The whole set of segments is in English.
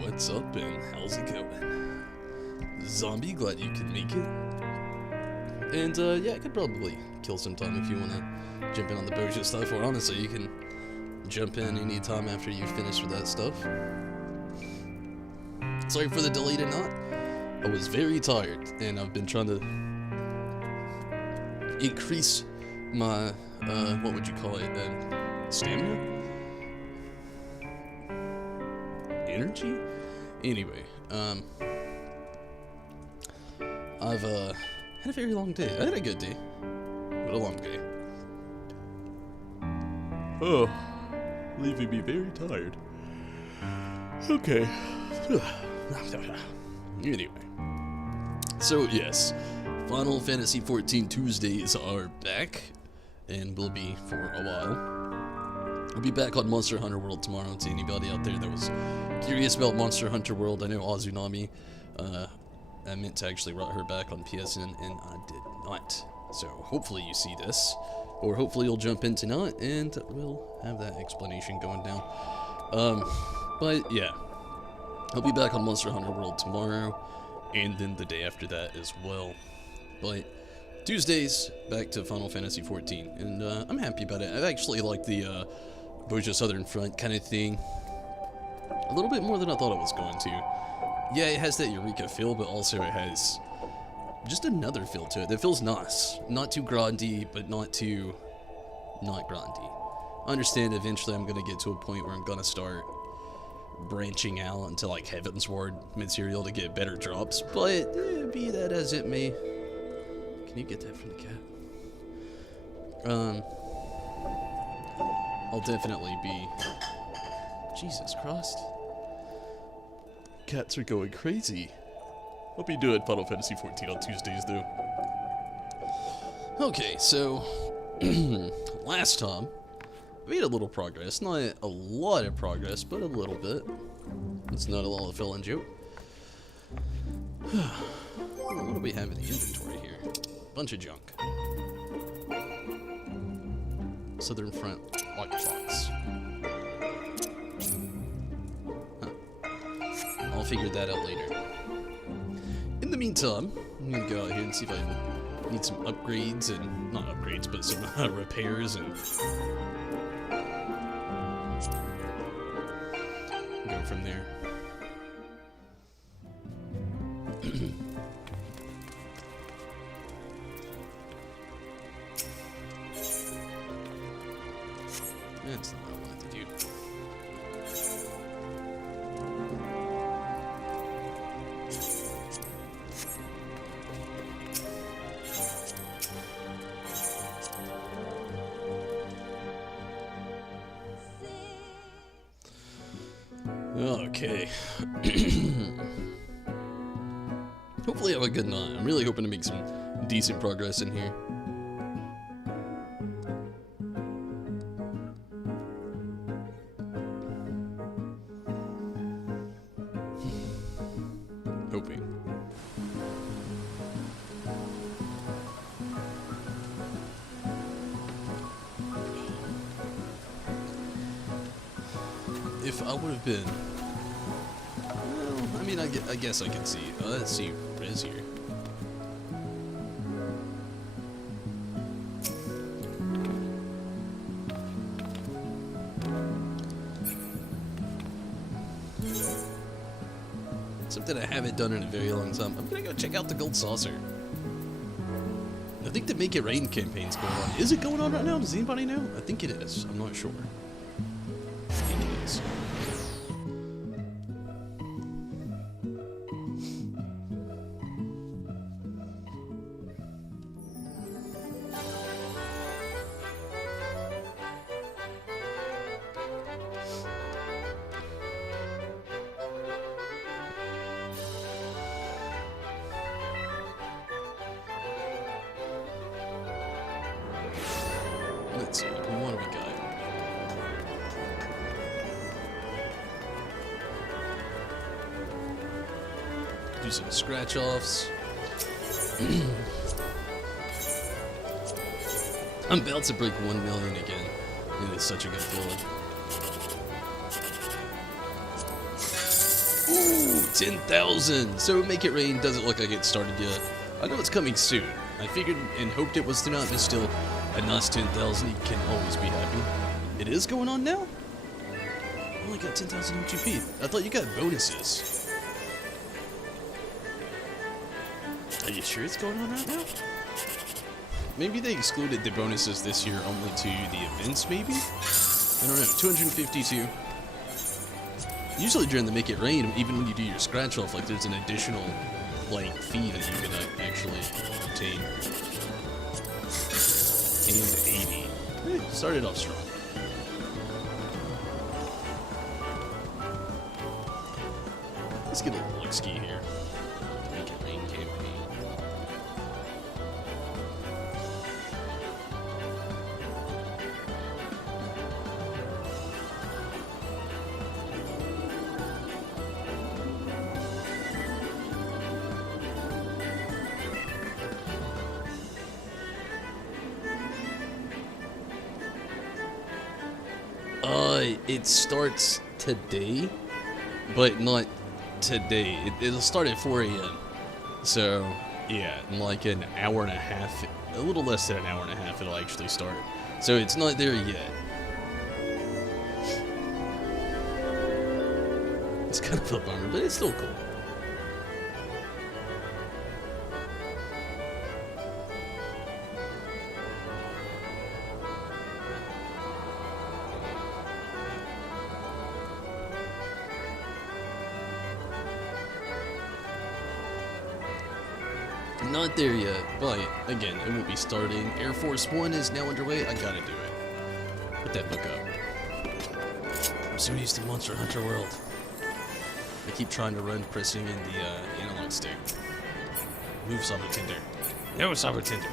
What's up, and how's it going? Zombie, glad you could make it. And, yeah, I could probably kill some time if you want to jump in on the Bozjan stuff, or honestly, you can jump in anytime after you finish with that stuff. Sorry for the delay tonight. I was very tired, and I've been trying to increase my, what would you call it, stamina? Energy? Anyway, I've, had a very long day. I had a good day, but a long day. Oh, leaving me very tired. Okay. Anyway. So, yes, Final Fantasy XIV Tuesdays are back, and will be for a while. I'll be back on Monster Hunter World tomorrow. To anybody out there that was curious about Monster Hunter World, I know Azunami, I meant to actually write her back on PSN, and I did not. So hopefully you see this, or hopefully you'll jump in tonight, and we'll have that explanation going down. But yeah, I'll be back on Monster Hunter World tomorrow, and then the day after that as well. But Tuesdays, back to Final Fantasy XIV, and I'm happy about it. I actually like the Bozjan Southern Front kind of thing a little bit more than I thought it was going to. Yeah, it has that Eureka feel, but also it has just another feel to it that feels nice. Not too grindy, but not too not grindy. I understand eventually I'm going to get to a point where I'm going to start branching out into like Heaven's Ward material to get better drops, but be that as it may. Can you get that from the cat? I'll definitely be... Jesus Christ. Cats are going crazy. I'll be doing Final Fantasy XIV on Tuesdays, though. Okay, so... last time, I made a little progress. Not a lot of progress, but a little bit. It's not a lot of fill-in joke. What do we have in the inventory here? Bunch of junk. Southern Front lockbox. Huh. I'll figure that out later. In the meantime, I'm gonna go out here and see if I need some upgrades, and not upgrades, but some repairs, and go from there. That's not what I wanted to do. Okay. Hopefully I have a good night. I'm really hoping to make some decent progress in here. Hoping. If I would have been... Well, I mean, I guess I can see. Let's see Riz here. Something I haven't done in a very long time. I'm gonna go check out the Gold Saucer. I think the Make It Rain campaign's going on. Is it going on right now? Does anybody know? I think it is. I'm not sure. I think it is. Let's see, what do we got? Do some scratch-offs. I'm about to break 1 million again. It is such a good feeling. Ooh, 10,000. So Make It Rain doesn't look like it started yet. I know it's coming soon. I figured and hoped it was tonight, but still, a nice 10,000 can always be happy. It is going on now? I only got 10,000 MGP. I thought you got bonuses. Are you sure it's going on right now? Maybe they excluded the bonuses this year only to the events, maybe? I don't know. 252. Usually during the Make It Rain, even when you do your scratch off, like there's an additional like fee that you can actually obtain. And 80. Started off strong. Let's get a little look-ski here. Make It Rain campaign. It starts today, but not today. It'll start at 4 a.m. So, yeah, in like an hour and a half, a little less than an hour and a half, it'll actually start. So it's not there yet. It's kind of a bummer, but it's still cool. Not there yet, but again, it won't be starting. Air Force One is now underway. I gotta do it. Put that book up. I'm so used to Monster Hunter World. I keep trying to run pressing in the analog stick. Move Saber Tinder. No Saber Tinder.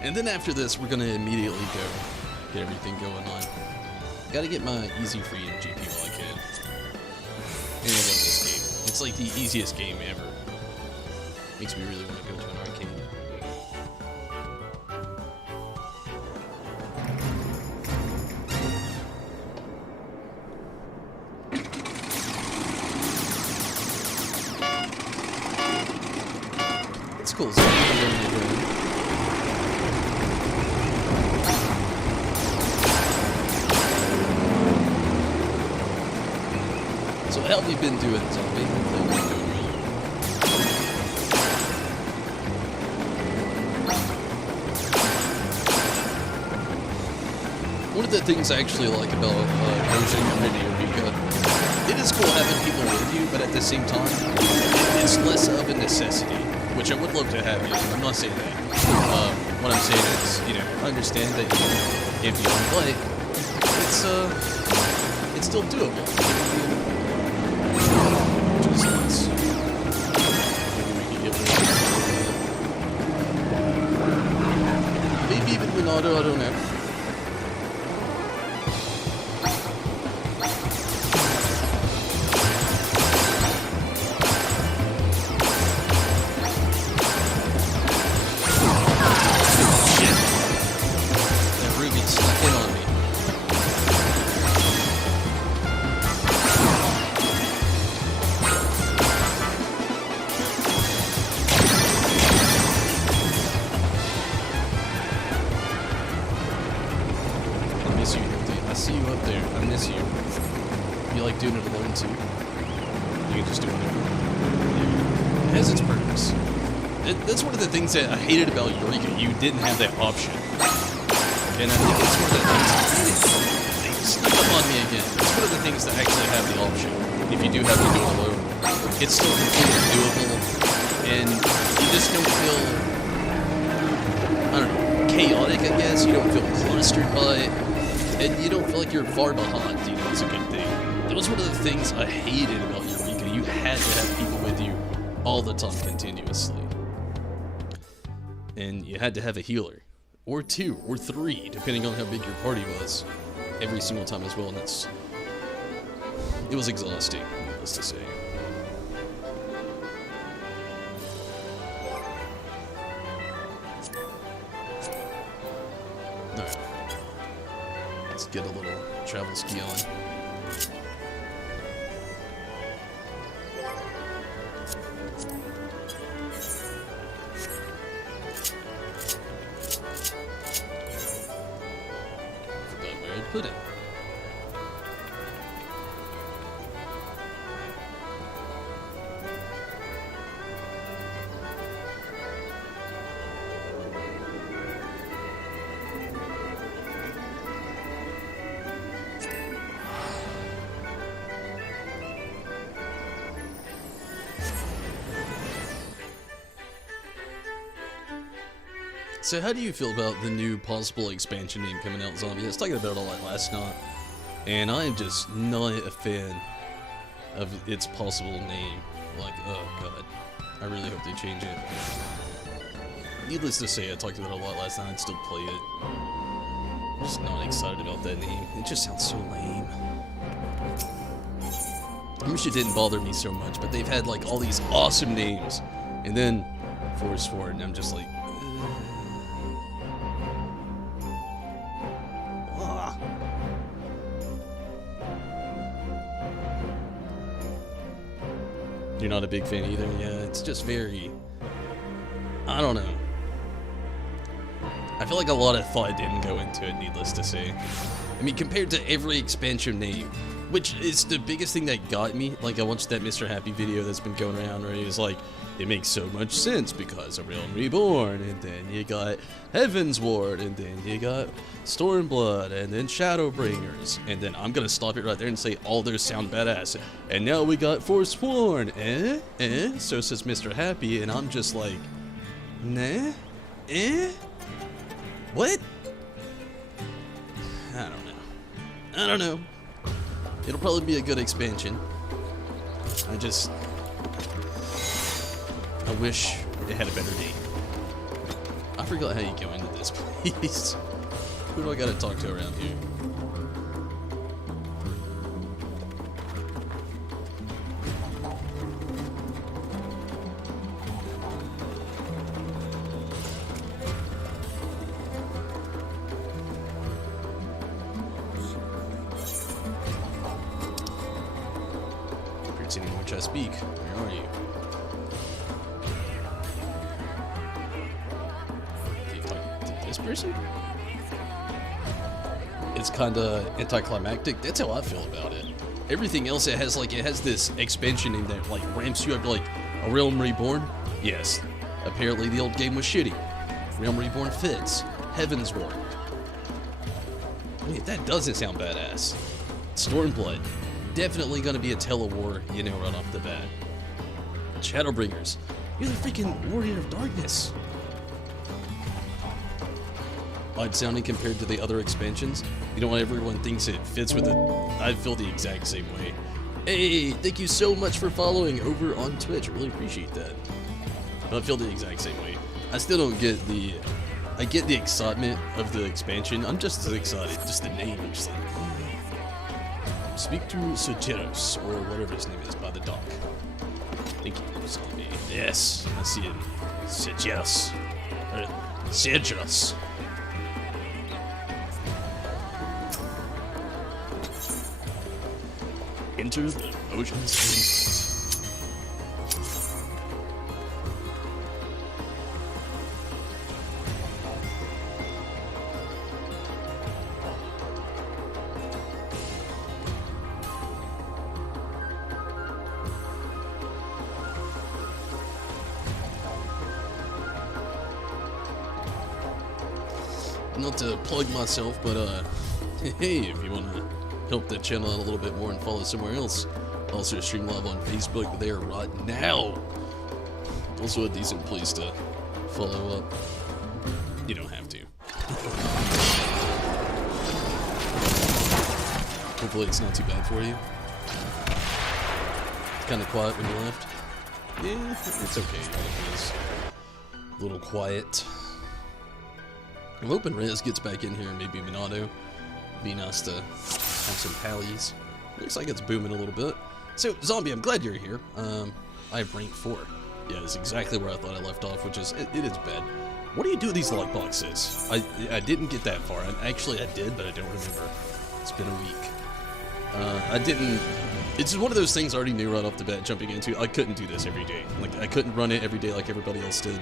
And then after this, we're gonna immediately go get everything going on. Gotta get my easy free MGP while I can. And I love this game. It's like the easiest game ever. Makes me really want to go to an arcade. It's cool. So how have you been doing, Zombie? One of the things I actually like about Bozjan and Eureka, it is cool having people with you, but at the same time, it's less of a necessity, which I would love to have you. I'm not saying that. What I'm saying is, you know, I understand that you can't be on play. It's still doable. Maybe even Ronaldo, I don't know. Shit. That Ruby snuck in on me. I see you up there. I miss you. You like doing it alone too? You can just do whatever. Yeah. It has its purpose. That's one of the things that I hated about Eureka. You didn't have that option. And I think it's one of the things I hated. They snuck up on me again. It's one of the things that actually have the option. If you do have to do it alone, it's still completely doable. And you just don't feel, I don't know, chaotic, I guess. You don't feel clustered by it. And you don't feel like you're far behind, you know, it's a good thing. That was one of the things I hated about Eureka. You had to have people with you all the time, continuously. And you had to have a healer. Or 2, or 3, depending on how big your party was. Every single time as well, and it was exhausting, needless to say. Alright. Let's get a little travel ski on. Forgot where I'd put it. So how do you feel about the new possible expansion name coming out, Zombie? I was talking about it a lot last night, and I'm just not a fan of its possible name. Like, oh god, I really hope they change it. Needless to say, I talked about it a lot last night, I'd still play it. I'm just not excited about that name. It just sounds so lame. I wish it didn't bother me so much, but they've had like all these awesome names, and then Forsworn, and I'm just like, you're not a big fan either? Yeah, it's just very... I don't know. I feel like a lot of thought didn't go into it, needless to say. I mean, compared to every expansion name, which is the biggest thing that got me. Like, I watched that Mr. Happy video that's been going around where he was like, it makes so much sense because of Realm Reborn, and then you got Heaven's Ward, and then you got Stormblood, and then Shadowbringers, and then I'm gonna stop it right there and say all those sound badass. And now we got Forsworn, so says Mr. Happy, and I'm just like, nah, what? I don't know. It'll probably be a good expansion. I wish it had a better name. I forgot how you go into this place. Who do I gotta talk to around here? Pretending which I speak. Where are you? This person? It's kinda anticlimactic. That's how I feel about it. Everything else it has this expansion in that like ramps you up like a Realm Reborn. Yes. Apparently the old game was shitty. Realm Reborn fits. Heaven's Ward. I mean, that doesn't sound badass. Stormblood. Definitely gonna be a tell of war, you know, right off the bat. Shadowbringers. You're the freaking Warrior of Darkness. Odd sounding compared to the other expansions. You know, everyone thinks it fits with it. I feel the exact same way. Hey, thank you so much for following over on Twitch. I really appreciate that. But I feel the exact same way. I still don't get the... I get the excitement of the expansion. I'm just as excited. Just the name. I'm just like... Speak to Soteros, or whatever his name is, by the dock. Thank you, Zombie. Yes, I see him. Soteros. Soteros. Enter the Bozjan Street. Not to plug myself, but hey, if you want to help the channel out a little bit more and follow somewhere else, also stream live on Facebook there right now. Also a decent place to follow up. You don't have to. Hopefully it's not too bad for you. It's kind of quiet when you left. Yeah, it's okay. It is a little quiet. I'm hoping Rez gets back in here and maybe Minato. Be nice to have some pallies. Looks like it's booming a little bit. So, Zombie, I'm glad you're here. I have rank 4. Yeah, it's exactly where I thought I left off, which is, it is bad. What do you do with these lockboxes? I didn't get that far. Actually, I did, but I don't remember. It's been a week. I didn't... It's one of those things I already knew right off the bat jumping into. I couldn't do this every day. Like, I couldn't run it every day like everybody else did.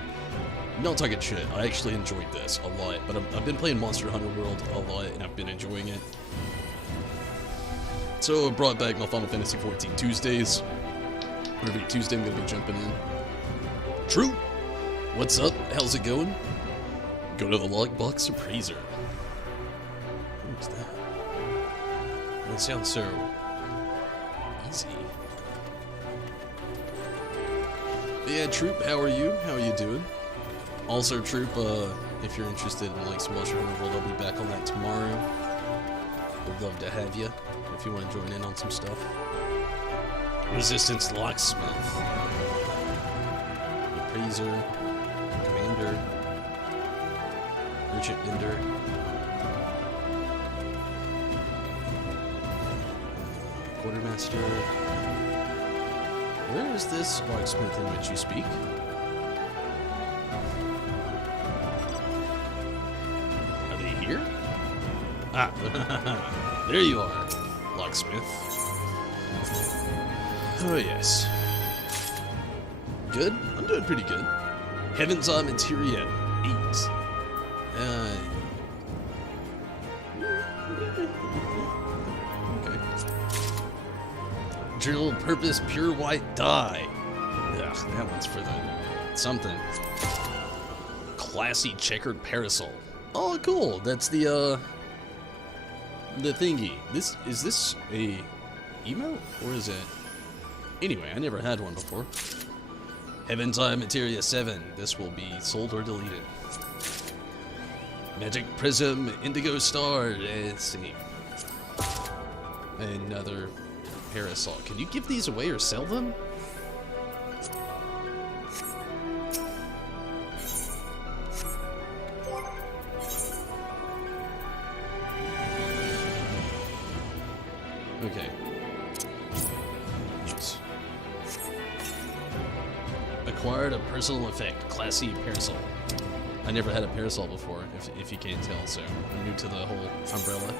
Not talking shit. I actually enjoyed this a lot, but I've been playing Monster Hunter World a lot, and I've been enjoying it. So I brought back my Final Fantasy 14 Tuesdays. Every Tuesday I'm going to be jumping in. True! What's up? How's it going? Go to the Lockbox Appraiser. Who's that? That sounds so easy. But yeah, Troop, how are you? How are you doing? Also, Troop, if you're interested in like some Monster Hunter World, I'll be back on that tomorrow. Would love to have you if you want to join in on some stuff. Resistance Locksmith. Appraiser. Commander. Merchant Vendor. Quartermaster. Where is this locksmith in which you speak? Are they here? Ah, there you are, locksmith. Oh yes. Good? I'm doing pretty good. Heaven's Eye Materia 8. Okay. Drill Purpose Pure White Dye. Ugh, that one's for the something. Classy Checkered Parasol. Oh, cool. That's the thingy. Is this a emote or is it? Anyway, I never had one before. Heaven's Eye Materia 7. This will be sold or deleted. Magic Prism, Indigo Star. Let's see. Another parasol. Can you give these away or sell them? Okay. Yes. Acquired a personal effect. Classy parasol. I never had a parasol before, if you can't tell, so I'm new to the whole umbrella.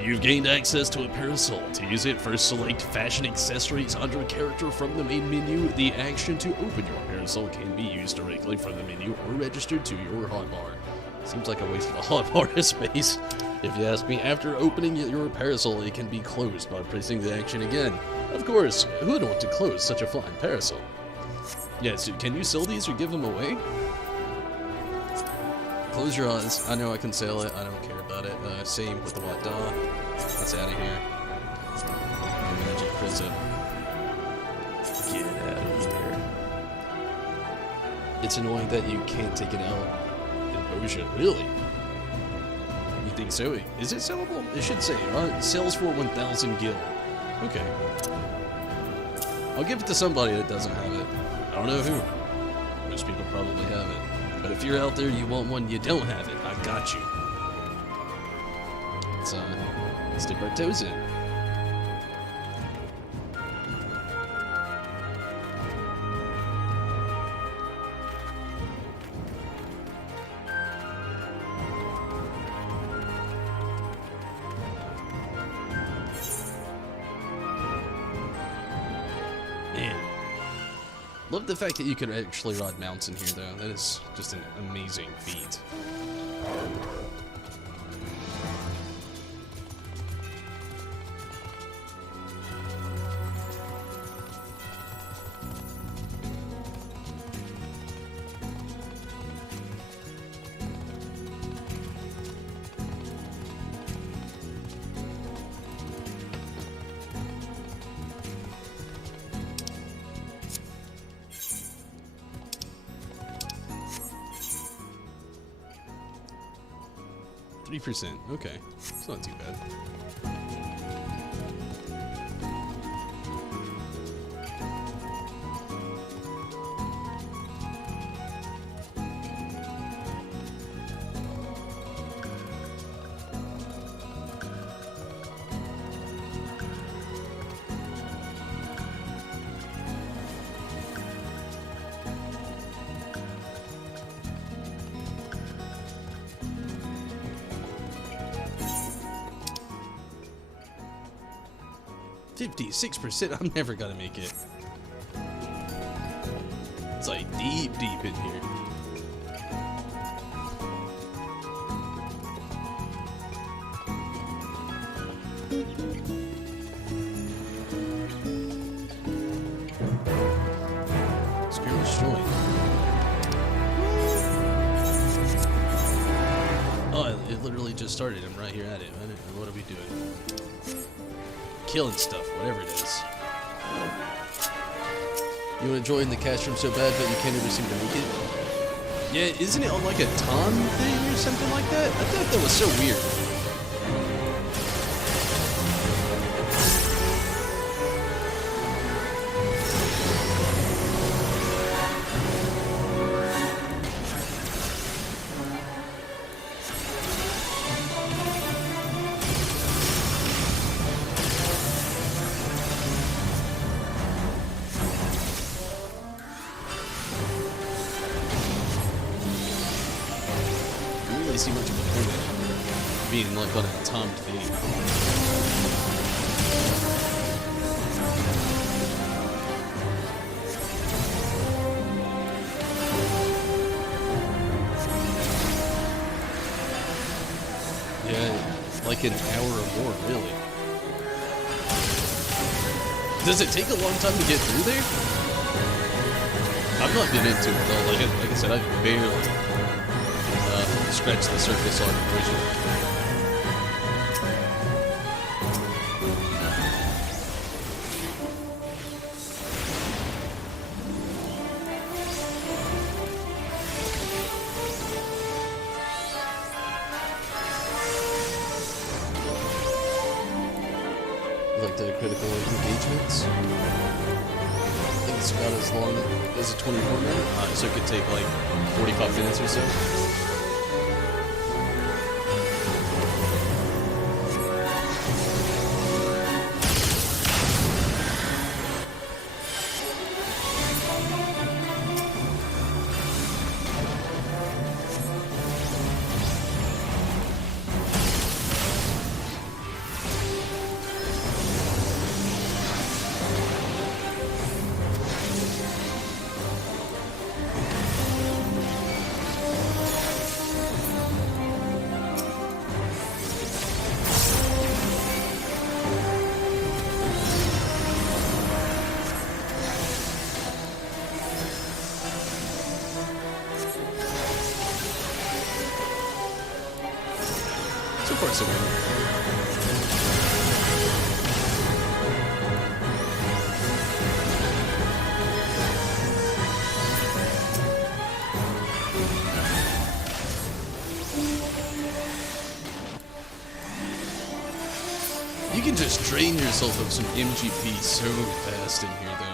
You've gained access to a parasol. To use it, first select Fashion Accessories under Character from the main menu. The action to open your parasol can be used directly from the menu or registered to your hotbar. Seems like a waste of a hotbar space. If you ask me, after opening your parasol, it can be closed by pressing the action again. Of course, who would want to close such a fine parasol? Yes, can you sell these or give them away? Close your eyes. I know I can sell it. I don't care about it. Same with the White Daw. It's out of here. Magic Prism. Get out of here. It's annoying that you can't take it out in Bozjan. Really? You think so? Is it sellable? It should say. Sells for 1,000 gil. Okay. I'll give it to somebody that doesn't have it. I don't know who. Most people probably have it. But if you're out there, you want one, you don't have it, I got you. Let's dip our toes in. Man. Love the fact that you can actually ride mounts in here, though. That is just an amazing feat. %. Okay, it's not too bad. 56%. I'm never gonna make it. It's like deep in here. Skirmish joint. Oh, it literally just started. I'm right here at it. What are we doing? Killing stuff, whatever it is. You want to join the cast room so bad, but you can't ever seem to make it? Yeah, isn't it on like a ton thing or something like that? I thought that was so weird. See much of a point being like on a timed thing. Yeah, like an hour or more, really. Does it take a long time to get through there? I've not been into it though. Like I said, I've barely scratch the surface on original. Like the critical engagements. I think it's about as long as a 24-minute, so it could take like 45 minutes or so. So far, so good. You can just drain yourself of some MGP so fast in here, though.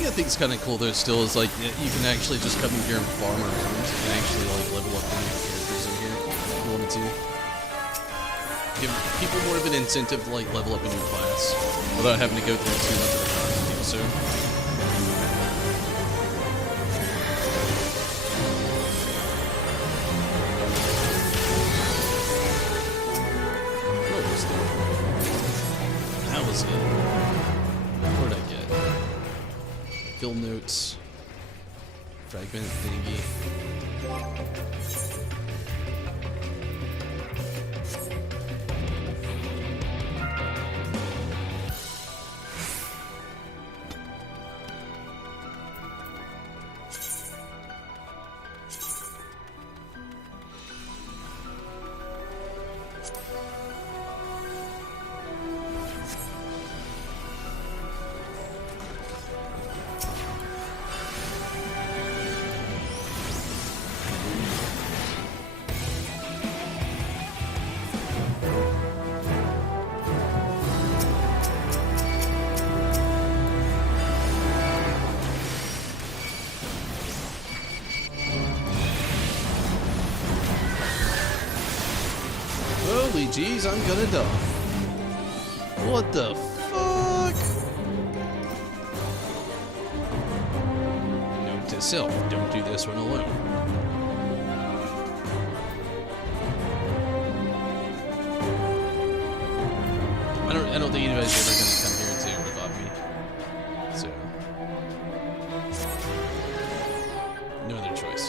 I think it's kind of cool though still is like you can actually just come in here and farm around and actually like level up one of your characters in here if you wanted to. Give people more of an incentive to like level up a new class without having to go through too much of the time to do so. What was that? That was it. film notes. Fragment thingy. Holy jeez, I'm gonna die. What the fuck? Note to self, don't do this when alone. I don't think anybody's ever gonna come here to revive me. So no other choice.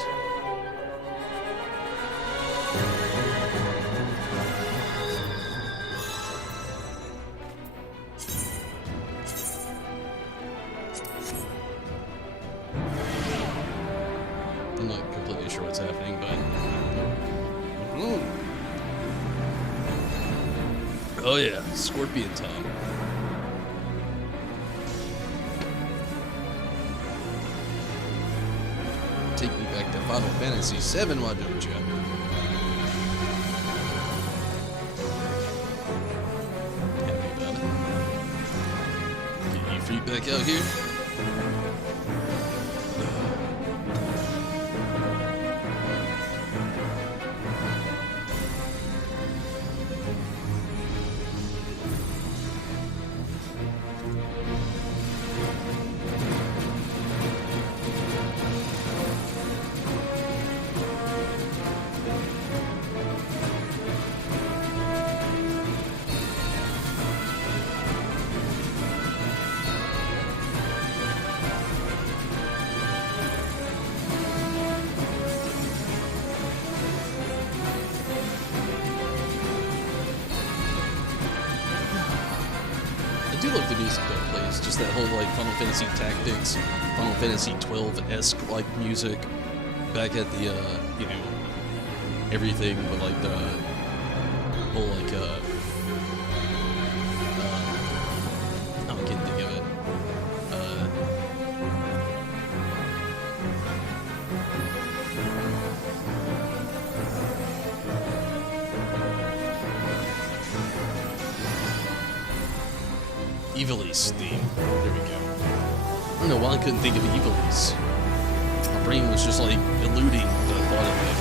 I'm not completely sure what's happening, but oh yeah, Scorpion Tom. Take me back to Final Fantasy VII, why don't you? Happy about it. Get you feet back out here. I do love the music that plays, just that whole like Final Fantasy Tactics, Final Fantasy XII-esque like music, back at the you know, everything, but like the whole like I can't think of it. Evilise theme. There we go. I don't know why I couldn't think of Evilise. My brain was just like eluding the thought of it.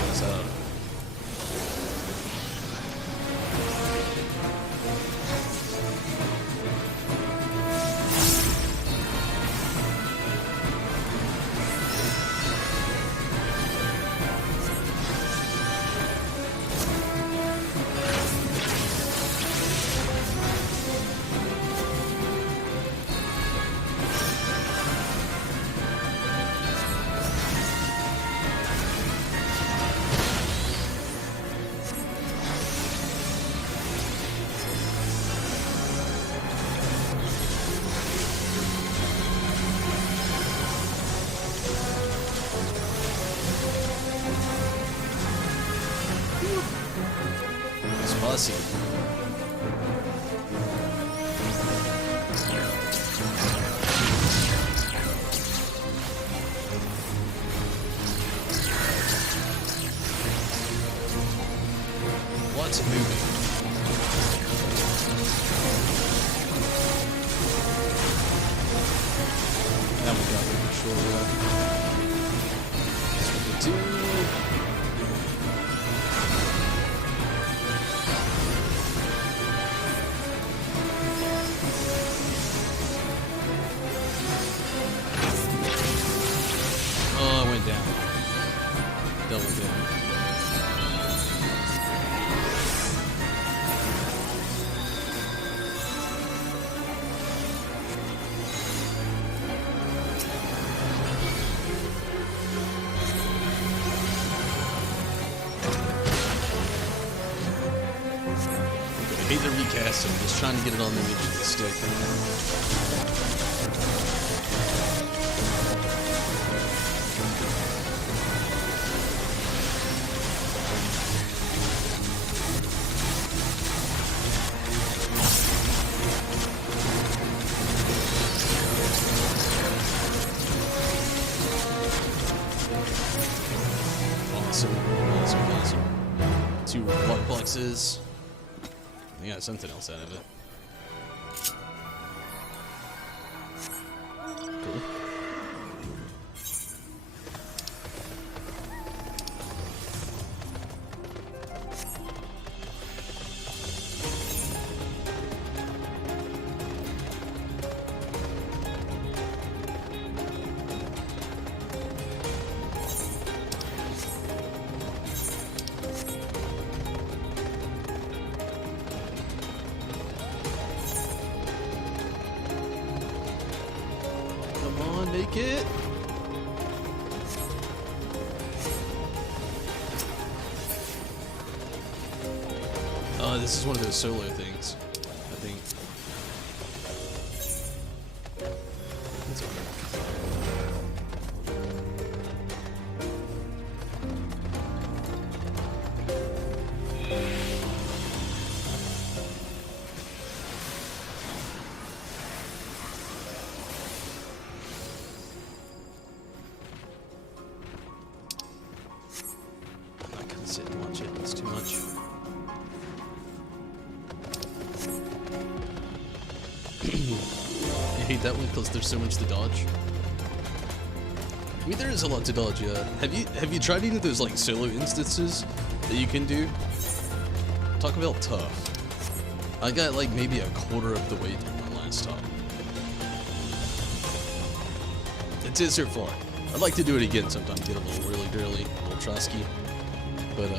Bossy. Lots of moving. Now we got the controller. That's what we do. Double down. hate to recast him, just trying to get it on the edge of the stick. Awesome. 2 quadplexes. I got something else out of it. Cool. Make it. This is one of those solo things, I think. That's all right. Sit and watch it, it's too much. You hate that one because there's so much to dodge? I mean, there is a lot to dodge, yeah. Have you tried any of those, like, solo instances that you can do? Talk about tough. I got, like, maybe a quarter of the way through my last time. It is so far. I'd like to do it again sometime, get a little whirly-girly, a little trosky. But,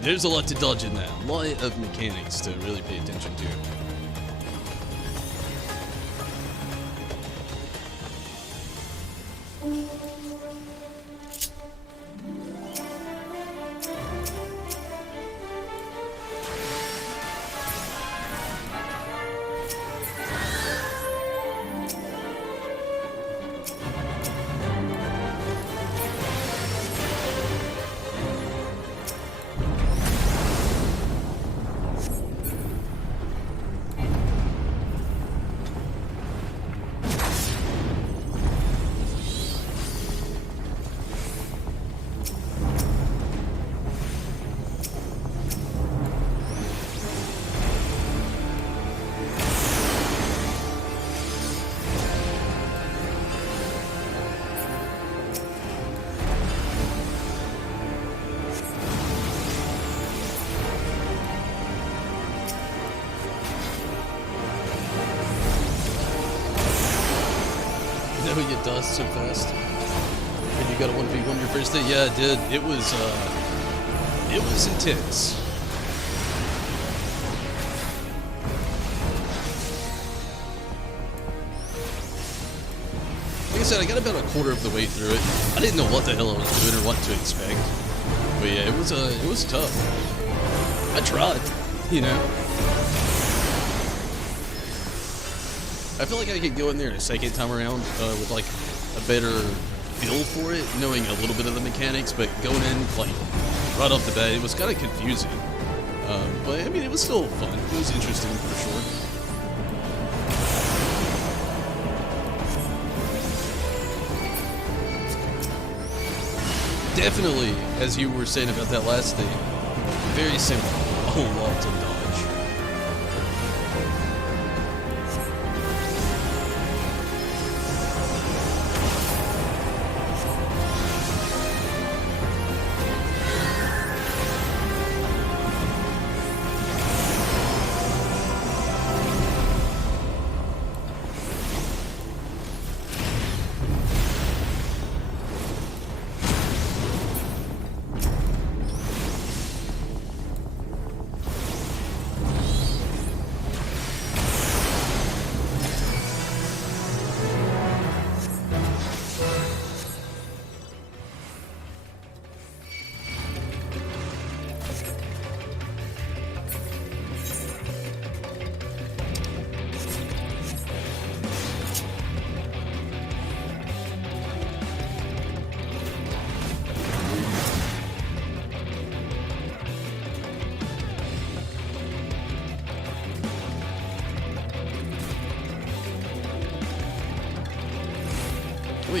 there's a lot to dodge in that. A lot of mechanics to really pay attention to. You get dust so fast. And you got a 1v1 your first day? Yeah, it did. It was intense. Like I said, I got about a quarter of the way through it. I didn't know what the hell I was doing or what to expect. But yeah, it was tough. I tried, you know. I feel like I could go in there a second time around with like a better feel for it, knowing a little bit of the mechanics, but going in like right off the bat, it was kind of confusing. But I mean, it was still fun. It was interesting for sure. Definitely, as you were saying about that last thing, very simple, a whole lot to dodge.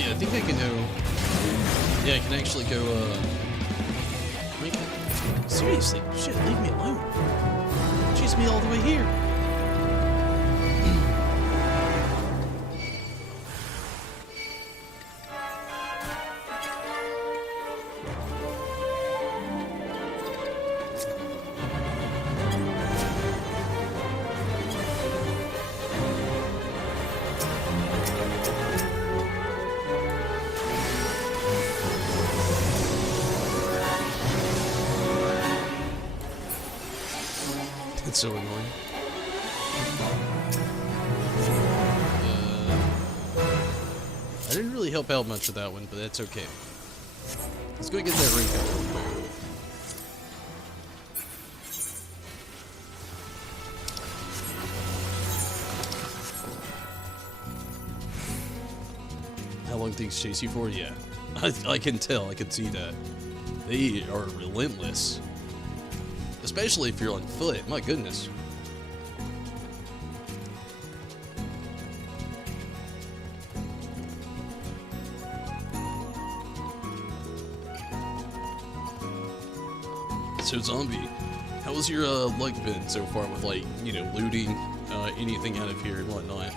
wait, I think I can go... Yeah, I can actually go, seriously, shit, leave me alone. Chase me all the way here. It's so annoying. I didn't really help out much with that one, but that's okay. Let's go get that ring out real quick. How long things chase you for? Yeah. I can tell, I can see that. They are relentless. Especially if you're on foot, my goodness. So Zombie, how has your luck been so far with, like, you know, looting anything out of here and whatnot?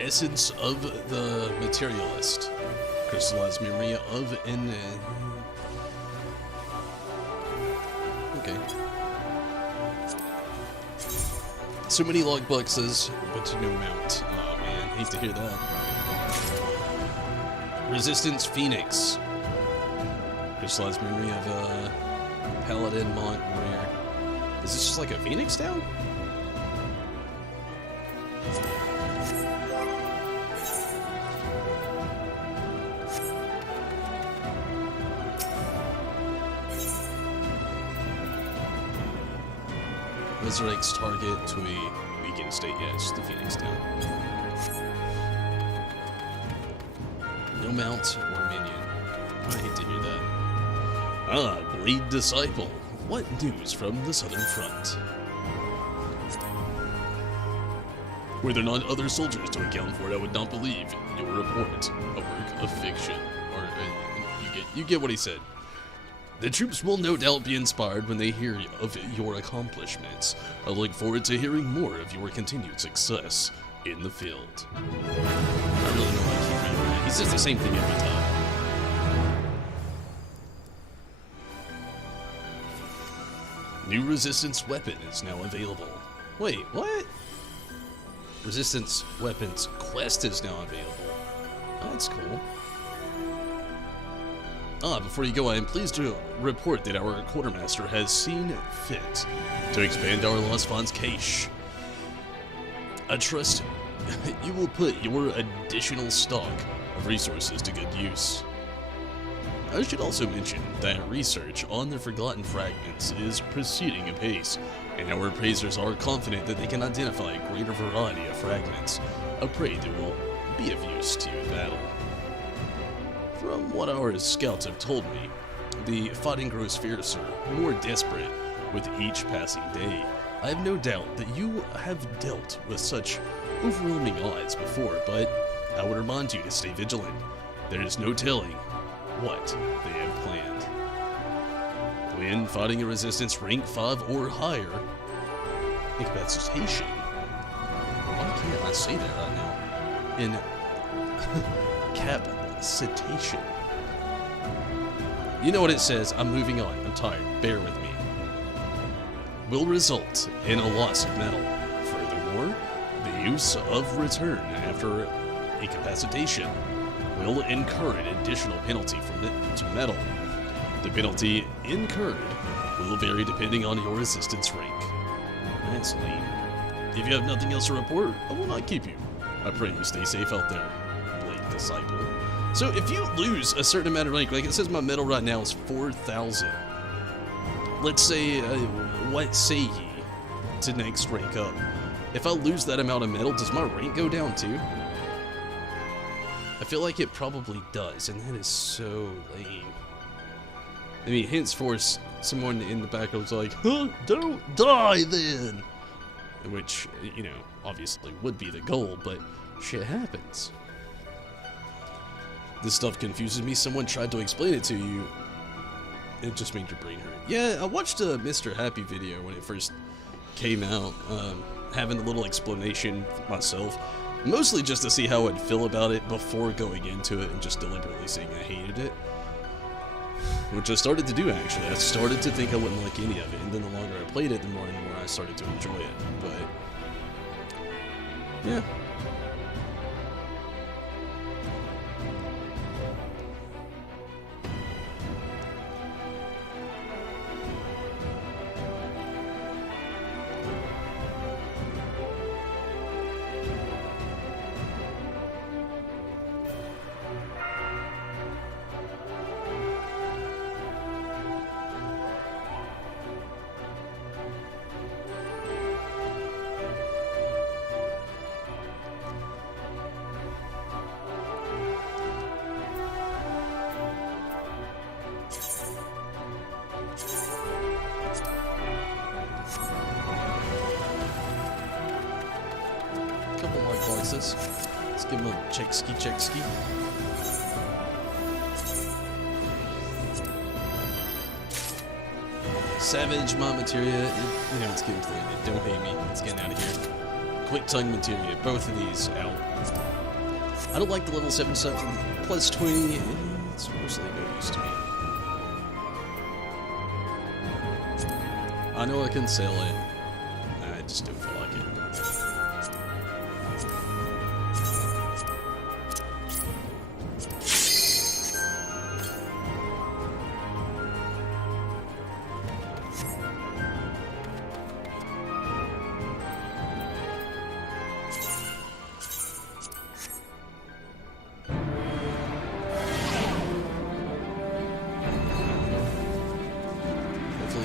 Essence of the Materialist. Crystallized memory of an... okay. So many log boxes, but no mount. Oh man, hate to hear that. Resistance Phoenix. Crystallized memory of Paladin Mont Rare. Is this just like a Phoenix town? Resurrects target to a weakened state. Yeah, it's the Phoenix Town. No mount or minion. I hate to hear that. Ah, Blade Disciple. What news from the Southern Front? Were there not other soldiers to account for it, I would not believe your report. A work of fiction. Or, you get what he said. The troops will no doubt be inspired when they hear of your accomplishments. I look forward to hearing more of your continued success in the field. I really don't like keep reading that. He says the same thing every time. New resistance weapon is now available. Wait, what? Resistance weapons quest is now available. That's cool. Before you go, I am pleased to report that our quartermaster has seen fit to expand our Lost Funds cache. I trust you will put your additional stock of resources to good use. I should also mention that research on the Forgotten Fragments is proceeding apace, and our appraisers are confident that they can identify a greater variety of fragments, a prey that will be of use to you in battle. From what our scouts have told me, the fighting grows fiercer, more desperate with each passing day. I have no doubt that you have dealt with such overwhelming odds before, but I would remind you to stay vigilant. There is no telling what they have planned. When fighting a resistance rank 5 or higher, incapacitation. Why can't I say that right now? Incapacitation. You know what it says. I'm moving on. I'm tired. Bear with me. Will result in a loss of metal. Furthermore, the use of return after incapacitation will incur an additional penalty to metal. The penalty incurred will vary depending on your resistance rank. That's lame. If you have nothing else to report, I will not keep you. I pray you stay safe out there, Blade Disciple. So if you lose a certain amount of rank, like it says my metal right now is 4,000. let's say, what say ye to next rank up? If I lose that amount of metal, does my rank go down too? I feel like it probably does, and that is so lame. I mean, henceforth, someone in the back was like, huh, don't die then! Which, you know, obviously would be the goal, but shit happens. This stuff confuses me. Someone tried to explain it to you. It just made your brain hurt. Yeah, I watched a Mr. Happy video when it first came out, having a little explanation myself. Mostly just to see how I'd feel about it before going into it and just deliberately saying I hated it. Which I started to do, actually. I started to think I wouldn't like any of it, and then the longer I played it, the more and more I started to enjoy it. But, yeah. Couple more boxes. Let's give him a check ski. Savage my materia. You know, it's getting to the end. Don't hate me. It's getting out of here. Quick tongue materia. Both of these out. I don't like the level 7 stuff. Plus 20. It's mostly no use to me. I know I can sell it. I just don't feel like it.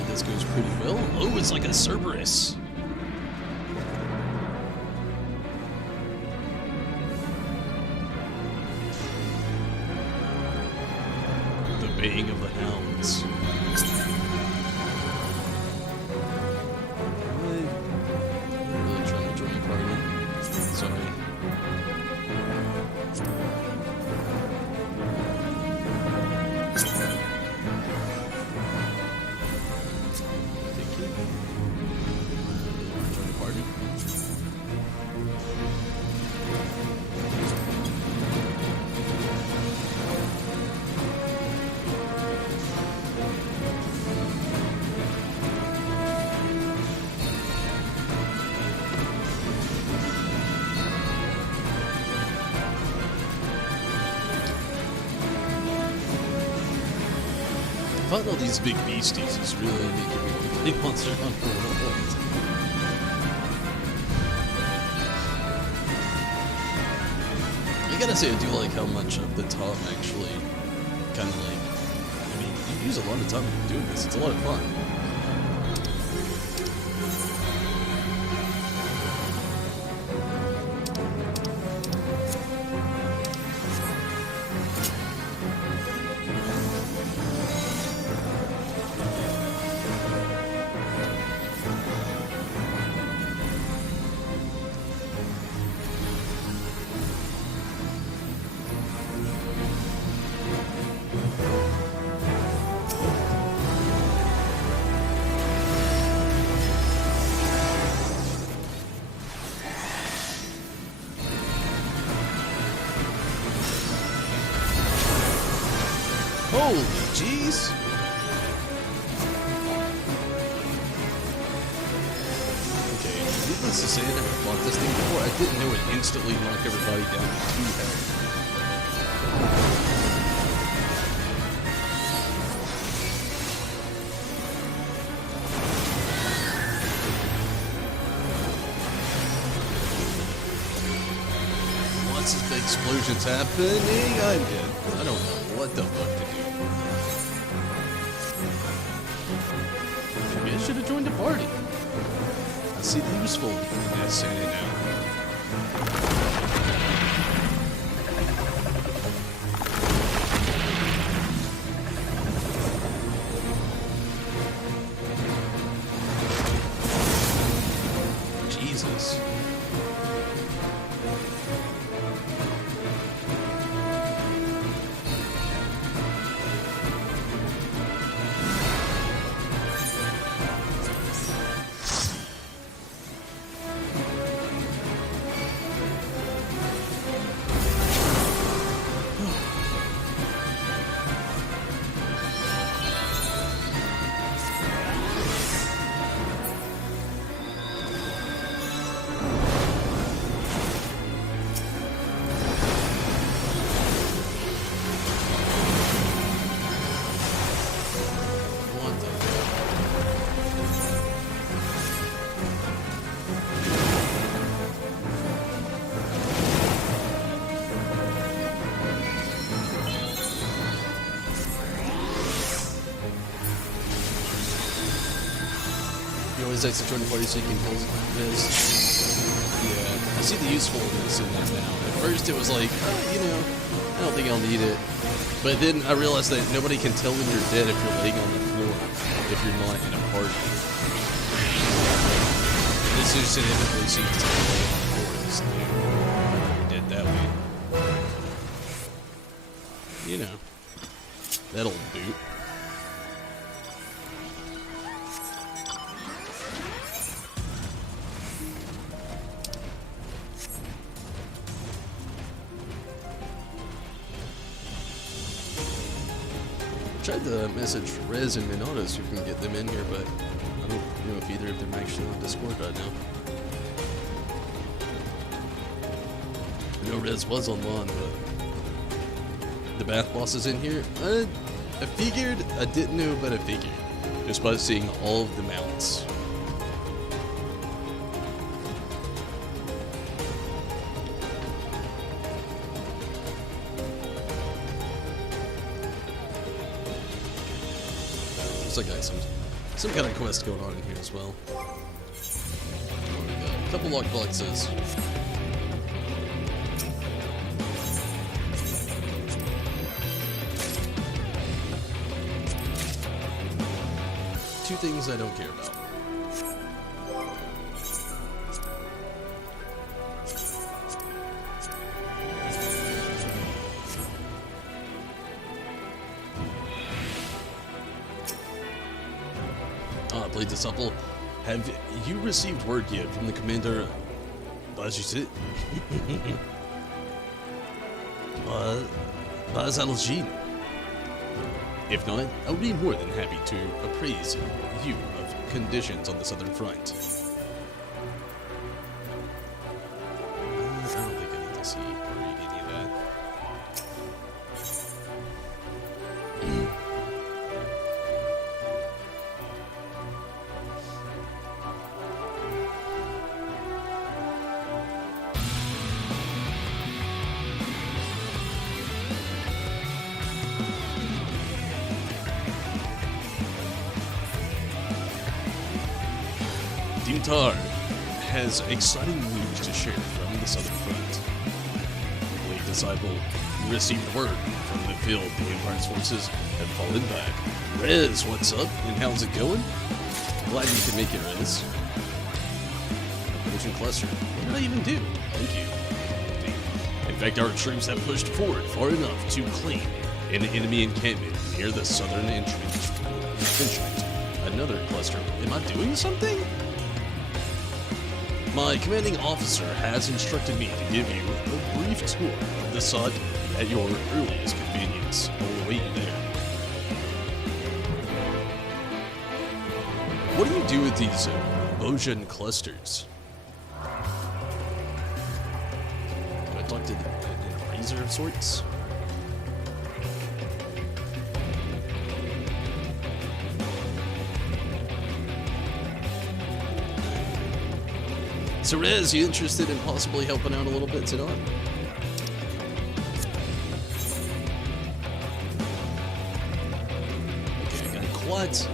This goes pretty well. Oh, it's like a Cerberus. The baying of the hounds. I'm really trying to join the party. Sorry. Fighting all these big beasties is really making me want to play Monster Hunter World. I gotta say, I do like how much of the top actually kind of like, I mean, you use a lot of time doing this. It's a lot of fun. Holy jeez! Okay, needless to say, I never fought this thing before. I didn't know it instantly knocked everybody down to 2 health. Lots of explosions happening. I'm good. I don't know what the fuck to do. should have joined the party. I see the useful in this in it now. Jesus. Always likes to join the party so you can kill this. Yeah, I see the usefulness in that now. At first it was like, oh, you know, I don't think I'll need it. But then I realized that nobody can tell when you're dead if you're laying on the floor, if you're not in a party. This just inevitably seems to be laying on the floor. This you're dead that way. You know, that old boot. Tried to message Rez and Minato so we can get them in here, but I don't know if either of them are actually on Discord right now. I know Rez was online, but the bath boss is in here. I figured, I didn't know, but I figured. Just by seeing all of the mounts. Looks like I got some kind of quest going on in here as well. We got a couple lock boxes. Two things I don't care about. Played the supple. Have you received word yet from the commander Bozjan? Bozjan? If not, I would be more than happy to appraise you of conditions on the southern front. I don't think I need to see or read any of that. Dimtar has exciting news to share from the southern front. Late Disciple, you received word from the field the Empire's forces have fallen back. Rez, what's up and how's it going? Glad you can make it, Rez. A potion cluster. What did I even do? Thank you. In fact, our troops have pushed forward far enough to claim an enemy encampment near the southern entrenchment. Another cluster. Am I doing something? My commanding officer has instructed me to give you a brief tour of the site at your earliest convenience. I will await you there. What do you do with these Bozjan clusters? Do I talk to an appraiser of sorts? So Rez, you interested in possibly helping out a little bit tonight? Okay, I got quite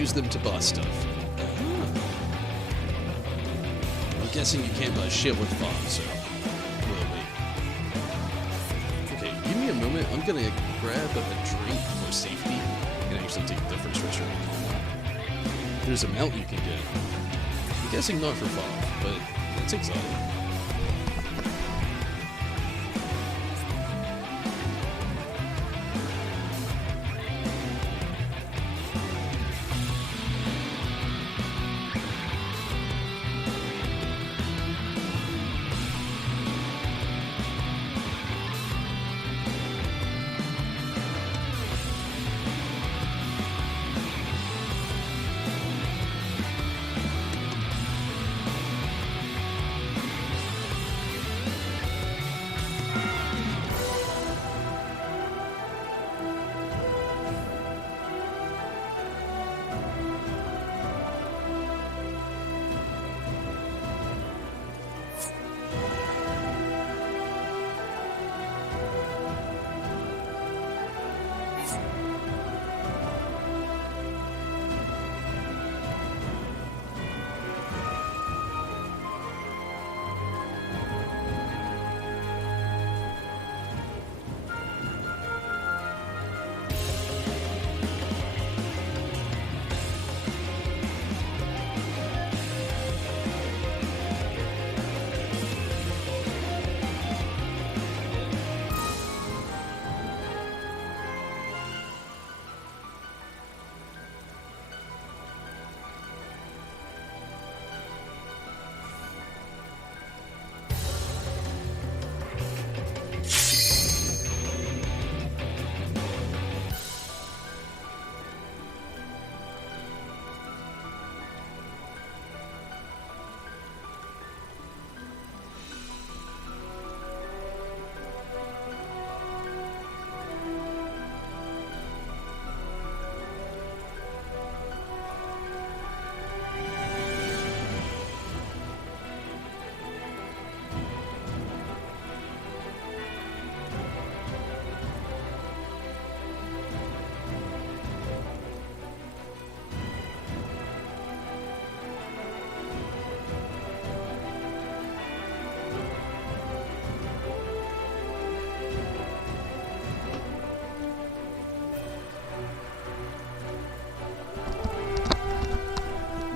use them to buy stuff. I'm guessing you can't buy shit with FOB, so we'll wait. Okay, give me a moment. I'm gonna grab a drink for safety and actually take the first restaurant. There's a mount you can get. I'm guessing not for FOB, but that's exotic.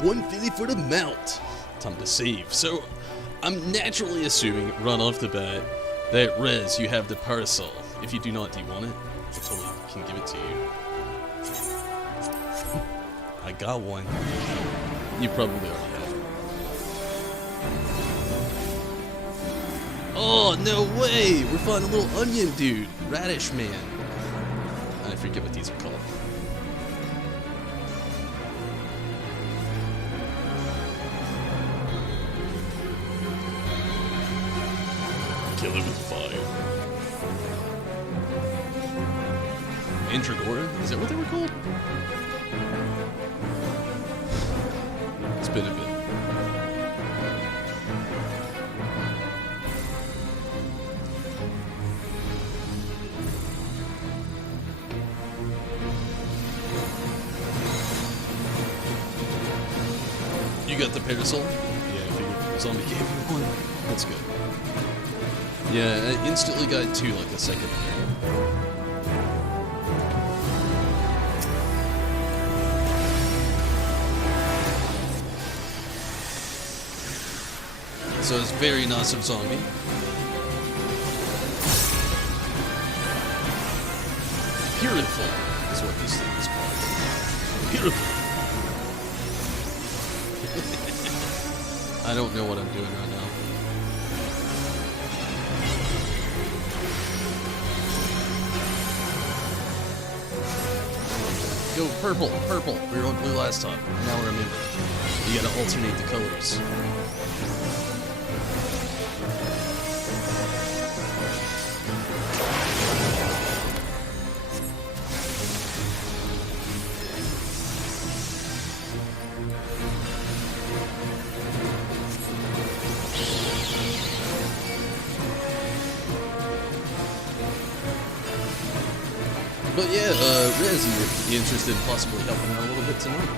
$150 for the mount. Time to save. So, I'm naturally assuming, right off the bat, that Rez, you have the parasol. If you do not, do you want it? I totally can give it to you. I got one. You probably already have it. Oh, no way! We're finding a little onion dude. Radish man. I forget what these are called. Kill it with fire. Intragora? Is that what they were called? It's been a bit. You got the parasol? Yeah, I figured zombie gave me one. That's good. Yeah, I instantly got two like a second ago. So it's very nice of zombie. Beautiful is what this thing is called. Beautiful. I don't know what I'm doing right now. Go purple, purple. We were on blue last time. Now we're remember. You gotta alternate the colors. But yeah, Rez, you would be interested in possibly helping out a little bit tonight.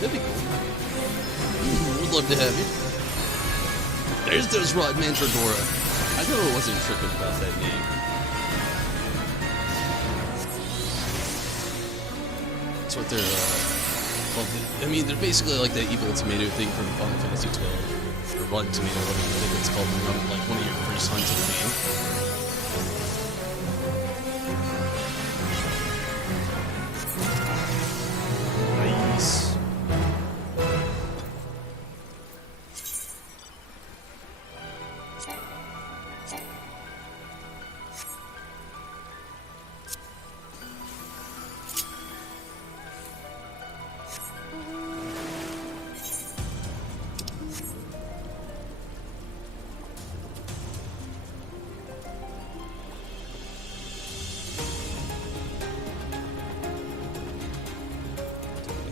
That'd be cool. Would love to have you. There's those Rod Mandragora. I know I wasn't tripping about that name. That's what they're, well, I mean, they're basically like that evil tomato thing from Final Fantasy XII. Or Rotten Tomato, whatever I think it's called, like one of your first hunts in the game.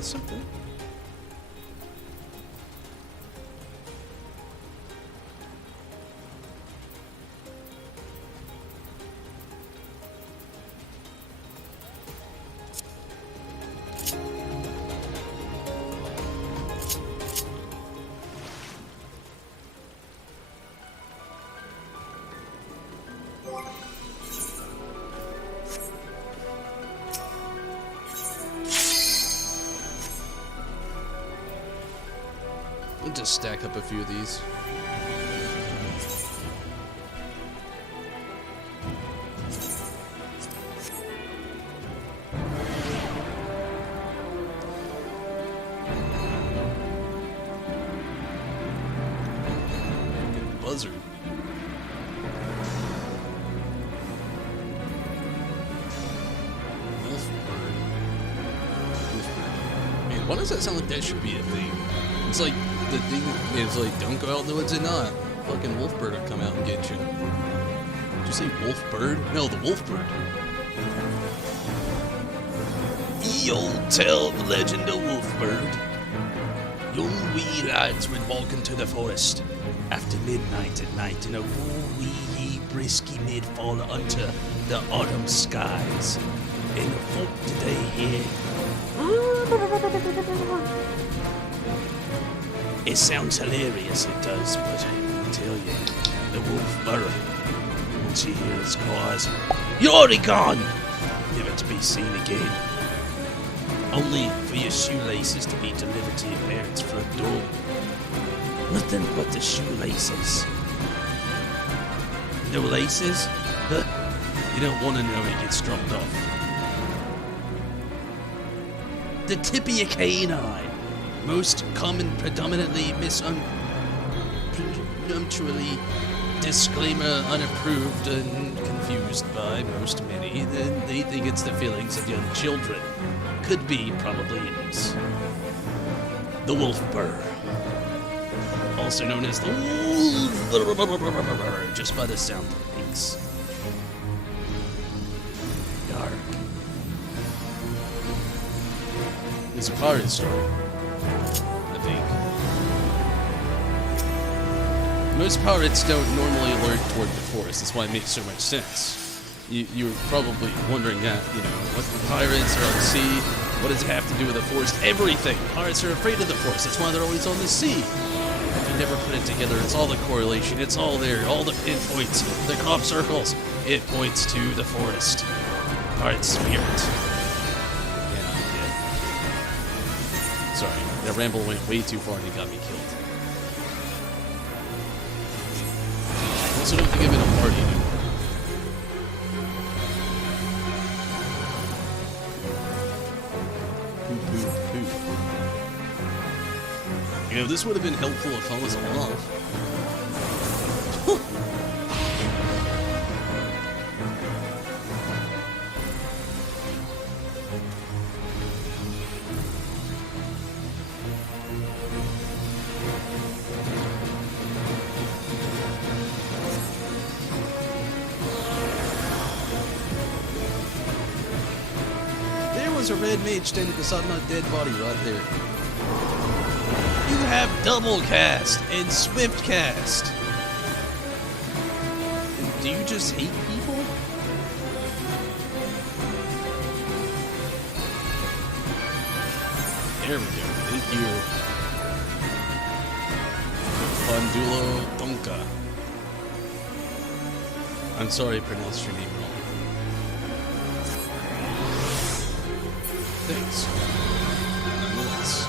Something. I'll just stack up a few of these. Buzzard. Wolfbird. Man, why does that sound like that should be a thing? It's like the thing is like, don't go out in the woods at night. Fucking Wolfbird will come out and get you. Did you say Wolfbird? No, the Wolfbird. Ye old tale the legend of Wolfbird. Young wee lads would walk into the forest after midnight at night in a wee brisky mid-fall unto the autumn skies. And the folk today hear. It sounds hilarious, it does, but I tell you, the Wolfbird, once you hear its cries, you're already gone, never to be seen again. Only for your shoelaces to be delivered to your parents' front door. Nothing but the shoelaces. No laces? Huh? You don't want to know it gets dropped off. The tip of your canine. Most common, predominantly presumptuously disclaimer unapproved and confused by most many. They think it's the feelings of young children. Could be, probably is. The Wolfbird. Also known as the Wolf, just by the sound of things. Dark. It's a pirate story. I think. Most pirates don't normally alert toward the forest. That's why it makes so much sense. You're probably wondering that, you know, what the pirates are on the sea. What does it have to do with the forest? Everything! Pirates are afraid of the forest, that's why they're always on the sea. If you never put it together, it's all the correlation, it's all there, all the pinpoints, the crop circles. It points to the forest. Pirate spirit. Yeah, I'm dead. Sorry, that ramble went way too far and it got me killed. Also, don't think I'm in a party anymore. You know, this would have been helpful if I was off. There was a red mage standing beside my dead body right there. You have double cast and swift cast. Do you just hate people? There we go. Thank you. Pandulo Tonka. I'm sorry I pronounced your name wrong. Thanks. Nonetheless.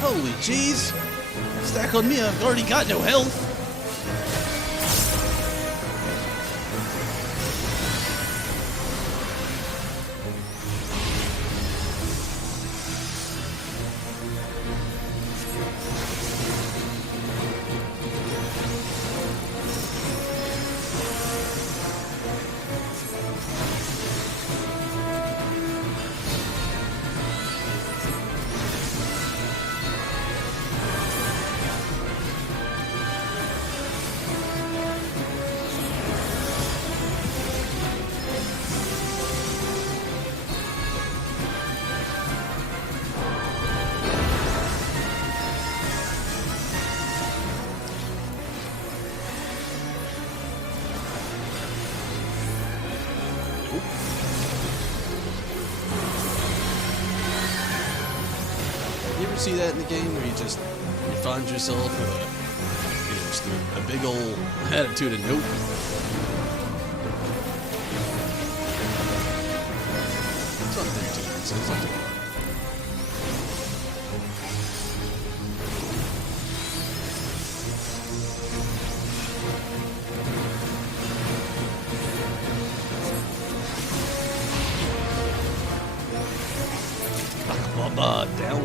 Holy jeez! Stack on me, I've already got no health! You ever see that in the game where you find yourself with just a big old attitude of nope? It's not there too, so it's not too hard. Down.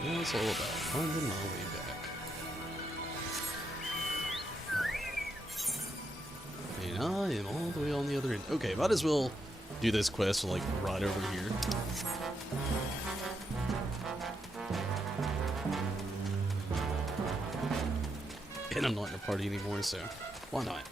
What's all about? Finding my way back. And I am all the way on the other end. Okay, might as well do this quest like right over here. And I'm not in a party anymore, so why not?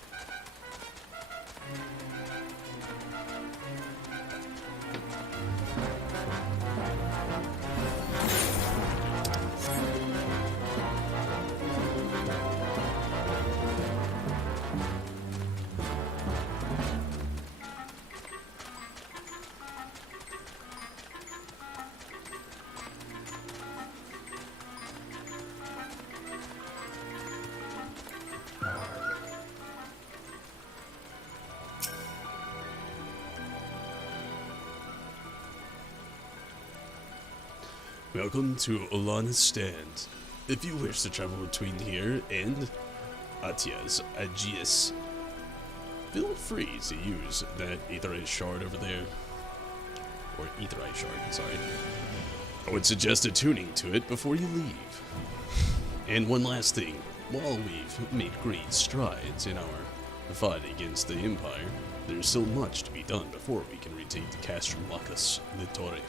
Welcome to Olana's Stand. If you wish to travel between here and Atia's Aegeus, feel free to use that Aetherite shard over there. Or Aetherite shard, sorry. I would suggest attuning to it before you leave. And one last thing, while we've made great strides in our fight against the Empire, there's still much to be done before we can retake the Castrum Lacus Litore.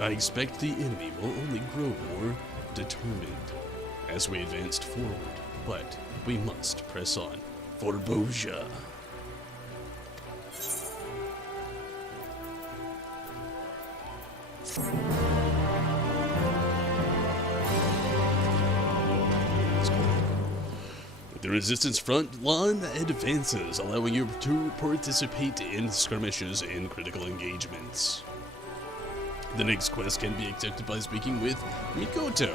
I expect the enemy will only grow more determined as we advanced forward, but we must press on for Bozjan. The resistance front line advances, allowing you to participate in skirmishes and critical engagements. The next quest can be accepted by speaking with Mikoto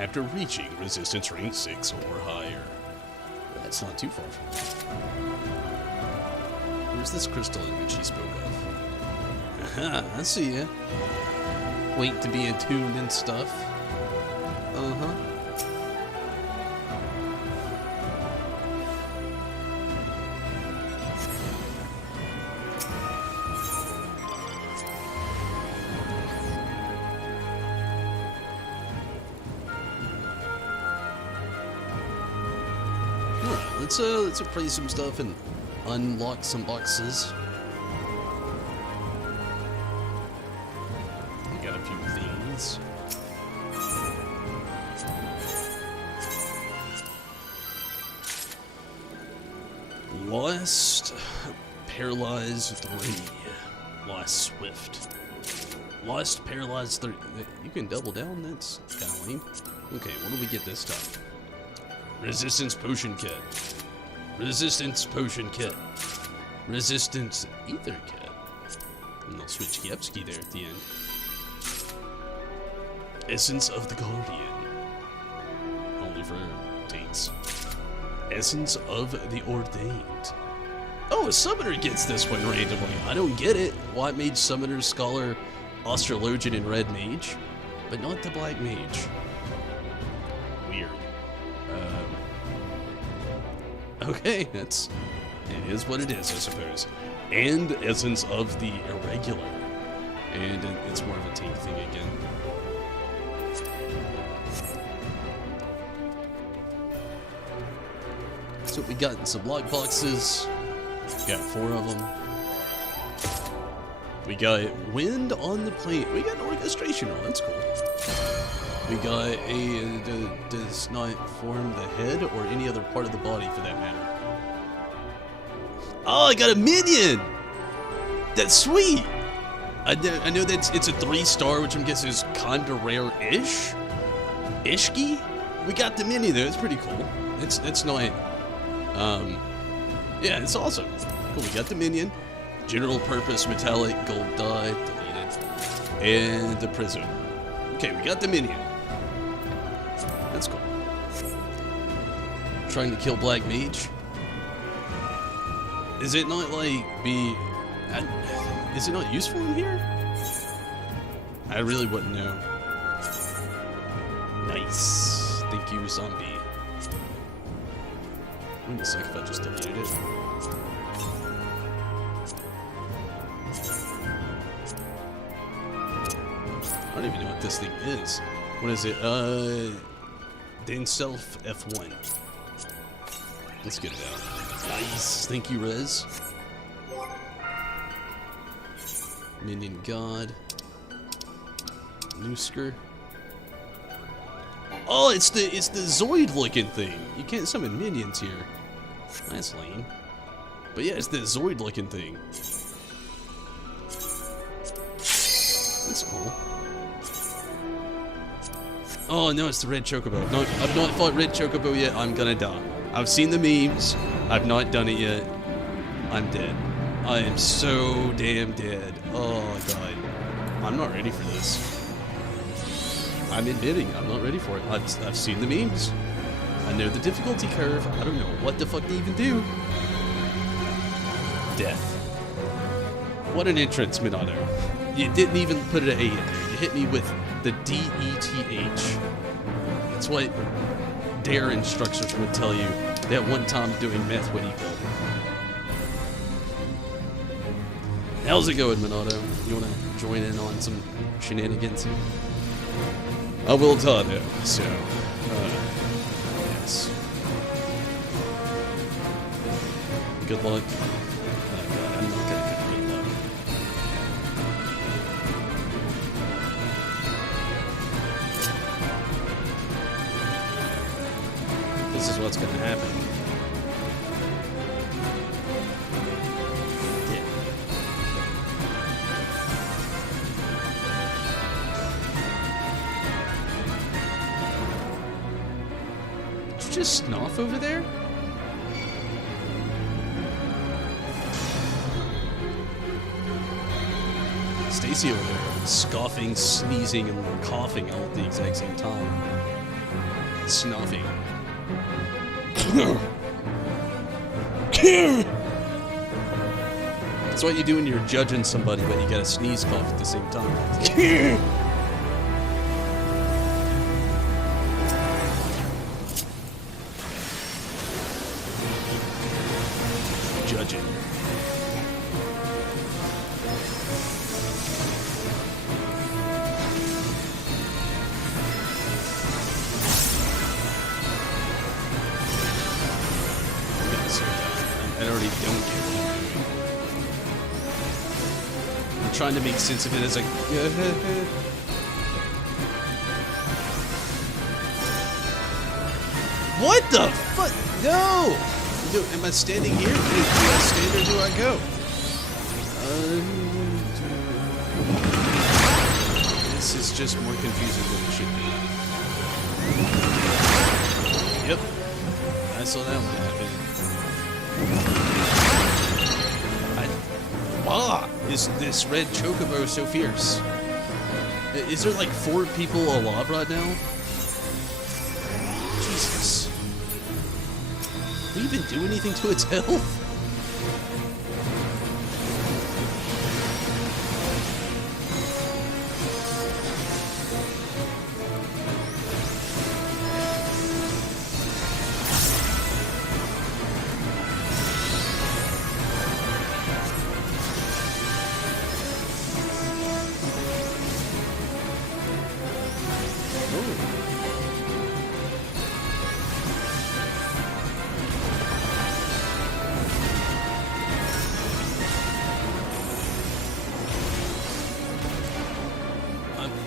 after reaching resistance rank 6 or higher. That's not too far from here. Where's this crystal image he spoke of? Aha, I see ya. Wait to be attuned and stuff. Uh-huh. Let's appraise some stuff and unlock some boxes. We got a few things. Lost, Paralyzed 3, Lost Swift. Lost, Paralyzed 3. You can double down, that's kind of lame. Okay, what do we get this time? Resistance Potion Kit. Resistance Potion Kit. Resistance Ether Kit. And they'll switch Kiepski there at the end. Essence of the Guardian. Only for taints. Essence of the Ordained. Oh, a summoner gets this one randomly. I don't get it. White Mage, Summoner, Scholar, Astrologian, and Red Mage. But not the Black Mage. Weird. Okay, it is what it is, I suppose. And Essence of the Irregular. And it's more of a tank thing again. So we got in some lock boxes. Got 4 of them. We got Wind on the Plane. We got an orchestration roll, that's cool. We got does not form the head or any other part of the body for that matter. Oh, I got a minion! That's sweet! I know that it's a 3-star, which I'm guessing is kinda rare-ish? Ishki? We got the minion though, it's pretty cool. It's not, yeah, it's awesome. Cool, we got the minion. General purpose, metallic, gold dye, deleted. And the prism. Okay, we got the minion. That's cool. Trying to kill Black Mage. Is it not like is it not useful in here? I really wouldn't know. Nice. Thank you, zombie. Wait a sec if I just deleted it. I don't even know what this thing is. What is it? Then self F1. Let's get it out. Nice. Thank you, Rez. Minion God. Noosker. Oh, it's the Zoid looking thing. You can't summon minions here. That's lame. But yeah, it's the Zoid looking thing. That's cool. Oh no, it's the red chocobo. No, I've not fought red chocobo yet. I'm gonna die. I've seen the memes. I've not done it yet. I'm dead. I am so damn dead. Oh god. I'm not ready for this. I'm admitting, I'm not ready for it. I've seen the memes. I know the difficulty curve. I don't know what the fuck to even do. Death. What an entrance, Minato. You didn't even put an A in there. You hit me with the D-E-T-H. That's what DARE instructors would tell you that one time doing meth would equal. How's it going, Minato? You wanna join in on some shenanigans here? I will tell you, so, yes. Good luck. Oh god, I'm not gonna get good luck. This is what's gonna happen. Just Snuff over there? Stacy over there, scoffing, sneezing, and coughing all at the exact same time. Snuffing. That's what you do when you're judging somebody, but you gotta sneeze cough at the same time. Judging. I already don't get what I'm doing. I'm trying to make sense of it as like. What the fuck? No! Am I standing here? Do I stand or do I go? This is just more confusing than it should be. Yep. I saw that one happen. Why is this red chocobo so fierce? Is there like 4 people alive right now? Jesus. Do we even do anything to its health?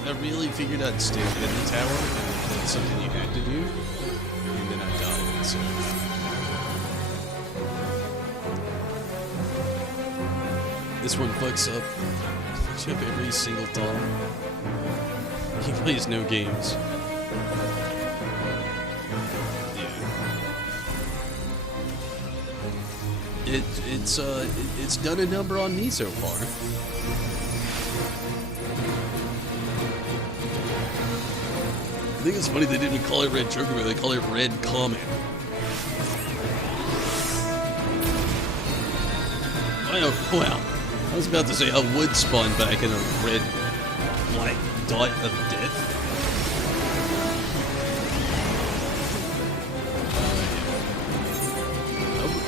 I really figured I'd stay in the tower, and that's something you had to do, and then I died, so... This one fucks up every single time. He plays no games. Yeah. It's done a number on me so far. I think it's funny they didn't call it Red Chocobo, they call it Red Comet. Wow. I was about to say I would spawn back in a red, black dot of death.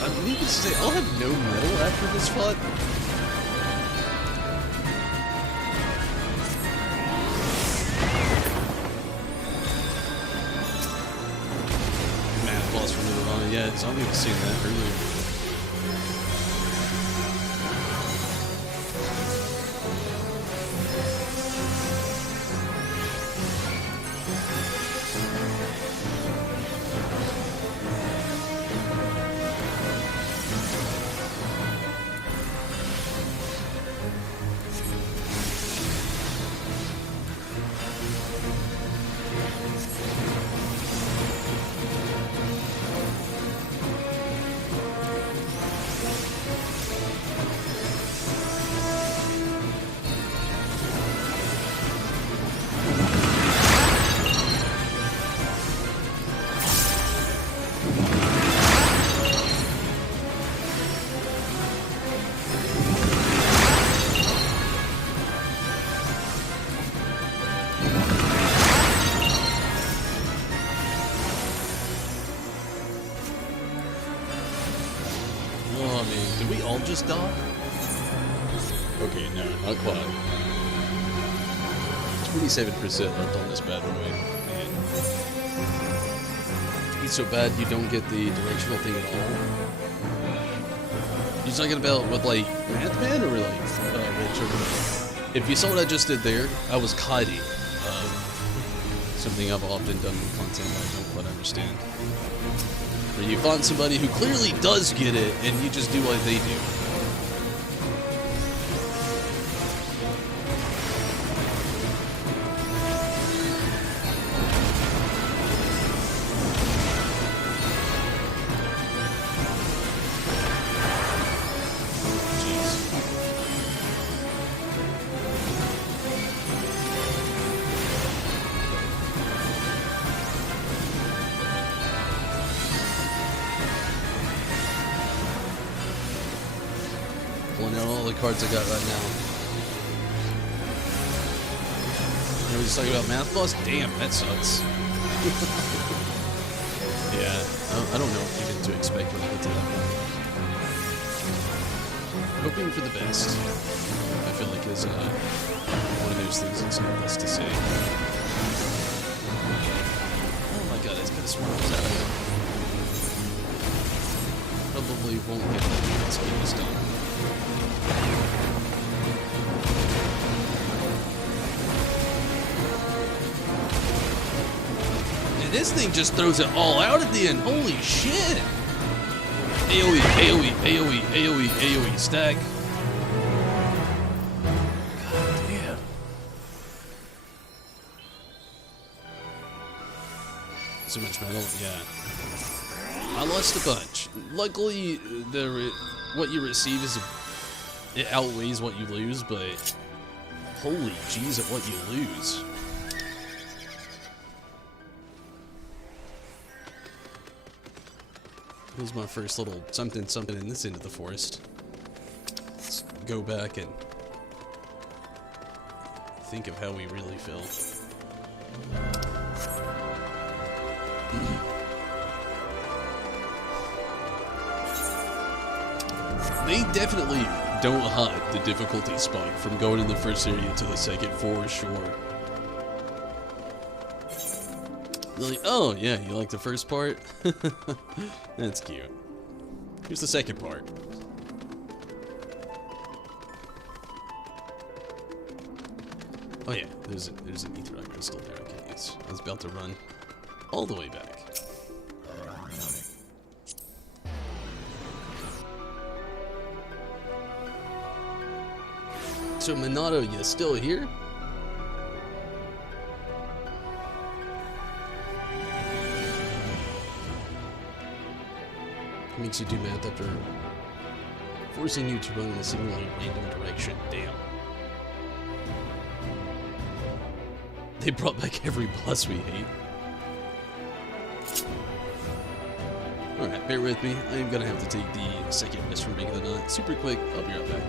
I need to say, I'll have no metal after this fight. Yeah, it's not even seen that earlier. Oh man, did we all just die? Okay, no, not quite. 27% left on this bad boy. And it's so bad you don't get the directional thing at all. You're talking about with like Mathman or like Red Chocobo? If you saw what I just did there, I was kiting. Something I've often done with content I don't quite understand. Where you find somebody who clearly does get it, and you just do what they do. Pulling out all the cards I got right now. You know, we just talking about Math Boss? Damn, that sucks. Yeah, I don't know even to expect when I get to that point. Hoping for the best. I feel like is one of those things that's needless to say. Oh my god, it's kind of smart out of it. Probably won't get this game is done. And this thing just throws it all out at the end. Holy shit! AoE, AoE, AoE, AoE, AoE, stack. God damn. So much metal, yeah. I lost a bunch. Luckily, what you receive it outweighs what you lose, but holy jeez at what you lose. Here's my first little something in this end of the forest. Let's go back and think of how we really feel. They definitely don't hide the difficulty spike from going in the first area to the second for sure. They're like, oh yeah, you like the first part? That's cute. Here's the second part. Oh yeah, there's an etherite crystal there. Okay, yes. I was about to run all the way back. So Minato, you still here? Makes you do math after forcing you to run in a seemingly random direction. Damn. They brought back every boss we hate. Alright, bear with me. I am gonna have to take the second miss from Ring of the Night. Super quick, I'll be right back.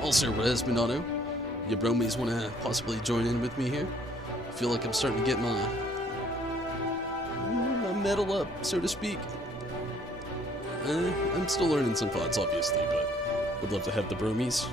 Also, Res Minato, your bromies want to possibly join in with me here? I feel like I'm starting to get my metal up, so to speak. I'm still learning some thoughts, obviously, but would love to have the bromies.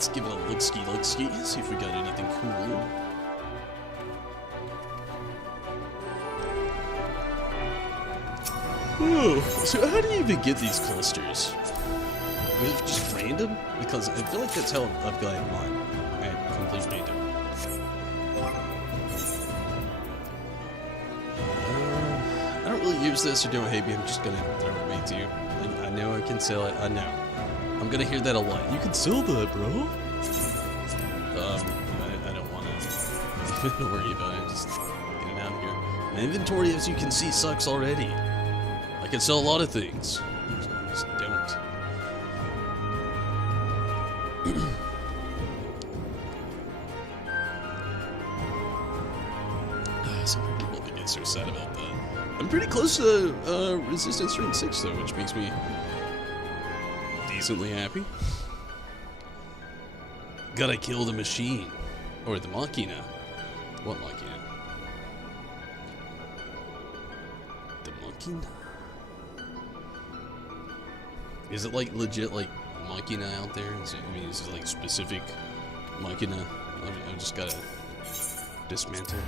let's give it a look-ski, see if we got anything cool. Ooh, so how do you even get these clusters? Is it just random? Because I feel like that's how I've got mine. At complete random. I don't really use this, or do it, I'm just gonna throw it right to you. I know I can sell it, I know. I'm gonna hear that a lot. You can sell that, bro. I don't wanna worry about it, just get it out of here. My inventory, as you can see, sucks already. I can sell a lot of things. Just don't. Some people will get so sad about that. I'm pretty close to resistance strength 6 though, which makes me decently happy. Gotta kill the machine. Or the machina. What machina? The machina? Is it like legit like machina out there? I mean, is it like specific machina? I just gotta dismantle.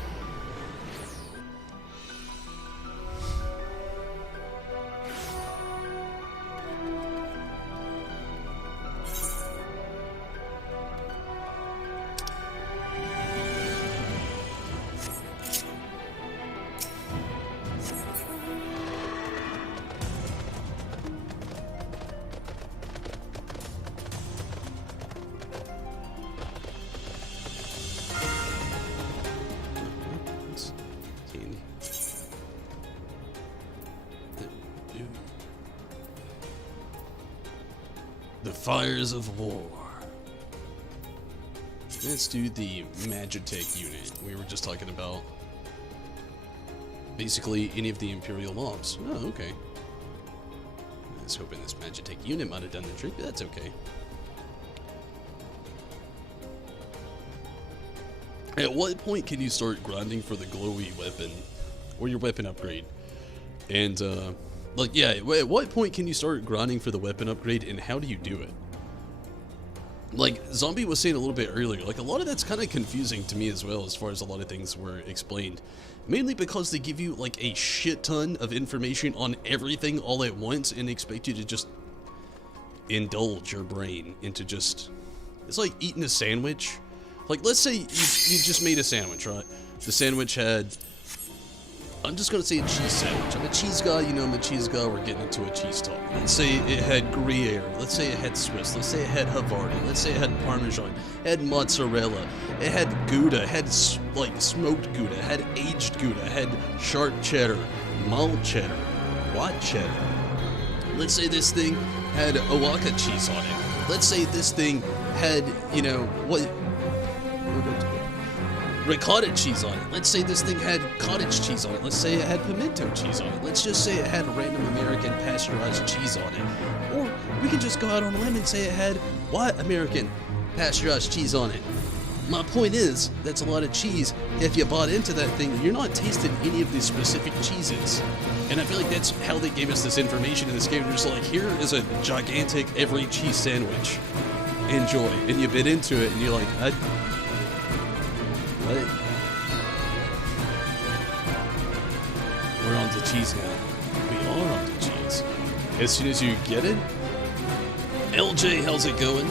The Fires of War. Let's do the Magitech unit. We were just talking about basically any of the Imperial mobs. Oh, okay. I was hoping this Magitech unit might have done the trick, but that's okay. At what point can you start grinding for the glowy weapon or your weapon upgrade? And like, yeah, at what point can you start grinding for the weapon upgrade, and how do you do it? Like Zombie was saying a little bit earlier, like a lot of that's kind of confusing to me as well, as far as a lot of things were explained. Mainly because they give you like a shit ton of information on everything all at once and expect you to just indulge your brain into just... It's like eating a sandwich. Like, let's say you just made a sandwich, right? The sandwich had... I'm just gonna say a cheese sandwich. I'm a cheese guy, you know I'm a cheese guy, we're getting into a cheese talk. Let's say it had Gruyere, let's say it had Swiss, let's say it had Havarti, let's say it had Parmesan, it had mozzarella, it had Gouda, it had like smoked Gouda, it had aged Gouda, it had sharp cheddar, mild cheddar, white cheddar. Let's say this thing had Oaxaca cheese on it. Let's say this thing had, you know, ricotta cheese on it. Let's say this thing had cottage cheese on it. Let's say it had pimento cheese on it. Let's just say it had random American pasteurized cheese on it. Or we can just go out on a limb and say it had white American pasteurized cheese on it. My point is, that's a lot of cheese. If you bought into that thing, you're not tasting any of these specific cheeses. And I feel like that's how they gave us this information in this game. They're just like, here is a gigantic every cheese sandwich. Enjoy. And you bit into it and you're like, what? We're on to cheese now. We are on to cheese. As soon as you get it. LJ, how's it going?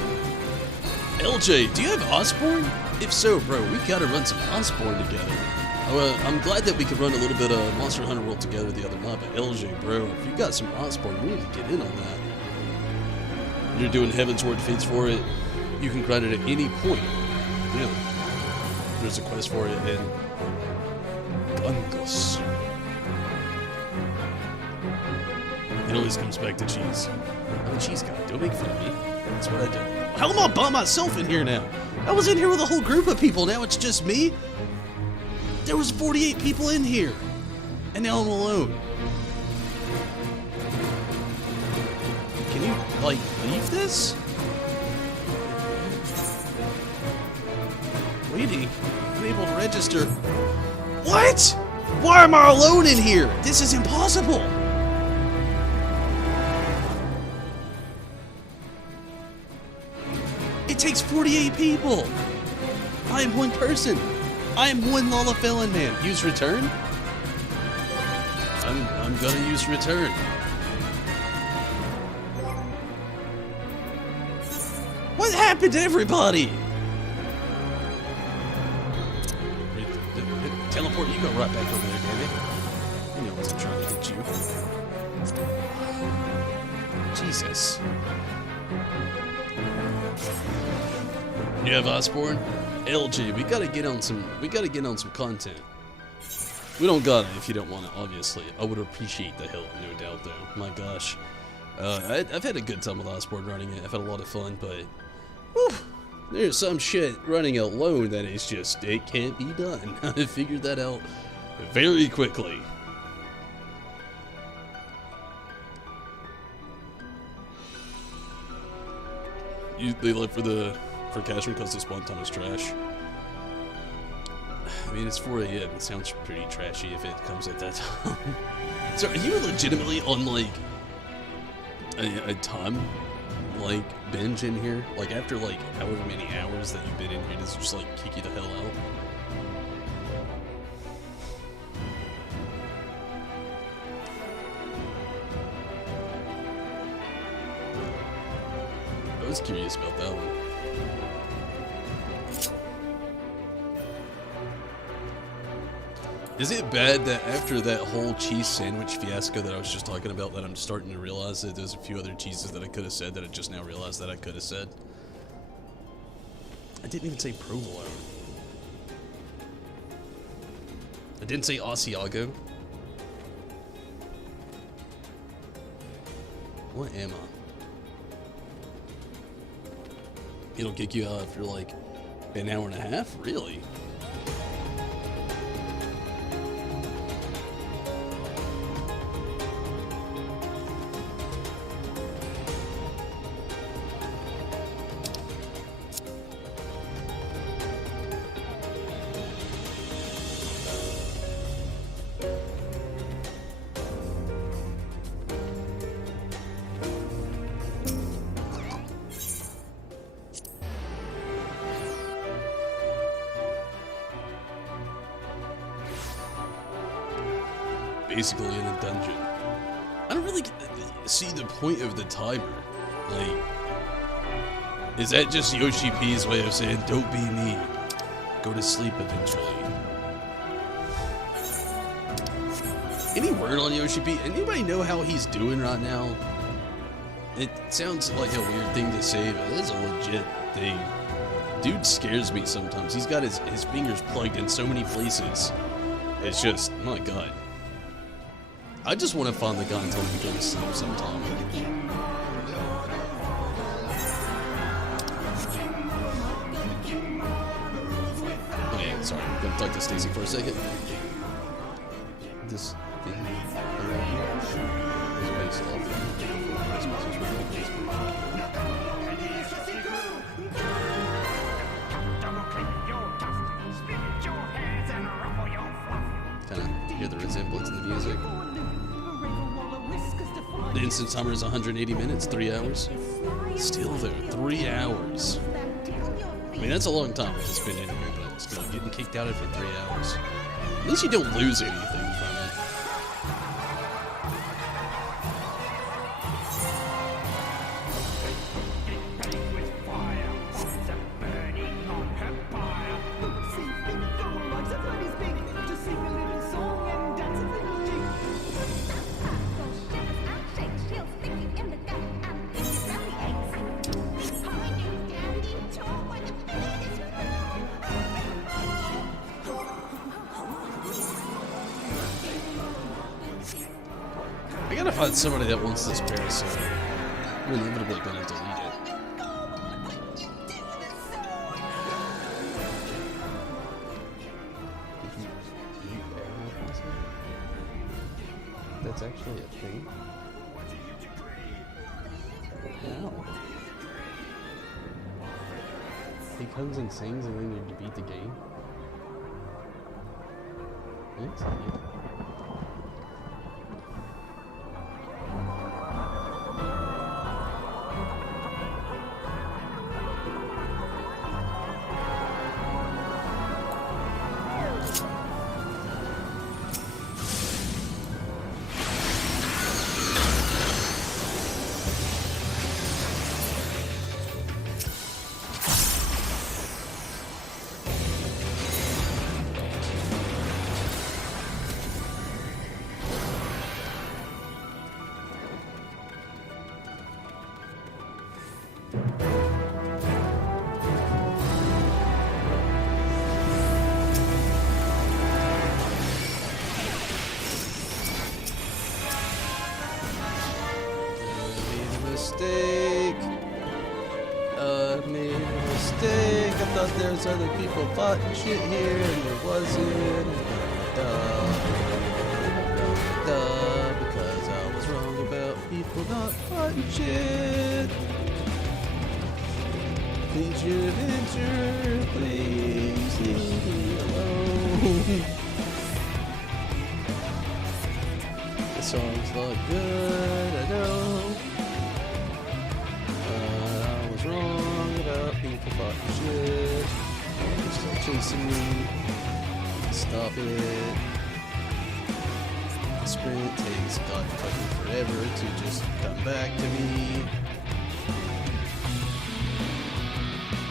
LJ, do you have Osborne? If so, bro, we gotta run some Osborne together. I'm glad that we could run a little bit of Monster Hunter World together the other night, but LJ, bro, if you got some Osborne, we need to get in on that. You're doing Heaven's Word Fates for it. You can grind it at any point. Really. There's a quest for it in Gungus. It always comes back to cheese. I'm a cheese guy. Don't make fun of me. That's what I do. How am I by myself in here now? I was in here with a whole group of people. Now it's just me. There was 48 people in here. And now I'm alone. Can you, like, leave this? Waiting. Unable to register. What? Why am I alone in here? This is impossible. It takes 48 people! I am one person! I am one Lalafellan man! Use return? I'm gonna use return. What happened to everybody? Teleport, you go right back over there, baby. You know I wasn't trying to hit you. Jesus. You have Osborne? LJ, we gotta get on some content. We don't got it if you don't want it, obviously. I would appreciate the help, no doubt, though. My gosh. I've had a good time with Osborne running it. I've had a lot of fun, but whew, there's some shit running alone that is just, it can't be done. I figured that out very quickly. They left for Cashman because the spawn time is trash. I mean, it's 4 a.m. It sounds pretty trashy if it comes at that time. So, are you legitimately on, like, a time, like, binge in here? Like, after, like, however many hours that you've been in here, does it just, like, kick you the hell out? I was curious about that one. Is it bad that after that whole cheese sandwich fiasco that I was just talking about, that I'm starting to realize that there's a few other cheeses that I could have said that I just now realized that I could have said? I didn't even say provolone. I didn't say Asiago. What am I? It'll kick you out after like an hour and a half? Really? Basically in a dungeon. I don't really see the point of the timer. Like, is that just Yoshi P's way of saying, don't be me, go to sleep eventually? Any word on Yoshi P? Anybody know how he's doing right now? It sounds like a weird thing to say, but it's a legit thing. Dude scares me sometimes. He's got his fingers plugged in so many places. It's just, my God. I just want to find the guy and tell him to go to sleep sometime. Oh yeah, sorry. I'm gonna talk to Stacy for a second. This thing around here is based off kind of hear the resemblance in the music. The instant timer is 180 minutes, 3 hours. Still though, 3 hours. I mean, that's a long time to spend in here, but still getting kicked out after 3 hours. At least you don't lose anything from it. I gotta find somebody that wants this parasite. I'm inevitably gonna delete it. That's actually a thing? How? He comes and sings and then you defeat the game? Thanks, idiot. mistake. I made a mistake. I thought there's other people plotting shit here, and there wasn't. Because I was wrong about people not plotting shit. Venture, venture, please leave me alone. The song's not good, I know. I was wrong about people fucking shit. They're still chasing me. Stop it. The sprint takes God fucking forever to just come back to me.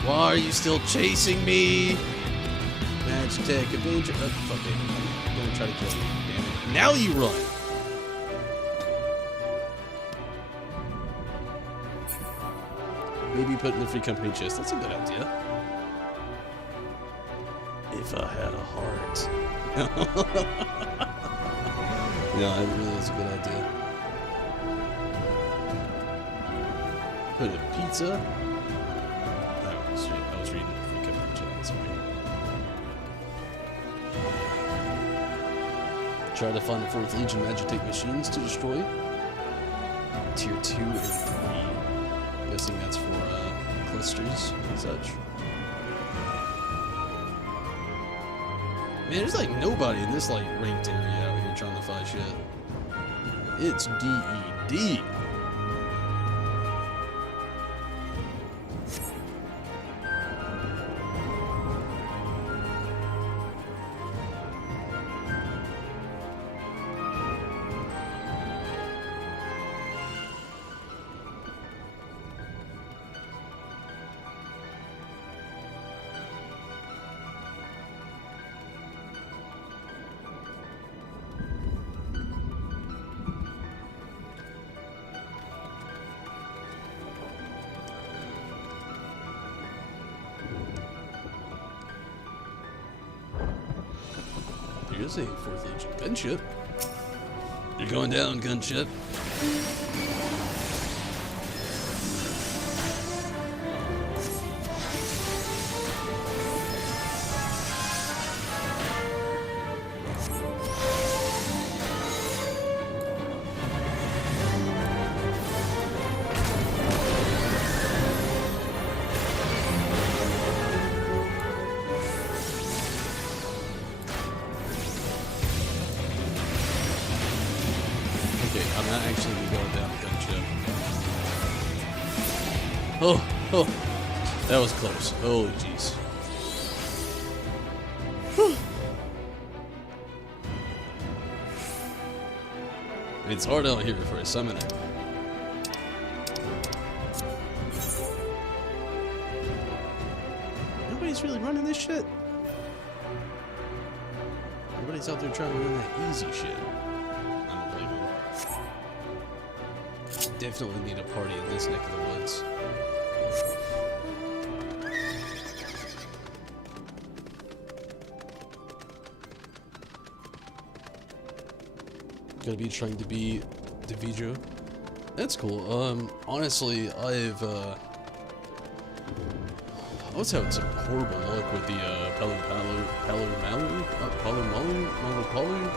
Why are you still chasing me? Magitech Avenger. Fuck it. I'm gonna try to kill you. Damn it. Now you run! Maybe put in the free company chest. That's a good idea. If I had a heart. Yeah, it really is a good idea. Put a pizza. I was reading the free company chest. Sorry. Try to find the 4th Legion Magitek machines to destroy. Tier 2 and 3. I'm guessing that's for clusters and such. Man, there's like nobody in this like ranked area out here trying to fight shit. It's DED. Here's a 4th Legion gunship. You're going down, gunship. I'm not actually going down the gunship. Oh, that was close. Holy jeez. It's hard out here for a summoner. Nobody's really running this shit. Everybody's out there trying to run that easy shit. Definitely need a party in this neck of the woods. Gonna be trying to be Divijo. That's cool. Honestly, I was having some horrible luck with the Palu.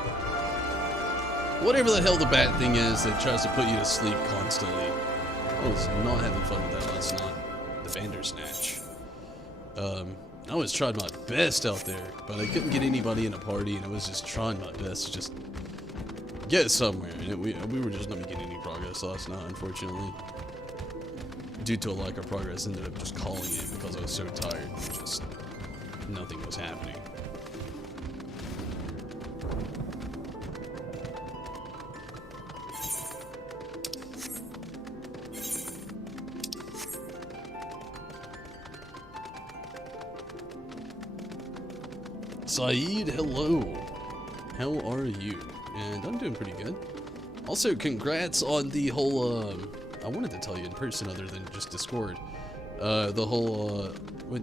Whatever the hell the bat thing is that tries to put you to sleep constantly. I was not having fun with that last night. The Bandersnatch. I was trying my best out there, but I couldn't get anybody in a party, and I was just trying my best to just get somewhere. And we were just not making any progress last night, unfortunately. Due to a lack of progress, ended up just calling it because I was so tired. Just nothing was happening. Saeed, hello. How are you? And I'm doing pretty good. Also, congrats on the whole, I wanted to tell you in person other than just Discord. The whole,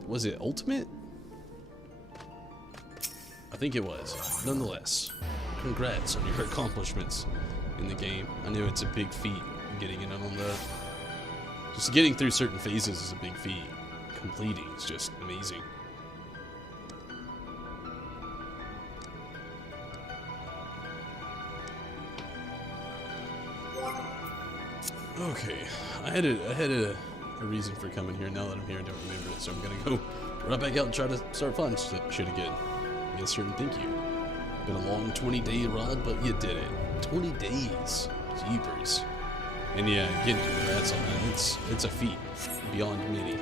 was it Ultimate? I think it was. Nonetheless, congrats on your accomplishments in the game. I know it's a big feat getting in on that. Just getting through certain phases is a big feat. Completing is just amazing. Okay, I had a reason for coming here. Now that I'm here, I don't remember it, so I'm gonna go right back out and try to start flying shit again. Yes, sir, and thank you. Been a long 20-day ride, but you did it. 20 days, jeepers. And yeah, again, congrats on that. It's a feat beyond many.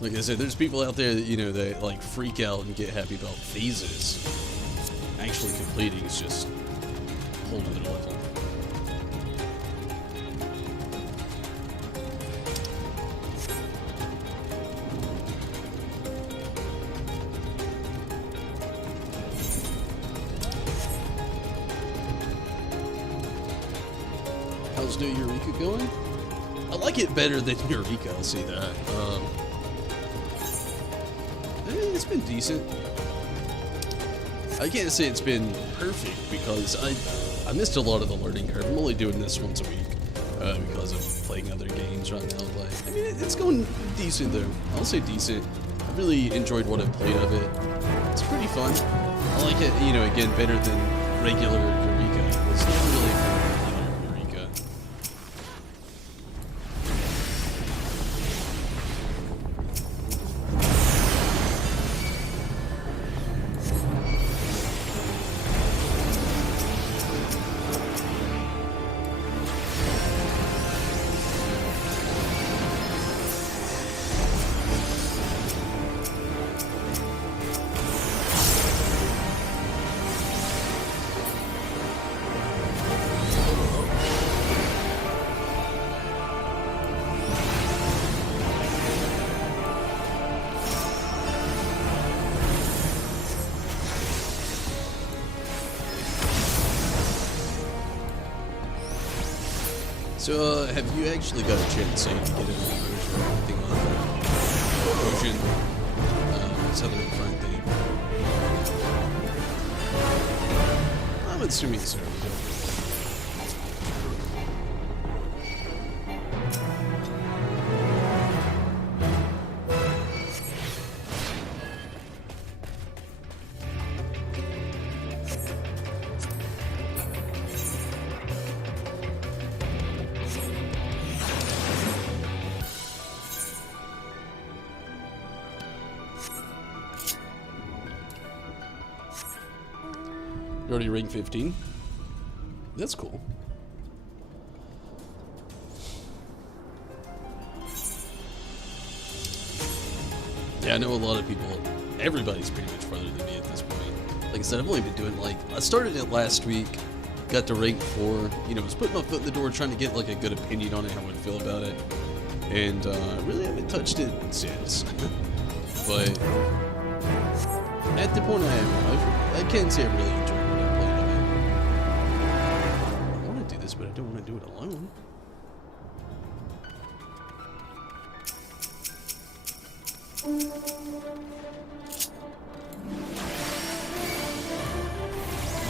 Like I said, there's people out there that, you know, they like freak out and get happy about phases. Actually completing is just a whole other level. How's New Eureka going? I like it better than Eureka, I'll say that. It's been decent. I can't say it's been perfect because I missed a lot of the learning curve. I'm only doing this once a week because of playing other games right now. But I mean, it's going decent though. I'll say decent. I really enjoyed what I played of it. It's pretty fun. I like it, you know, again, better than regular Eureka. It's not really regular Eureka. So, have you actually got a chance, say, to get a version or anything on Bozjan, Southern Front thing? I'm assuming so. You're already rank 15. That's cool. Yeah, I know a lot of people, everybody's pretty much farther than me at this point. Like I said, I've only been doing I started it last week, got to rank 4, you know, was putting my foot in the door trying to get like a good opinion on it, how I feel about it. And really haven't touched it since. But at the point I can say I really enjoyed what I played of it. I want to do this, but I don't want to do it alone.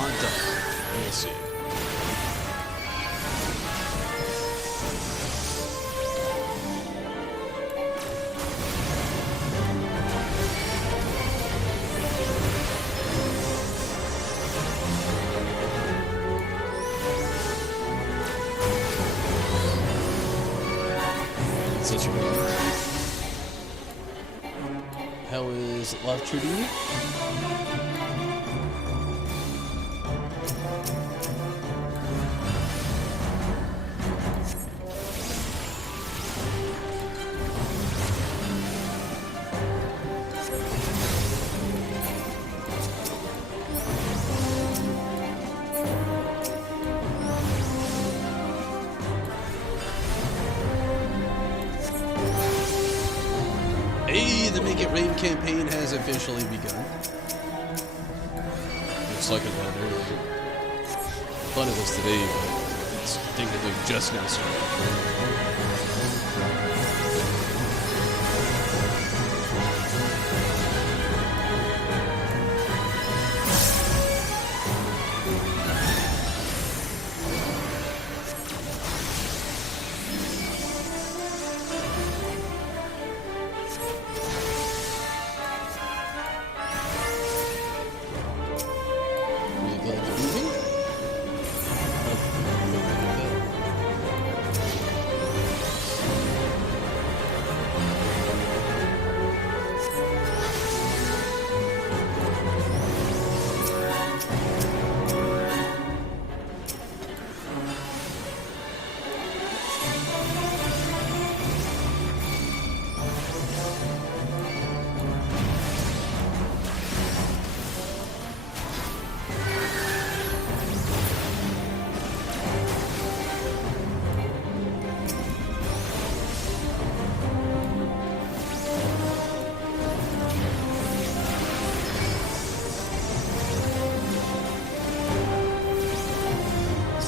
On top. We'll see. Such a good. How is life treating you? Hey, the Make It Rain campaign has officially begun. Looks like it went earlier. I thought it was today, but it's technically just now started.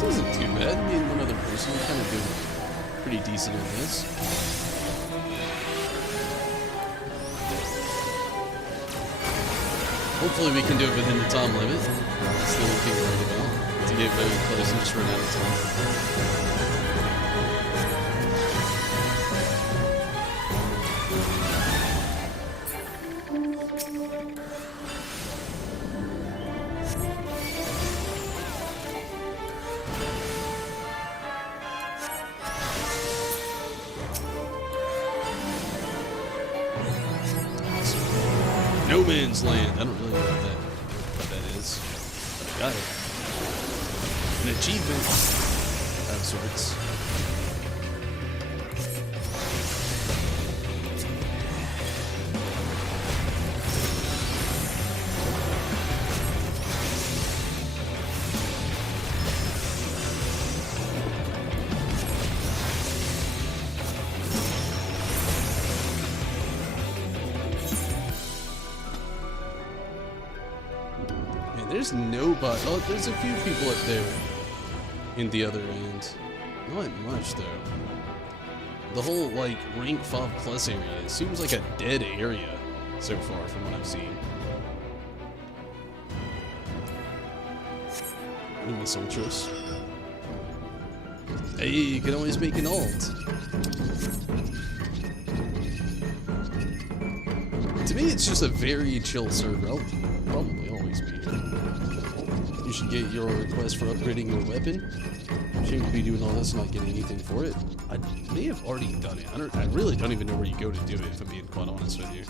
This isn't too bad. Me and one other person are kind of doing pretty decent on this. Hopefully we can do it within the time limit. Still looking really well. To get very close and just run out of time. No Man's Land. I don't really know what that is, but I got it. An achievement of sorts. There's nobody. Oh, there's a few people up there in the other end. Not much, though. The whole, like, rank 5 plus area seems like a dead area so far from what I've seen. Miss Ultras. Hey, you can always make an alt. To me, it's just a very chill server. I'll probably always be. You should get your request for upgrading your weapon. Shouldn't be doing all this and not getting anything for it. I may have already done it. I really don't even know where you go to do it, if I'm being quite honest with you.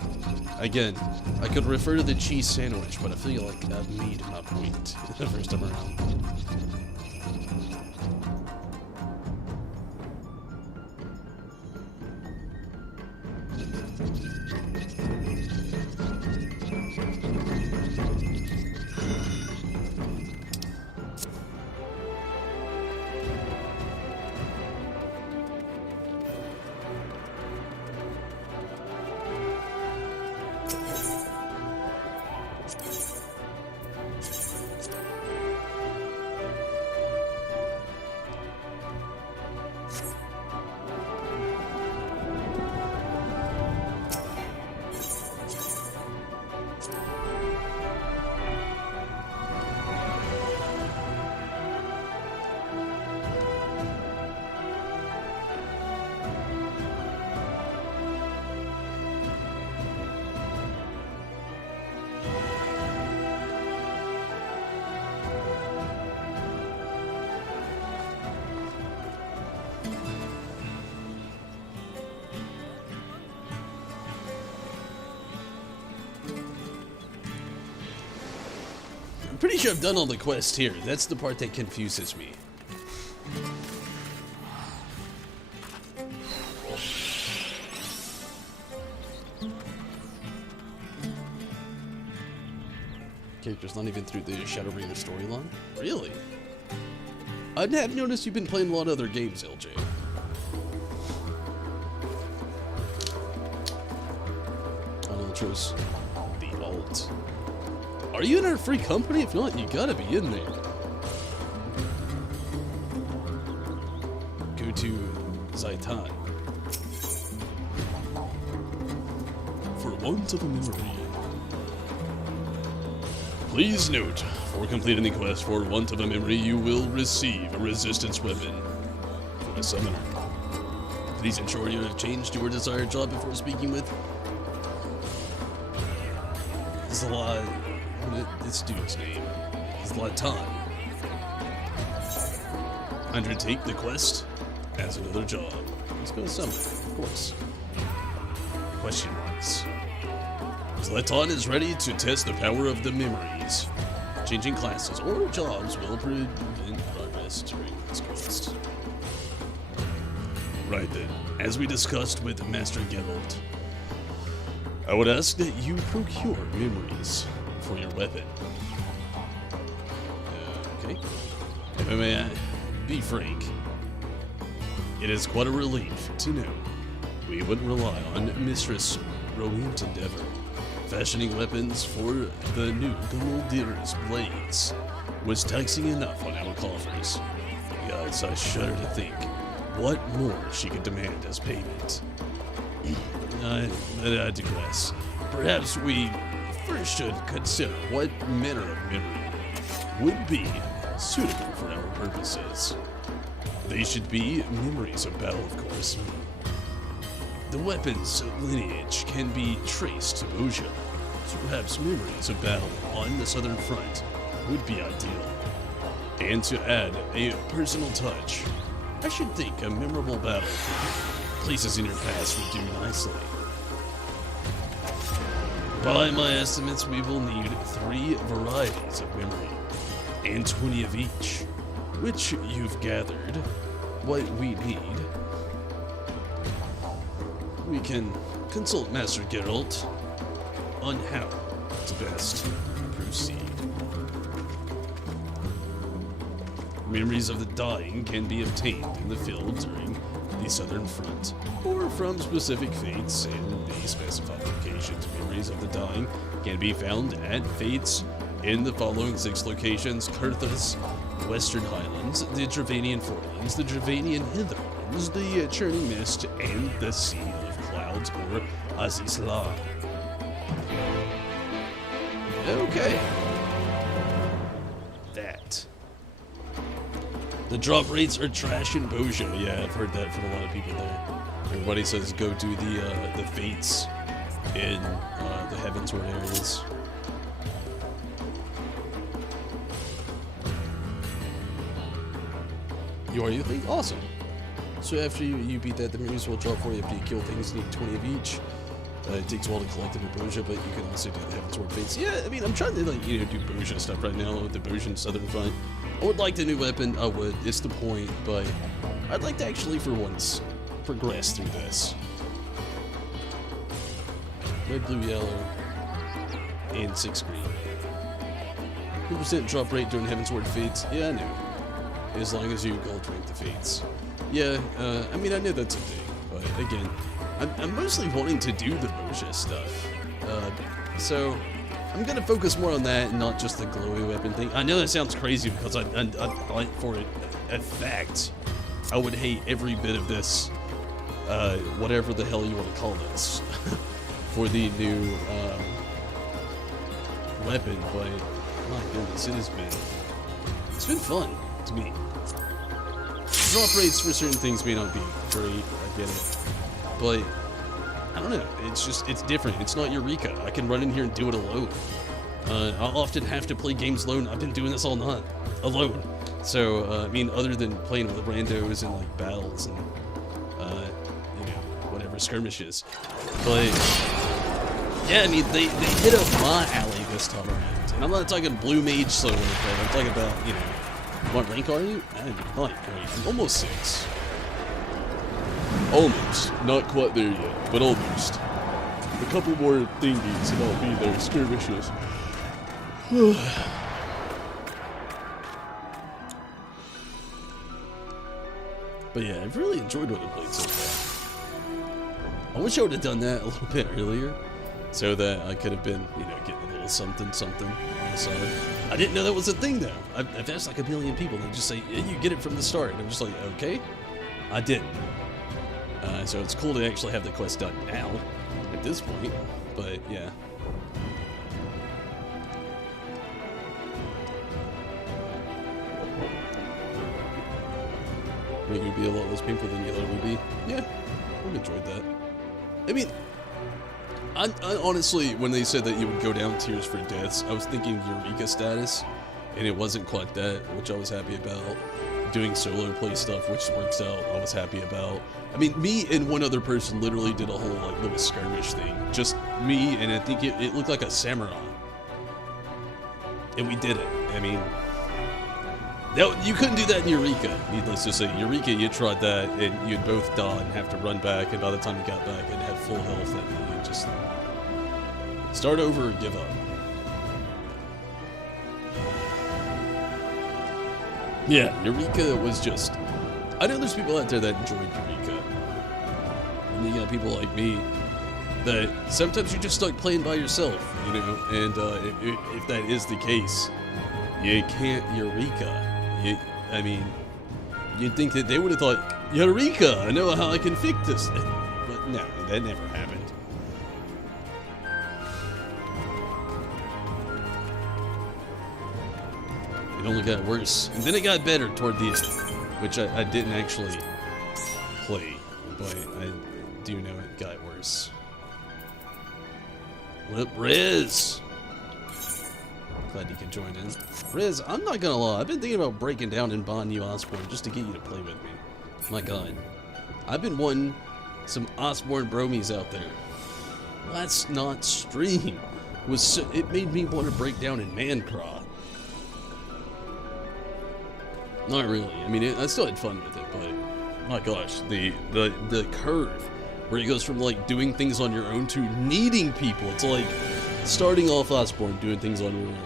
Again, I could refer to the cheese sandwich, but I feel like I've made my point the first time around. Pretty sure I've done all the quests here. That's the part that confuses me. Character's not even through the Shadowbringer storyline? Really? I have noticed you've been playing a lot of other games, LJ. On Ultras. The alt. Are you in our free company? If not, you gotta be in there. Go to Zaitan. For want of a memory. Please note, for completing the quest for want of a memory, you will receive a resistance weapon from a summoner. Please ensure you have changed your desired job before speaking with this dude's name is Zlatan. Undertake the quest as another job. Let's go to summon, of course. Question marks. Zlatan is ready to test the power of the memories. Changing classes or jobs will prevent progress during this quest. Right then, as we discussed with Master Geralt, I would ask that you procure memories for your weapon. Okay. If I may be frank, it is quite a relief to know we wouldn't rely on Mistress Rowan's endeavor. Fashioning weapons for the new Guldir's blades was taxing enough on our coffers. guys, I shudder to think what more she could demand as payment. I digress. Perhaps we first should consider what manner of memory would be suitable for our purposes. They should be memories of battle, of course. The weapon's lineage can be traced to Bozjan, so perhaps memories of battle on the southern front would be ideal. And to add a personal touch, I should think a memorable battle places in your past would do nicely. By my estimates, we will need 3 varieties of memory, and 20 of each, which you've gathered what we need. We can consult Master Geralt on how to best proceed. Memories of the dying can be obtained in the field during the Southern Front, or from specific fates in the specified locations. Memories of the dying can be found at fates in the following 6 locations: Kurthas, Western Highlands, the Dravanian Forelands, the Dravanian Hitherlands, the Churning Mist, and the Sea of Clouds, or Azizla. Okay. That. The drop rates are trash in Bozjan. Yeah, I've heard that from a lot of people there. Everybody says go do the fates in the Heavensward areas. You think? Awesome. So after you beat that, the memories will drop for you after you kill things. You need 20 of each. It takes a while to collect them in Bozjan, but you can also do the Heavensward fates. Yeah, I mean, I'm trying to do Bozjan stuff right now with the Bozjan Southern Front. I would like the new weapon. I would. It's the point, but I'd like to actually, for once, progress through this. Red, blue, yellow, and 6 green. 2% drop rate during Heavensward fates. Yeah, I know. As long as you gold rank the fates. Yeah, I mean, I know that's a thing, but again, I'm mostly wanting to do the Bozjan stuff. So I'm gonna focus more on that and not just the glowy weapon thing. I know that sounds crazy because I for a fact, I would hate every bit of this, whatever the hell you want to call this, for the new weapon. But my goodness, it's been fun to me. Drop rates for certain things may not be great. I get it, but I don't know, it's different. It's not Eureka. I can run in here and do it alone. I'll often have to play games alone. I've been doing this all night, alone. So, I mean, other than playing with the randos and, like, battles and, whatever, skirmishes. But, yeah, I mean, they hit up my alley this time around. And I'm not talking blue mage solo play. I'm talking about, what rank are you? I'm not great. I'm almost 6. Almost. Not quite there yet, but almost. A couple more thingies and I'll be there. Skirmishes. But yeah, I've really enjoyed what I played so far. I wish I would have done that a little bit earlier, so that I could have been, getting a little something on the side. I didn't know that was a thing though. I've asked like a million people, and they just say, yeah, you get it from the start. And I'm just like, okay, I didn't. So it's cool to actually have the quest done now, at this point, but yeah. I mean, it would be a lot less painful than you thought it would be. Yeah, I've enjoyed that. I mean, I honestly, when they said that you would go down tiers for deaths, I was thinking Eureka status, and it wasn't quite that, which I was happy about. Doing solo play stuff, which works out, I was happy about. I mean, me and one other person literally did a whole, like, little skirmish thing. Just me, and I think it looked like a samurai. And we did it. I mean, you couldn't do that in Eureka, needless to say. Eureka, you tried that, and you'd both die and have to run back, and by the time you got back and had full health, and you just start over or give up. Yeah, Eureka was just... I know there's people out there that enjoyed Eureka. And you got people like me that sometimes you're just stuck playing by yourself, and if that is the case, you can't Eureka. I mean, You'd think that they would have thought, Eureka, I know how I can fix this. But no, that never happened. It only got worse. And then it got better toward the end, which I didn't actually play, but I do know it got worse. What up, Riz? Glad you can join in. Riz, I'm not gonna lie, I've been thinking about breaking down and buying you Osborne just to get you to play with me. My god. I've been wanting some Osborne bromies out there. Last not stream was so, it made me want to break down in Mancraw. Not really. I mean, I still had fun with it, but my gosh, the curve where it goes from like doing things on your own to needing people. It's like starting off Osborne doing things on your own,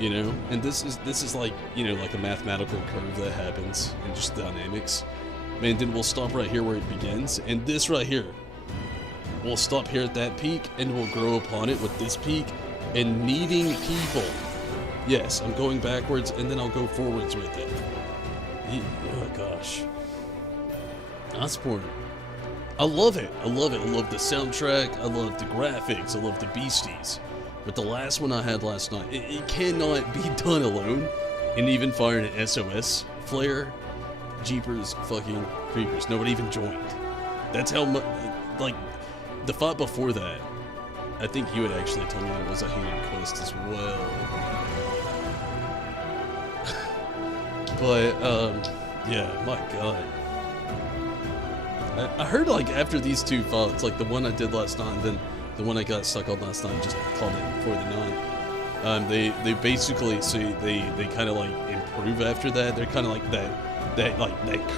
you know. And this is like, you know, like a mathematical curve that happens and just dynamics. And then we'll stop right here where it begins, and this right here, we'll stop here at that peak, and we'll grow upon it with this peak and needing people. Yes, I'm going backwards, and then I'll go forwards with it. Oh, gosh. Osborne. I love it. I love it. I love the soundtrack. I love the graphics. I love the beasties. But the last one I had last night, it cannot be done alone. And even firing an SOS flare, jeepers fucking creepers. Nobody even joined. That's how much, like, the fight before that, I think you had actually told me that it was a hated quest as well. But, yeah, my god. I heard, like, after these two fights, like the one I did last night and then the one I got stuck on last night, just called it for the night. They basically, so they kind of, like, improve after that. They're kind of like that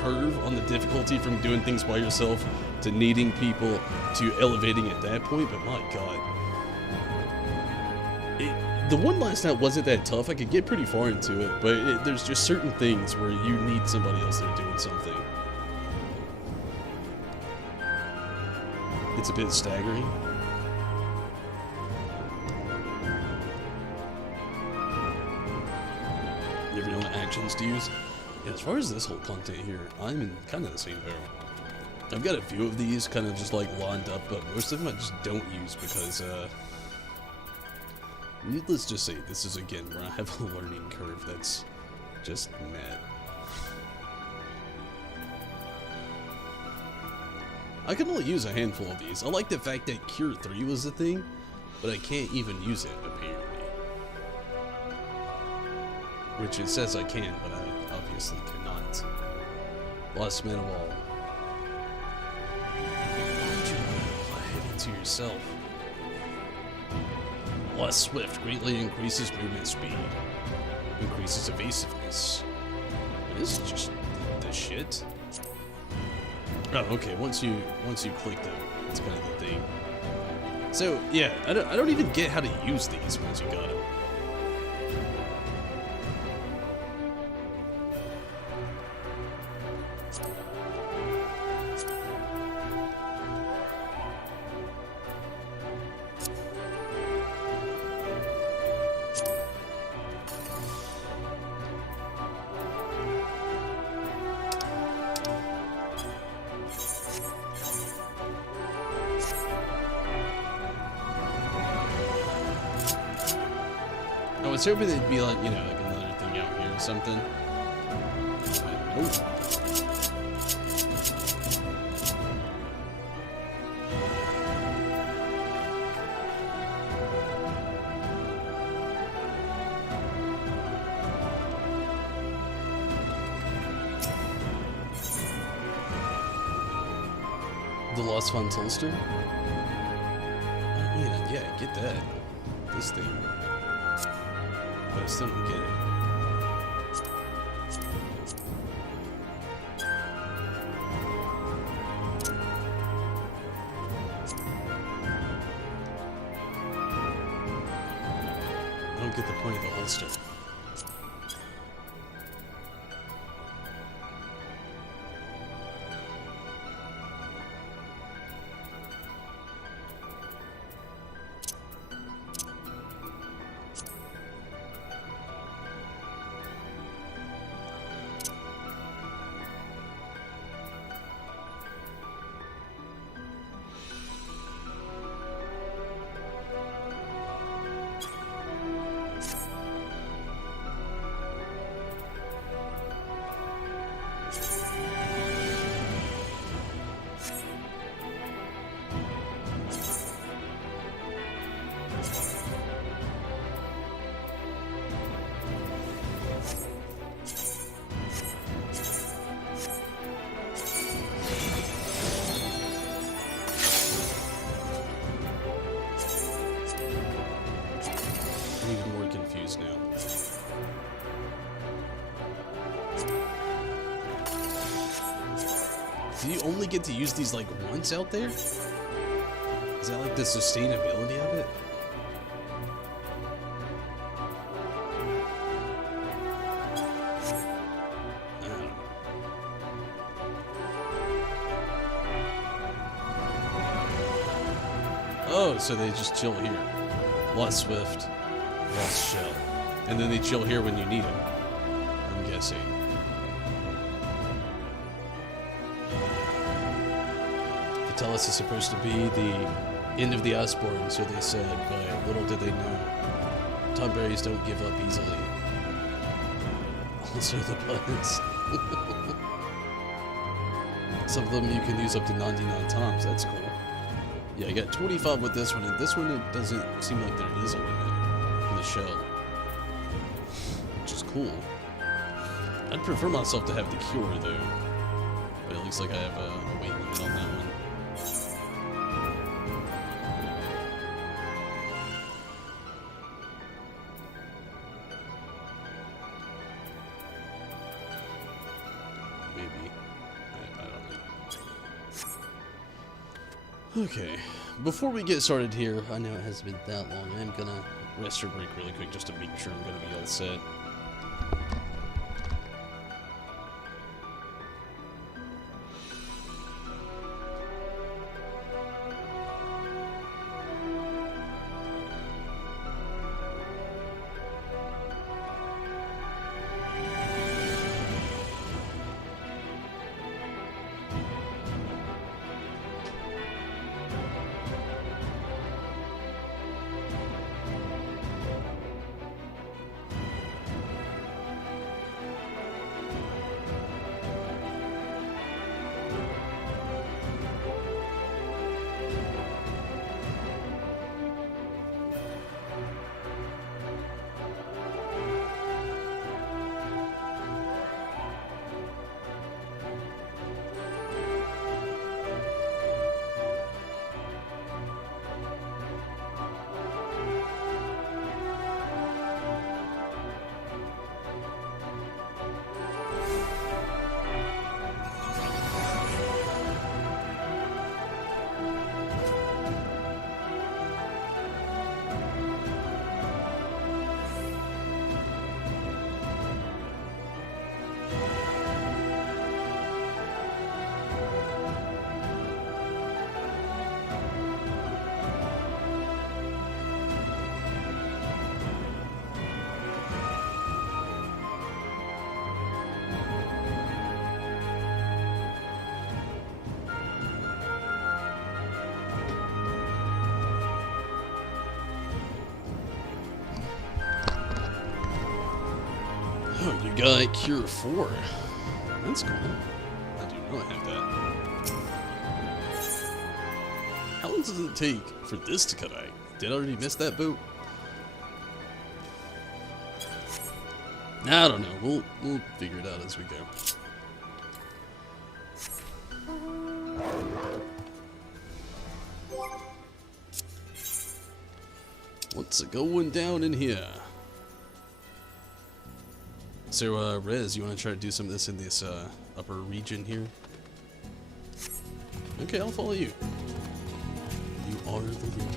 curve on the difficulty from doing things by yourself to needing people to elevating at that point, but my god. The one last night wasn't that tough. I could get pretty far into it, but there's just certain things where you need somebody else there doing something. It's a bit staggering. You ever know what actions to use? Yeah, as far as this whole content here, I'm in kind of the same boat. I've got a few of these kind of just like lined up, but most of them I just don't use because, needless to say, this is again where I have a learning curve that's just mad. I can only use a handful of these. I like the fact that Cure 3 was a thing, but I can't even use it, apparently. Which it says I can, but I obviously cannot. Lost man of all. Why would you apply it into yourself? Lost Swift greatly increases movement speed. Increases evasiveness. This is just the shit. Oh, okay. Once you click them, that's kind of the thing. So yeah, I don't even get how to use these once you got them. I was hoping they'd be like, you know, like another thing out here or something. But nope. The Lost Fun Holster? Yeah, get that. This thing. But I still don't get it. I don't get the point of the holster. do you only get to use these like once out there? Is that like the sustainability of it? Oh, so they just chill here. Lost Swift, lost Shell. And then they chill here when you need them, I'm guessing. Vitalis is supposed to be the end of the Iceborne, so they said, but little did they know. Tonberries don't give up easily. Also the buttons. Some of them you can use up to 99 times, that's cool. Yeah, I got 25 with this one, and this one it doesn't seem like there is a limit for the shell. Which is cool. I'd prefer myself to have the cure though. But it looks like I have a weight limit on that one. Maybe. I don't know. Okay, before we get started here, I know it hasn't been that long, I'm gonna rest or break really quick just to make sure I'm gonna be all set. Oh, you got Cure 4. That's cool. I do not have that. How long does it take for this to come out? Did I already miss that boat? I don't know. We'll figure it out as we go. What's going down in here? So, Rez, you want to try to do some of this in this upper region here? Okay, I'll follow you. You are the leader.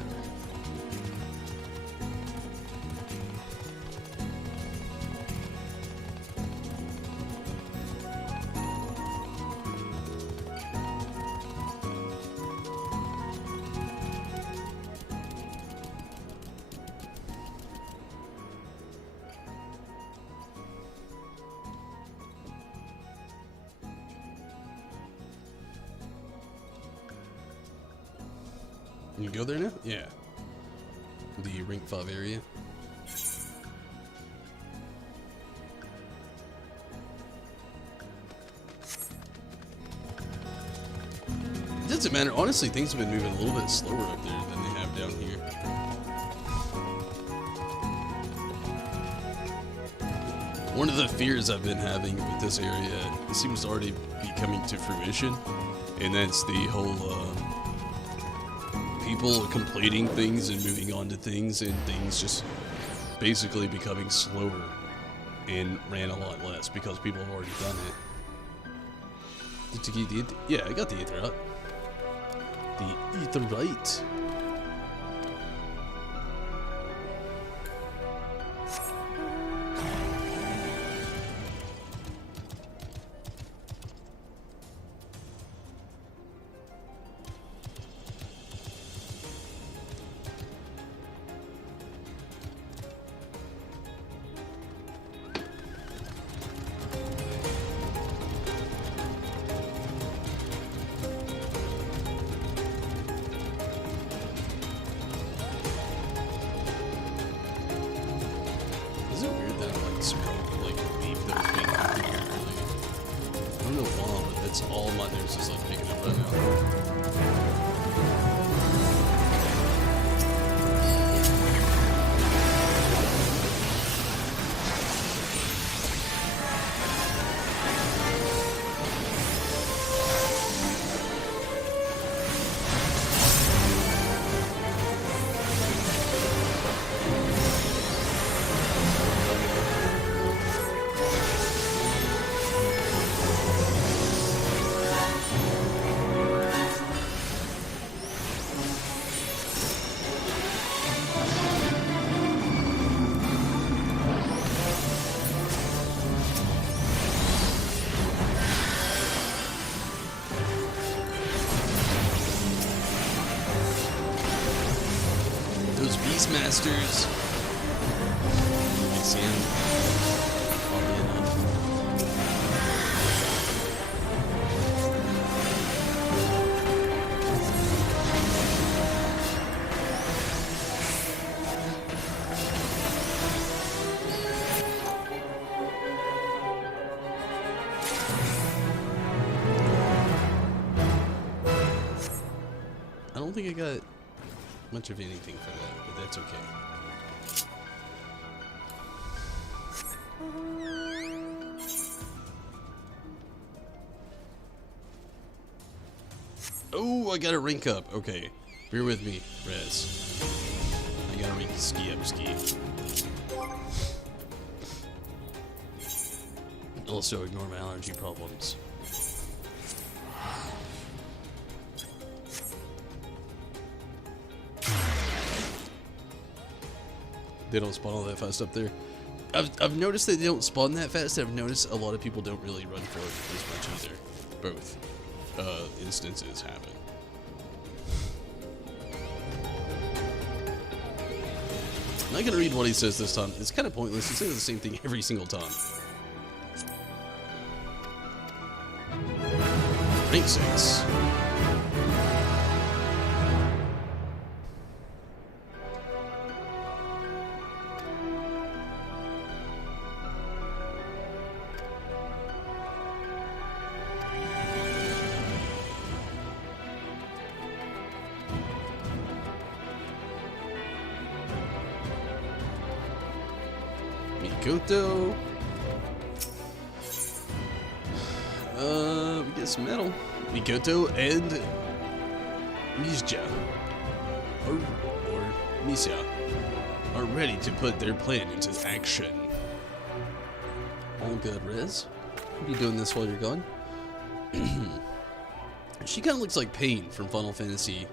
You go there now? Yeah. The Rank 5 area. It doesn't matter. Honestly, things have been moving a little bit slower up there than they have down here. One of the fears I've been having with this area, it seems to already be coming to fruition, and that's the whole, people completing things and moving on to things, and things just basically becoming slower and ran a lot less because people have already done it. Did you get the... Yeah, I got the ether out. The ether right. Is it weird that I like smoke, like leave those being completely early? I don't know why, but that's all my nose is like picking up right now. Those Beastmasters. I see him. Oddly enough. I don't think I got much of anything for that, but that's okay. Oh, I got a rank up. Okay, bear with me, Rez. I got a rank ski up ski. Also, ignore my allergy problems. They don't spawn all that fast up there. I've noticed that they don't spawn that fast. I've noticed a lot of people don't really run for it as much either. Both instances happen. I'm not gonna read what he says this time. It's kind of pointless. He says the same thing every single time. Rank 6. Mikoto. We get some metal. Mikoto and Mizja, or Mizja, are ready to put their plan into action. All good, Rez. You doing this while you're gone? She kind of looks like Pain from Final Fantasy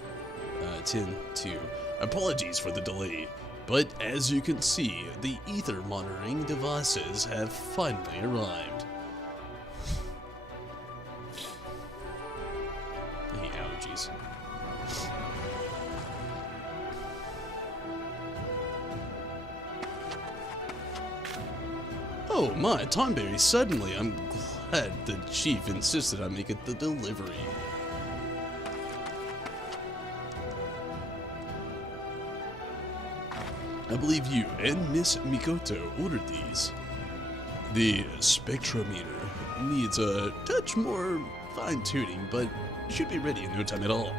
X-2. Apologies for the delay, but as you can see, the ether monitoring devices have finally arrived. I hate allergies. Oh my, Tonberry, suddenly I'm glad the chief insisted I make it the delivery. I believe you and Miss Mikoto ordered these. The spectrometer needs a touch more fine-tuning, but should be ready in no time at all.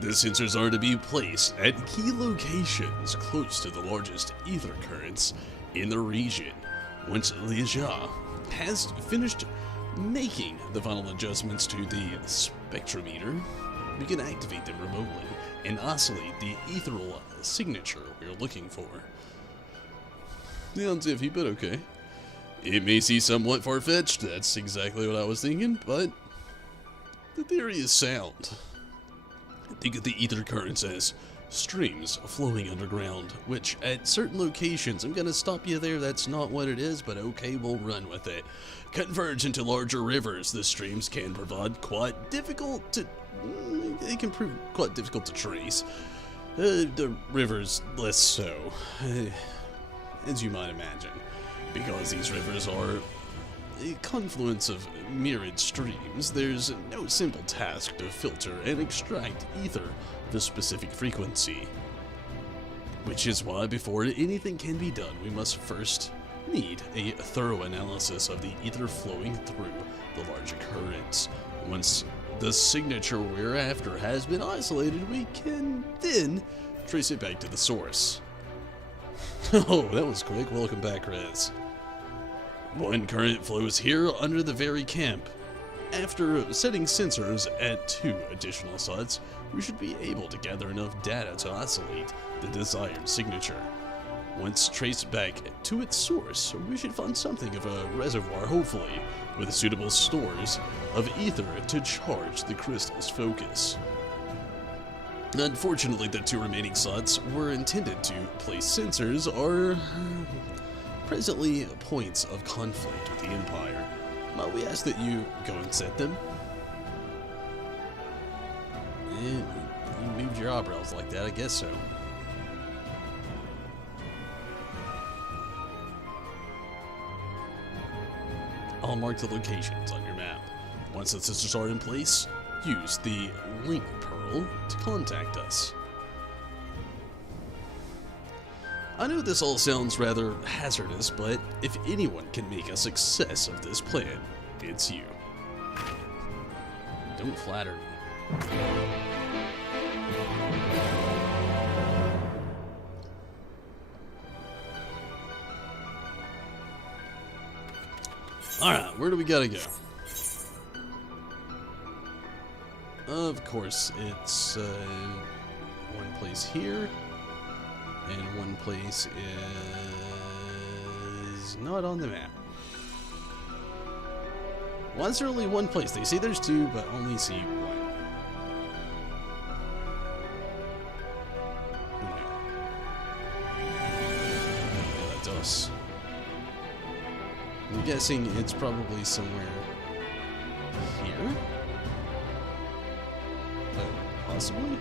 The sensors are to be placed at key locations close to the largest ether currents in the region. Once Leja has finished making the final adjustments to the spectrometer, we can activate them remotely and oscillate the ethereal signature we're looking for. Yeah, it's iffy, but okay. It may seem somewhat far-fetched, that's exactly what I was thinking, but the theory is sound. Think of the ether currents as streams flowing underground, which at certain locations, I'm gonna stop you there, that's not what it is, but okay, we'll run with it. Converge into larger rivers. The streams can prove quite difficult to trace. The rivers less so, as you might imagine, because these rivers are a confluence of myriad streams. There's no simple task to filter and extract ether of a specific frequency. Which is why before anything can be done, we must first need a thorough analysis of the ether flowing through the larger currents. Once the signature we're after has been isolated, we can then trace it back to the source. Oh, that was quick. Welcome back, Rez. One current flows here under the very camp. After setting sensors at 2 additional sites, we should be able to gather enough data to isolate the desired signature. Once traced back to its source, we should find something of a reservoir, hopefully, with suitable stores of ether to charge the crystal's focus. Unfortunately, the 2 remaining slots were intended to place sensors are presently points of conflict with the Empire. We ask that you go and set them. You moved your eyebrows like that, I guess so. I'll mark the locations on your map. Once the sensors are in place, use the link pearl to contact us. I know this all sounds rather hazardous, but if anyone can make a success of this plan, it's you. Don't flatter me. Alright, where do we gotta go? Of course, it's one place here, and one place is not on the map. Why is there only one place? They say there's 2, but only see 1. Yeah, that does. I'm guessing it's probably somewhere here? Possibly?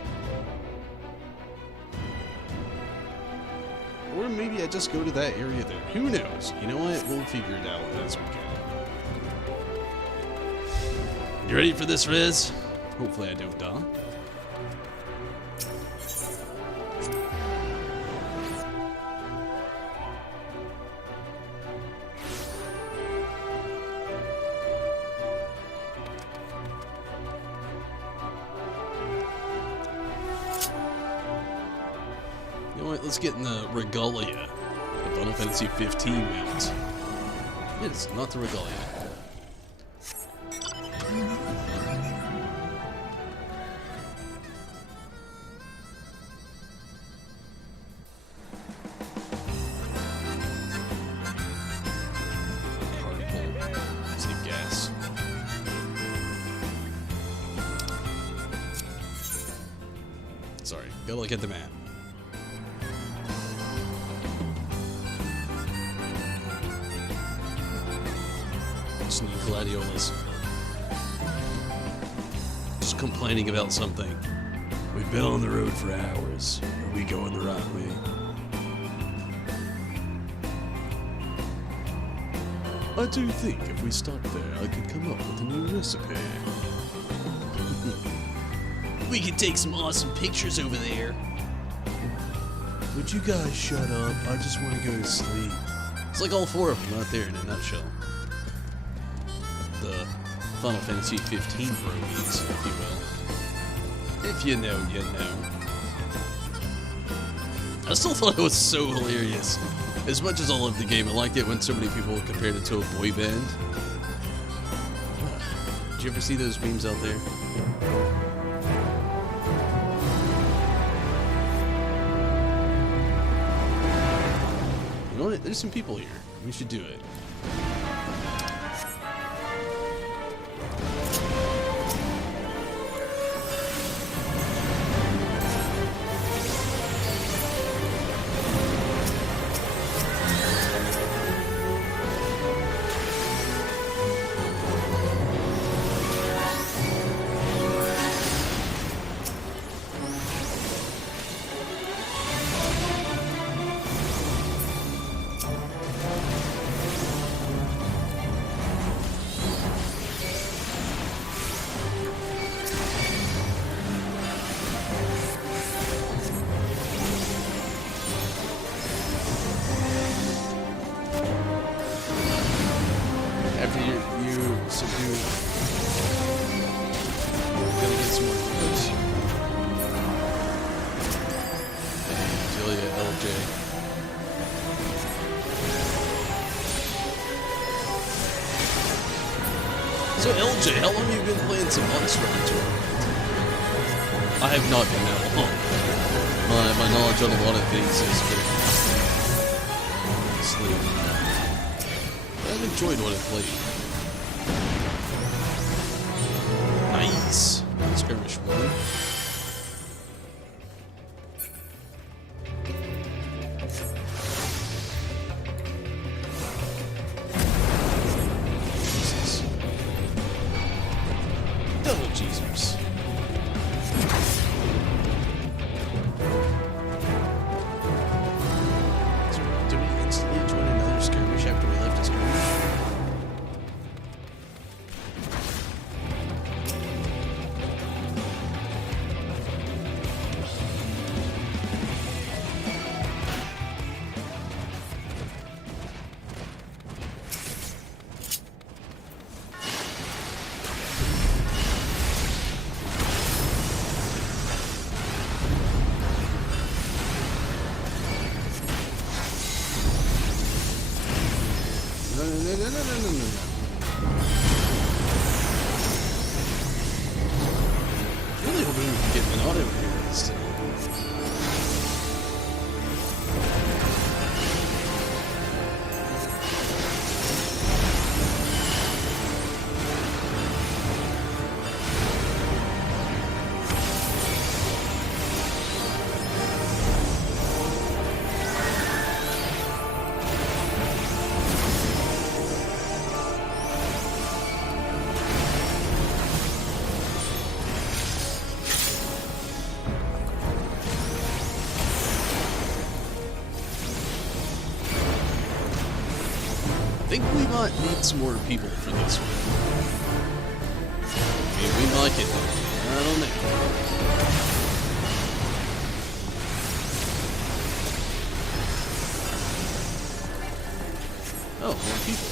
Or maybe I just go to that area there. Who knows? You know what? We'll figure it out as we go. You ready for this, Riz? Hopefully I don't die. Let's get in the Regalia, the Final Fantasy 15 mount. It's not the Regalia. Save gas. Sorry, gotta look at the map. Just need gladiolas. Just complaining about something. We've been on the road for hours. Are we going the right way? I do think if we stopped there, I could come up with a new recipe. We could take some awesome pictures over there. Would you guys shut up? I just want to go to sleep. It's like all 4 of them out there in a nutshell. The Final Fantasy 15 brogies, if you will. If you know, you know. I still thought it was so hilarious. As much as I loved the game, I liked it when so many people compared it to a boy band. Did you ever see those memes out there? You know what? There's some people here. We should do it. subdue. Gotta get some more heroes. Delia, LJ. So LJ, how long have you been playing some Monster Hunter? I have not been that long. My knowledge on a lot of things is good. I've enjoyed what I've played. Nice. Skirmish 1. Double Cheesers. So, did we instantly join another skirmish after we left a skirmish? No. Really hoping we can get an auto here this time. I think we might need some more people for this one. Maybe we might get them. I don't know. Oh, more people.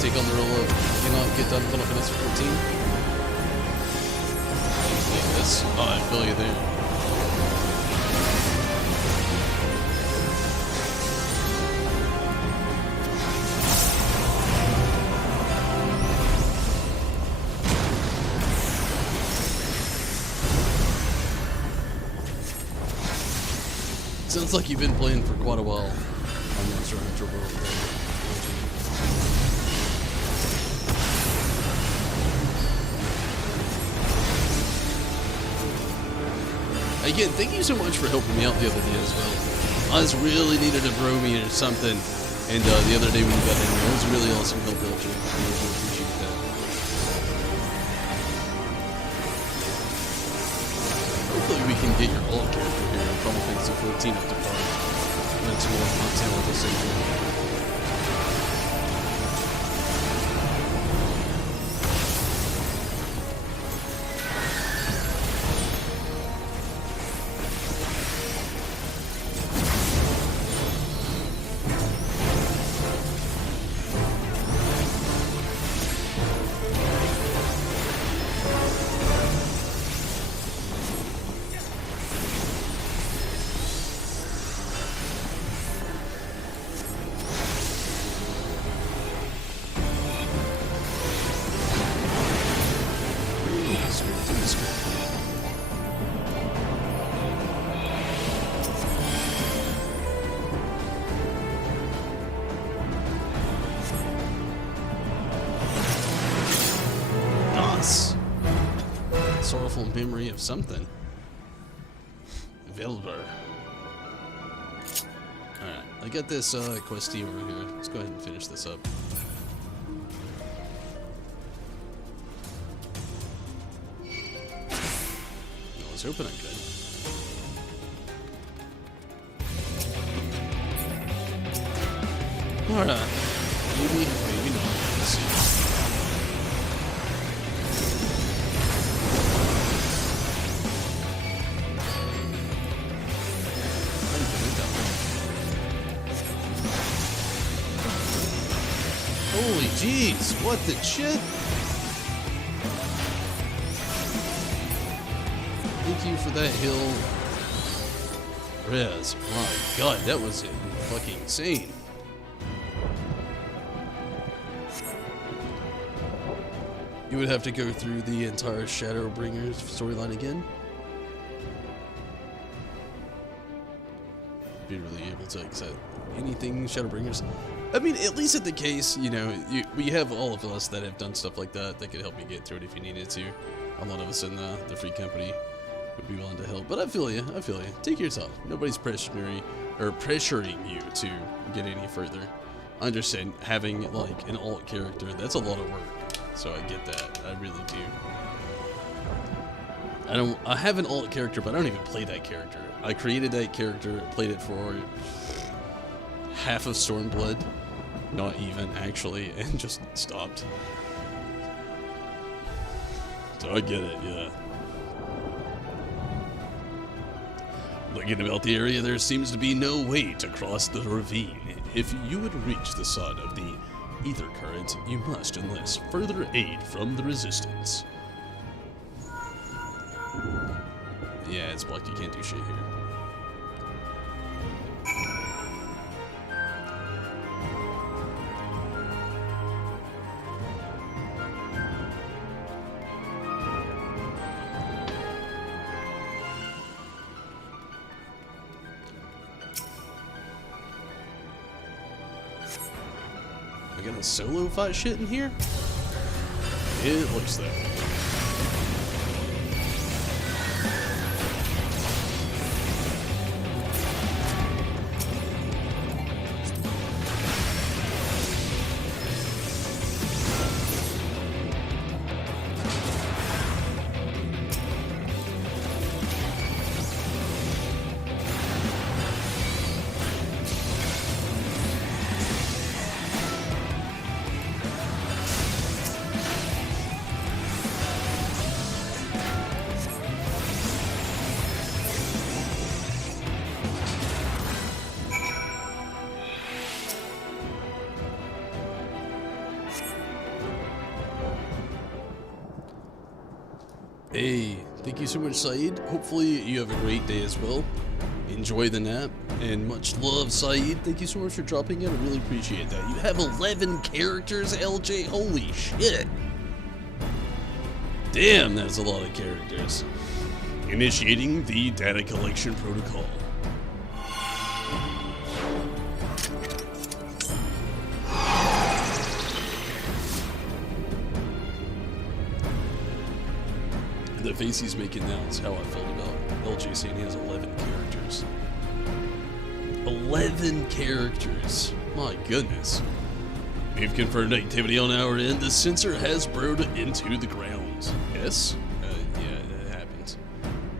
Take on the role of cannot get done Final Fantasy 14. Like this. Oh, I feel you there. Sounds like you've been playing for quite a while on Monster Hunter World. Again, thank you so much for helping me out the other day as well. I just really needed a bromie or something, and the other day when you got in there, it was really awesome help, LJ. I really appreciate that. Hopefully we can get your alt character here in Final Fantasy 14 up to par. That's more content with this again. Sorrowful memory of something. Velber. Alright, I got this questy over here. Let's go ahead and finish this up. I was hoping I could. Alright. Maybe, maybe not. Let's see. Holy jeez, what the shit? Thank you for that hill. Rez, my god, that was fucking insane. You would have to go through the entire Shadowbringers storyline again? Be really able to accept anything Shadowbringers. I mean, at least in the case, you know, we have all of us that have done stuff like that that could help you get through it if you needed to. A lot of us in the free company would be willing to help. But I feel you. I feel you. Take your time. Nobody's pressuring you to get any further. I understand having like an alt character. That's a lot of work. So I get that. I really do. I have an alt character, but I don't even play that character. I created that character, played it for half of Stormblood, not even actually, and just stopped. So I get it, yeah. Looking about the area, there seems to be no way to cross the ravine. If you would reach the side of the ether current, you must enlist further aid from the resistance. Yeah, it's blocked. You can't do shit here. I got a solo fight shit in here? It looks that way. Hey, thank you so much, Saeed. Hopefully you have a great day as well. Enjoy the nap, and much love, Saeed. Thank you so much for dropping in. I really appreciate that. You have 11 characters, LJ? Holy shit. Damn, that's a lot of characters. Initiating the data collection protocol. The face he's making now is how I felt about LJ saying he has 11 characters. 11 characters. My goodness. We've confirmed activity on our end. The sensor has burrowed into the ground. Yes? Yeah, that happens.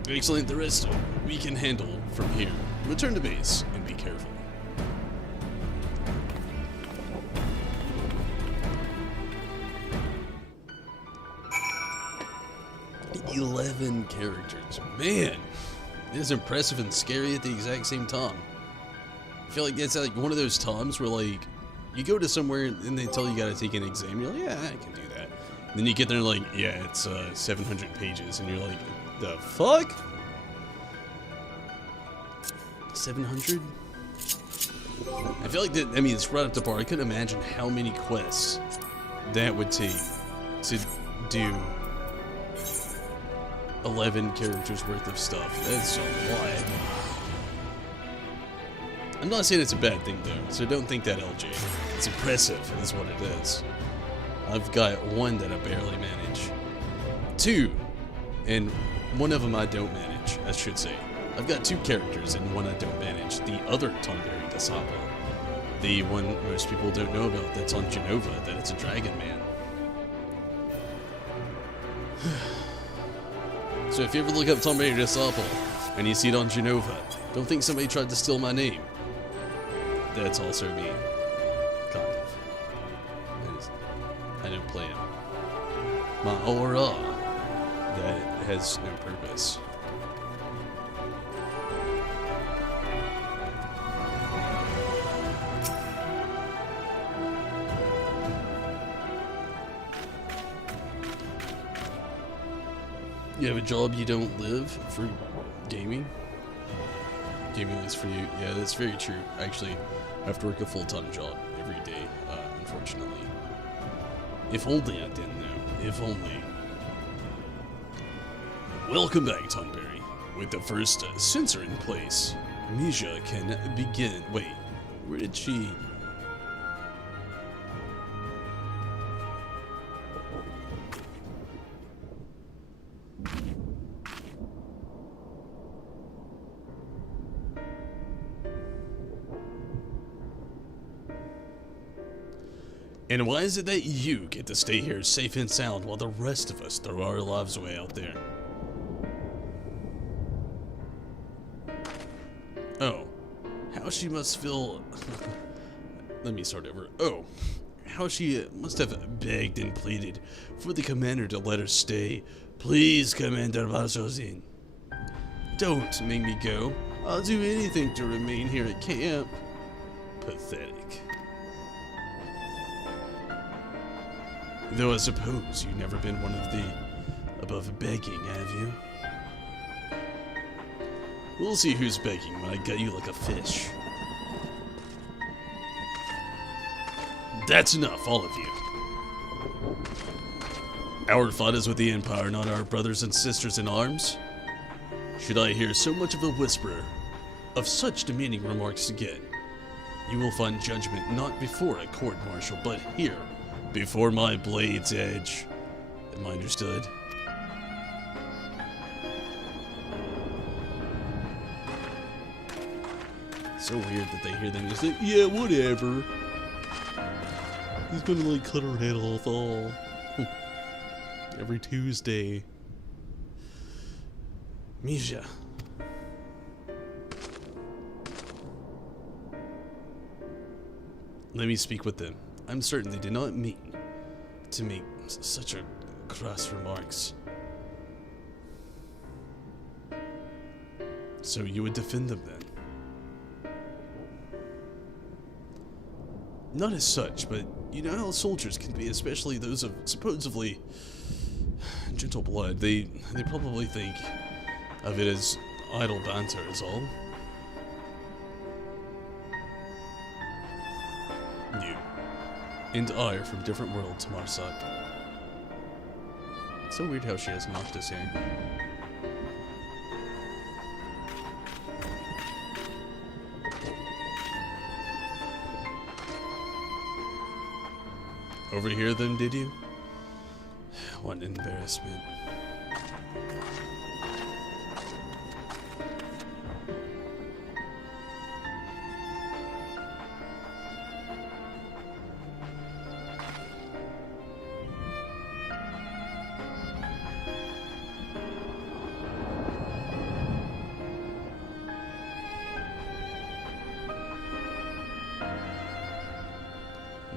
Excellent. The rest we can handle from here. Return to base and be careful. "11 characters. Man, it is impressive and scary at the exact same time. I feel like it's like one of those times where like you go to somewhere and they tell you gotta take an exam. You're like, yeah, I can do that. And then you get there and like, yeah, it's 700 pages, and you're like, the fuck? 700? I feel like that. I mean, it's right up the bar. I couldn't imagine how many quests that would take to do 11 characters worth of stuff. That's a lot. I'm not saying it's a bad thing though, so don't think that, LJ. It's impressive, is what it is. I've got one that I barely manage. 2, and one of them I don't manage, I should say. I've got 2 characters and one I don't manage. The other Tonberry Dasapa. The one most people don't know about that's on Genova, that it's a Dragon Man. So if you ever look up Tonberry Dasapa and you see it on Genova, don't think somebody tried to steal my name. That's also me. I don't play him. My aura that has no purpose. You have a job you don't live for gaming? Gaming is for you. Yeah, that's very true. Actually, I have to work a full-time job every day, unfortunately. If only I didn't know. If only. Welcome back, Tonberry. With the first sensor in place, Misha can begin. Wait, where did she... And why is it that you get to stay here safe and sound while the rest of us throw our lives away out there? Oh, how she must feel... Let me start over. Oh, how she must have begged and pleaded for the commander to let her stay. Please, Commander Bozjan. Don't make me go. I'll do anything to remain here at camp. Pathetic. Though I suppose you've never been one of the above begging, have you? We'll see who's begging when I gut you like a fish. That's enough, all of you. Our fight is with the Empire, not our brothers and sisters in arms. Should I hear so much of a whisper of such demeaning remarks again, you will find judgment not before a court-martial, but here, before my blade's edge. Am I understood? So weird that they hear them just like, yeah, whatever. He's gonna like cut her head off all every Tuesday. Misha. Let me speak with them. I'm certain they did not mean to make such a crass remarks. So you would defend them then? Not as such, but you know how soldiers can be, especially those of supposedly gentle blood. They probably think of it as idle banter is all. You and I are from different worlds, Marsak. It's so weird how she has Noctis here. Overhear them, did you? What an embarrassment.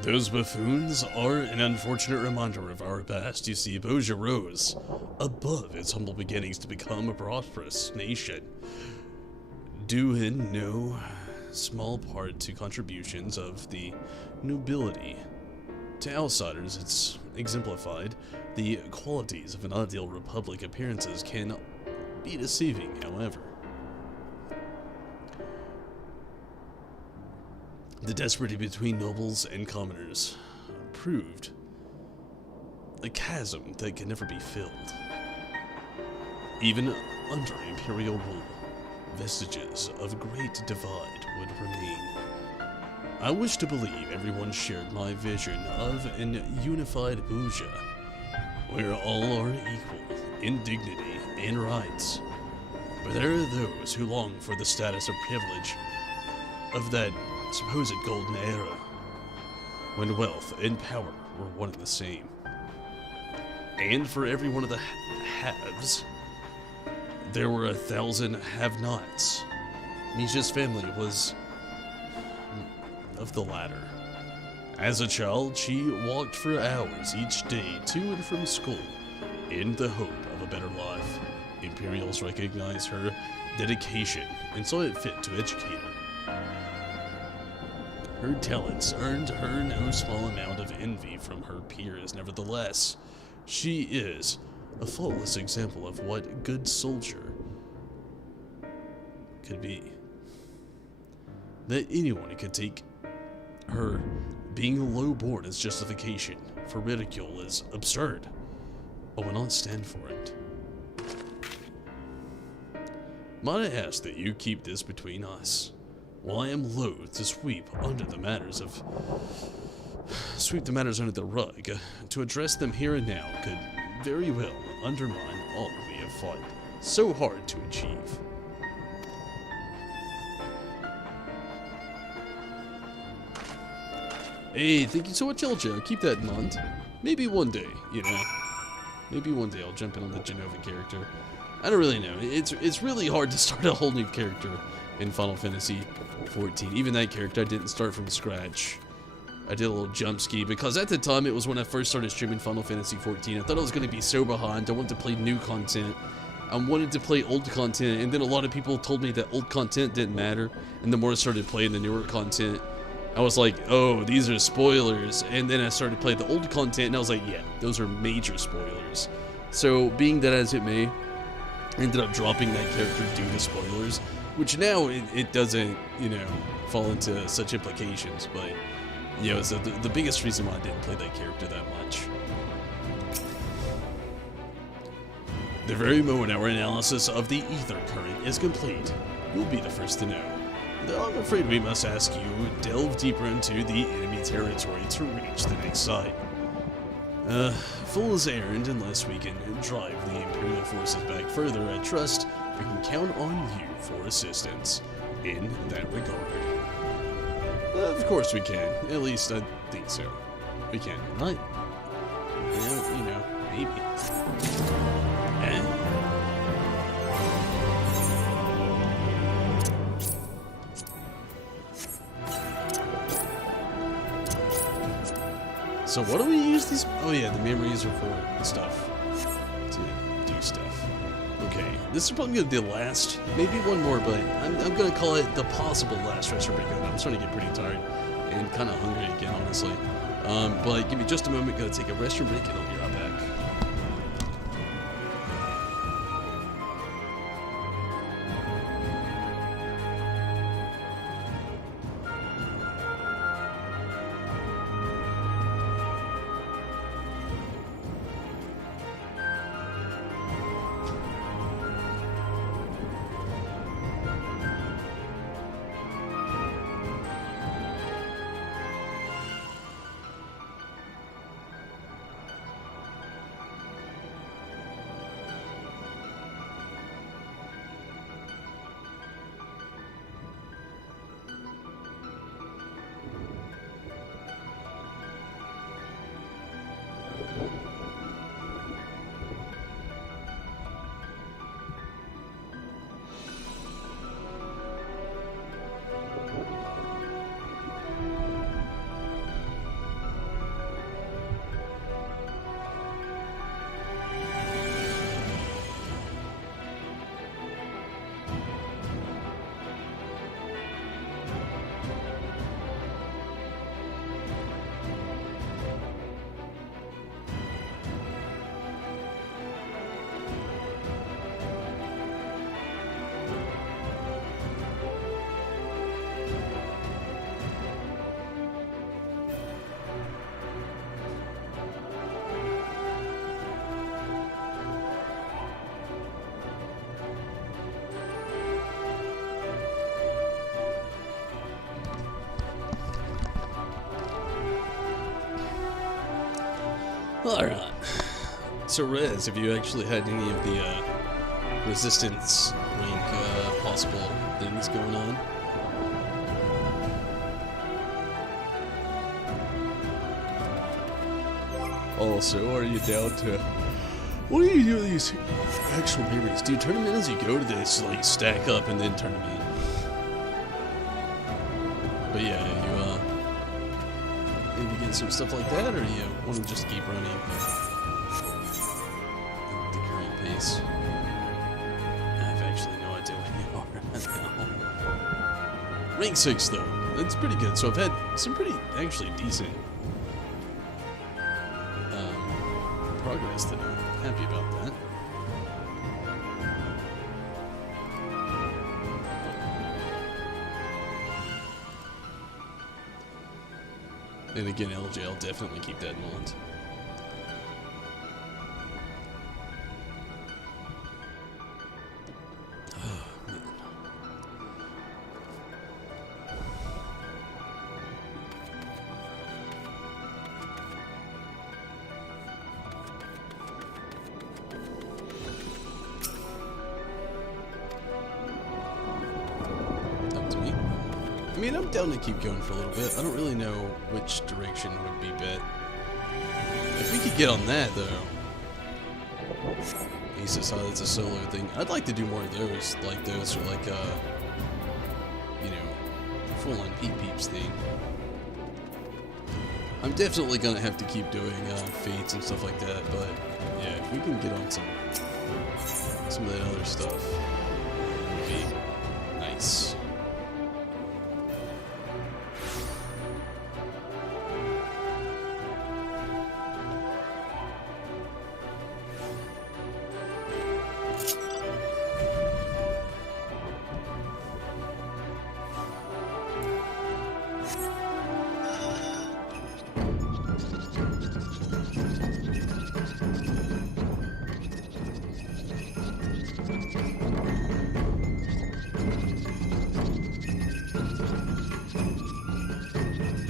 Those buffoons are an unfortunate reminder of our past. You see, Bozjan rose above its humble beginnings to become a prosperous nation, due in no small part to contributions of the nobility. To outsiders, it's exemplified. The qualities of an ideal republic appearances can be deceiving, however. The desperate between nobles and commoners proved a chasm that can never be filled. Even under imperial rule, vestiges of a great divide would remain. I wish to believe everyone shared my vision of an unified Bozjan, where all are equal in dignity and rights. But there are those who long for the status of privilege of that supposed golden era, when wealth and power were one and the same. And for every one of the haves, there were 1,000 have-nots. Misha's family was of the latter. As a child, she walked for hours each day to and from school in the hope of a better life. Imperials recognized her dedication and saw it fit to educate her. Her talents earned her no small amount of envy from her peers. Nevertheless, she is a faultless example of what a good soldier could be. That anyone could take her being low-born as justification for ridicule is absurd. I will not stand for it. Might I ask that you keep this between us? While I am loath to sweep the matters under the rug, to address them here and now could very well undermine all we have fought so hard to achieve. Hey, thank you so much, LJ. I'll keep that in mind. Maybe one day, you know. Maybe one day I'll jump in on the Genova character. I don't really know. It's really hard to start a whole new character in Final Fantasy XIV. Even that character I didn't start from scratch. I did a little jump ski because at the time it was when I first started streaming Final Fantasy XIV. I thought I was going to be so behind. I wanted to play new content. I wanted to play old content, and then a lot of people told me that old content didn't matter. And the more I started playing the newer content, I was like, oh, these are spoilers. And then I started playing the old content, and I was like, yeah, those are major spoilers. So, being that as it may, I ended up dropping that character due to spoilers, which now it doesn't, you know, fall into such implications, but, you know, it's the biggest reason why I didn't play that character that much. The very moment our analysis of the ether current is complete, you'll be the first to know. Though I'm afraid we must ask you to delve deeper into the enemy territory to reach the next site. Fool's errand unless we can drive the Imperial forces back further. I trust we can count on you for assistance in that regard. Of course we can. At least I think so. We can, right? You know, maybe. So what do we use these? Oh yeah, the memories are for stuff. To do stuff. Okay, this is probably gonna be the last, maybe one more, but I'm gonna call it the possible last restroom break. I'm starting to get pretty tired and kind of hungry again, honestly. But give me just a moment, gotta take a restroom break and I'll be right back. Alright. So Rez, have you actually had any of the resistance rank possible things going on? Also, are you down to... What do you do with these actual memories? Do you turn them in as you go, to this like stack up and then turn them in? But yeah, maybe get some stuff like that, or you want to just keep running at the current pace? I have actually no idea where you are right now. Rank 6 though, that's pretty good. So I've had some pretty actually decent progress today. Happy about that. And again, LJ, I'll definitely keep that in mind. Oh, man. Up to me. I mean, I'm down to keep going for a little bit. I don't really know which direction would be bet. If we could get on that, though. He says, oh, that's a solo thing. I'd like to do more of those, or like, you know, full-on peeps thing. I'm definitely gonna have to keep doing fates and stuff like that, but yeah, if we can get on some of that other stuff, it would be nice.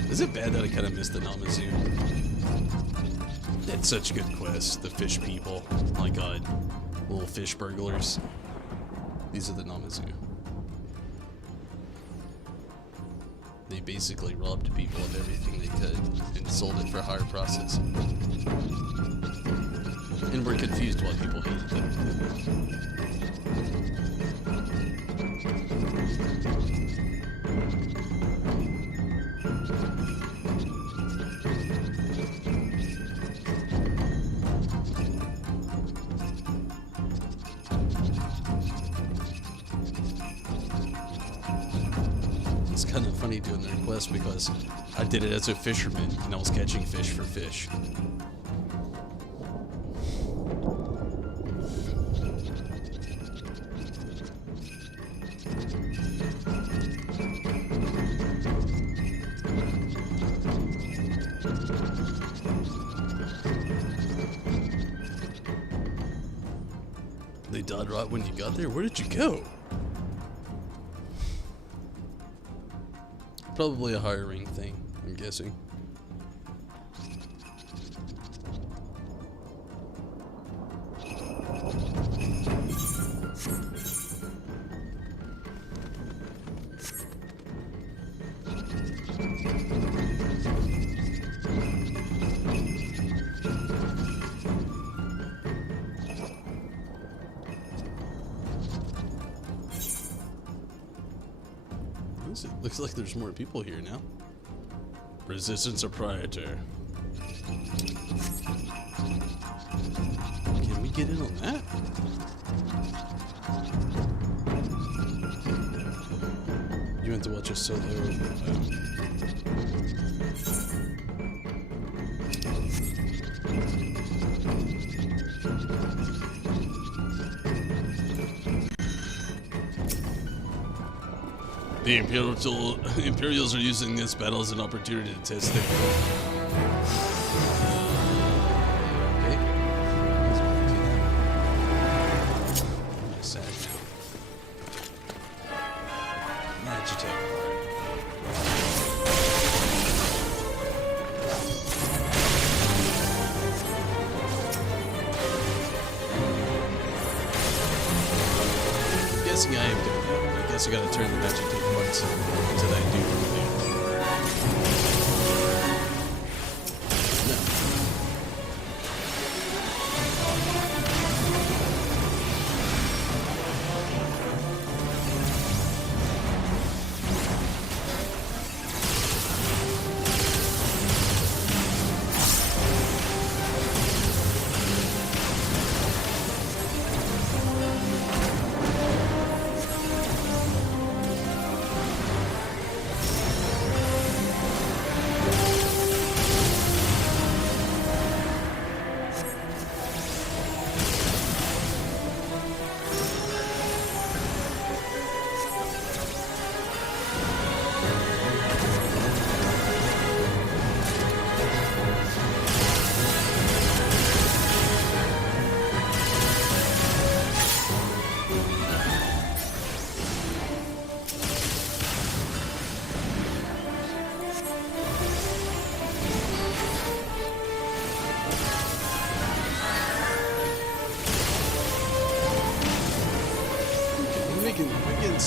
Is it bad that I kind of missed the Namazu? It's such a good quest, the fish people. My god. Little fish burglars. These are the Namazu. They basically robbed people of everything they could and sold it for higher profits. And we're confused why people hated them. It's kind of funny doing the request because I did it as a fisherman and I was catching fish for fish. They died right when you got there? Where did you go? Probably a hiring thing, I'm guessing. Looks like there's more people here now. Resistance Proprietor. Can we get in on that? You went to watch a solo. The Imperials are using this battle as an opportunity to test their okay. I'm sad now. Agitate. I'm guessing I am doing that. I guess I gotta turn the magic tape parts until I do everything. No.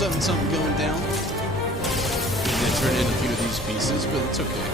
something going down. And then turn in a few of these pieces, but it's okay.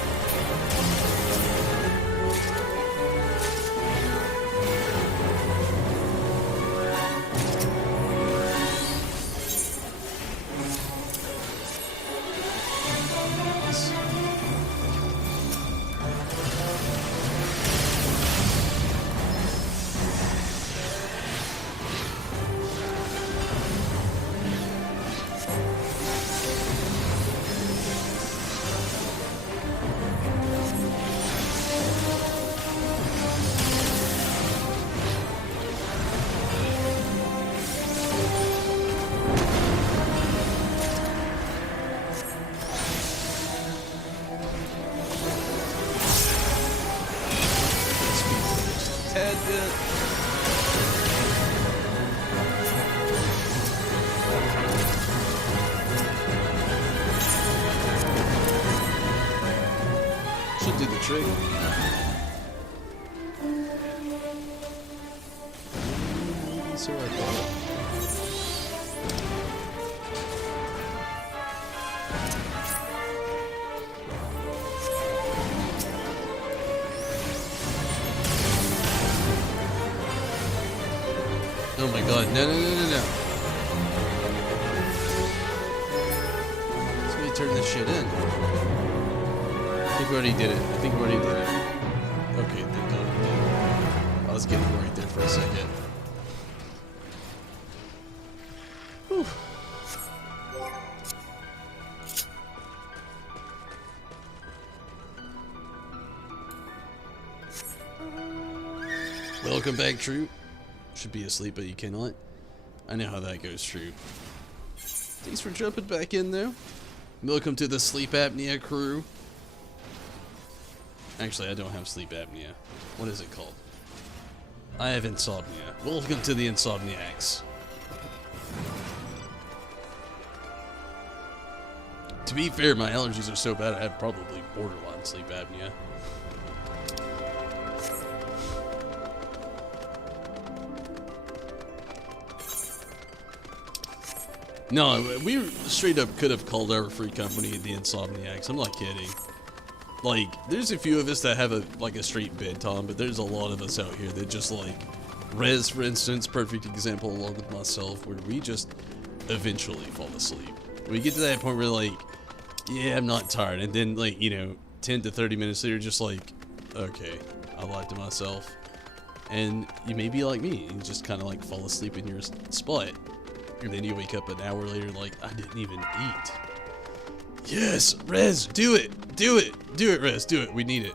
Should do the trick. So I thought. Oh my god, no. Somebody turn this shit in. I think we already did it. Okay, thank god we did. I was getting worried there for a second. Whew. Welcome back, troop. Should be asleep, but you cannot. I know how that goes, troop. Thanks for jumping back in, though. Welcome to the sleep apnea crew. Actually, I don't have sleep apnea. What is it called? I have insomnia. Welcome to the insomniacs. To be fair, my allergies are so bad I have probably borderline sleep apnea. No, we straight up could have called our free company the Insomniacs. I'm not kidding. Like, there's a few of us that have a straight bedtime, but there's a lot of us out here that just like Rez, for instance, perfect example along with myself, where we just eventually fall asleep. We get to that point where like, yeah, I'm not tired, and then like, you know, 10 to 30 minutes later, just like, okay, I lied to myself. And you may be like me, you just kind of like fall asleep in your spot. And then you wake up an hour later like, I didn't even eat. Yes, Rez, do it, Rez, do it. We need it.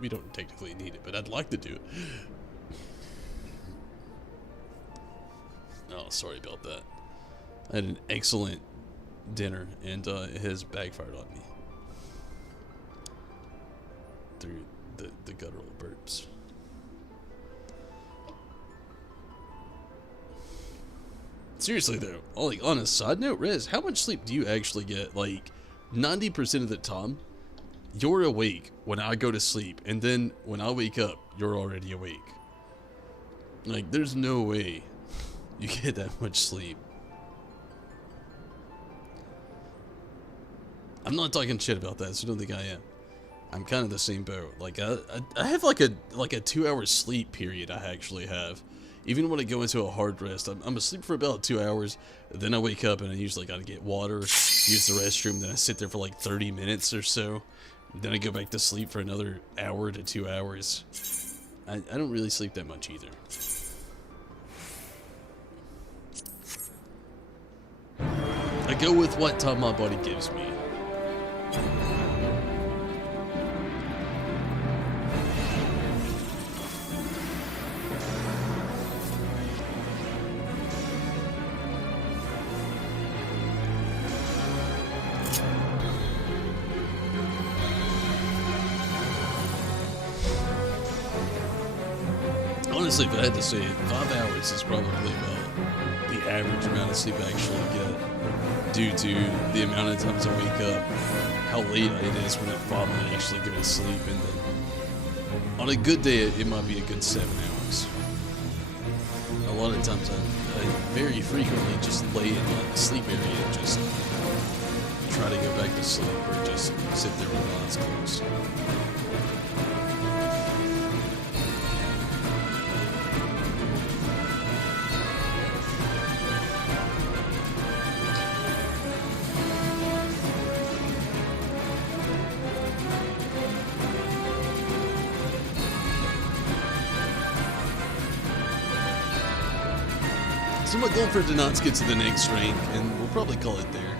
We don't technically need it, but I'd like to do it. Oh, sorry about that. I had an excellent dinner, and it has backfired on me through the guttural burps. Seriously though, like on a side note, Rez, how much sleep do you actually get? Like 90% of the time, you're awake when I go to sleep, and then when I wake up, you're already awake. Like, there's no way you get that much sleep. I'm not talking shit about that, so don't think I am. I'm kind of the same boat. Like I have like a 2-hour sleep period I actually have. Even when I go into a hard rest, I'm asleep for about 2 hours, then I wake up and I usually gotta get water, use the restroom, then I sit there for like 30 minutes or so, then I go back to sleep for another hour to 2 hours. I don't really sleep that much either. I go with what time my body gives me. Honestly, if I had to say it, 5 hours is probably about the average amount of sleep I actually get, due to the amount of times I wake up, how late it is when I finally actually go to sleep, and then on a good day, it might be a good 7 hours. A lot lot of times I very frequently just lay in my sleep area and just try to go back to sleep or just sit there with my eyes closed. So my goal for tonight's get to the next rank, and we'll probably call it there.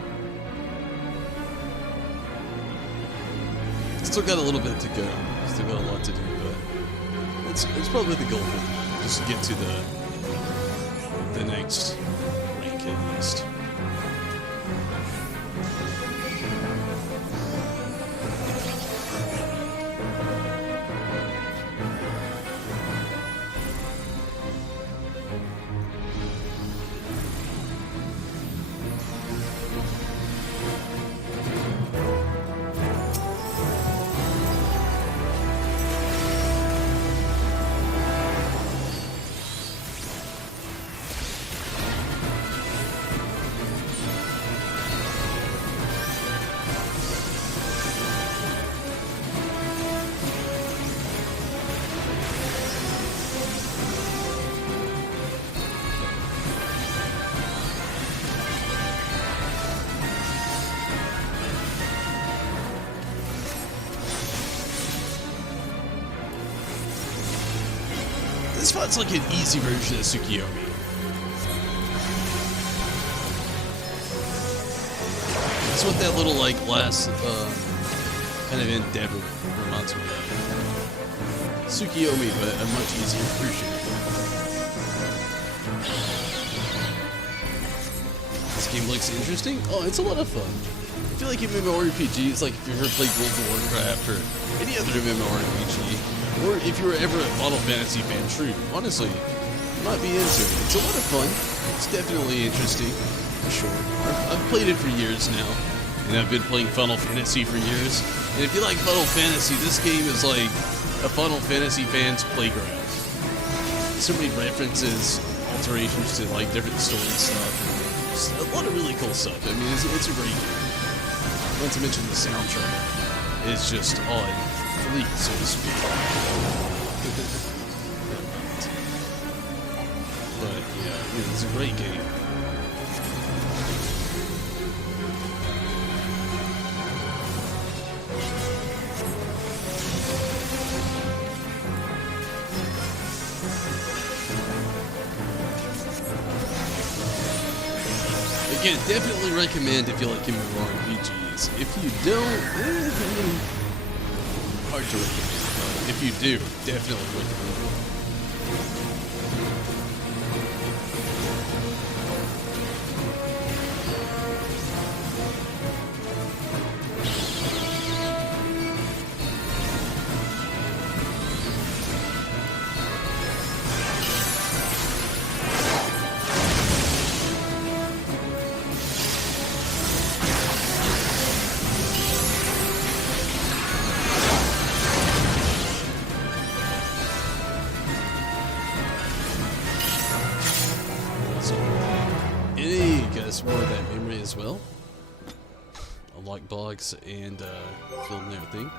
Still got a little bit to go. Still got a lot to do, but it's probably the goal for tonight. Just to get to the next rank at least. This fight's like an easy version of Tsukiyomi. That's what that little like last kind of endeavor reminds me of. Tsukiyomi, but a much easier version. This game looks interesting. Oh, it's a lot of fun. I feel like MMORPG is like if you ever played World of Warcraft or any other MMORPG. Or if you were ever a Final Fantasy fan, true, honestly, you might be into it. It's a lot of fun. It's definitely interesting, for sure. I've played it for years now, and I've been playing Final Fantasy for years. And if you like Final Fantasy, this game is like a Final Fantasy fan's playground. So many references, alterations to like different story stuff. Just a lot of really cool stuff. I mean, it's a great game. Not to mention the soundtrack. It's just on fleek, so to speak. But yeah, it's a great game. Again, definitely recommend if you like MMORPGs. If you don't, hard to recommend. If you do, definitely recommend it. More of that memory as well. Unlock box and field and everything.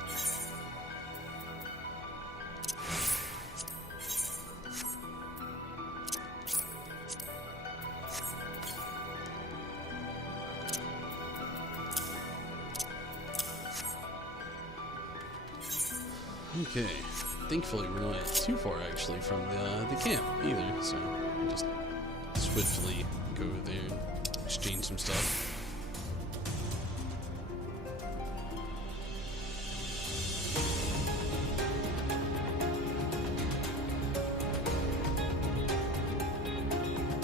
Okay. Thankfully, we're not too far actually from the camp either, so we'll just swiftly go there and exchange some stuff.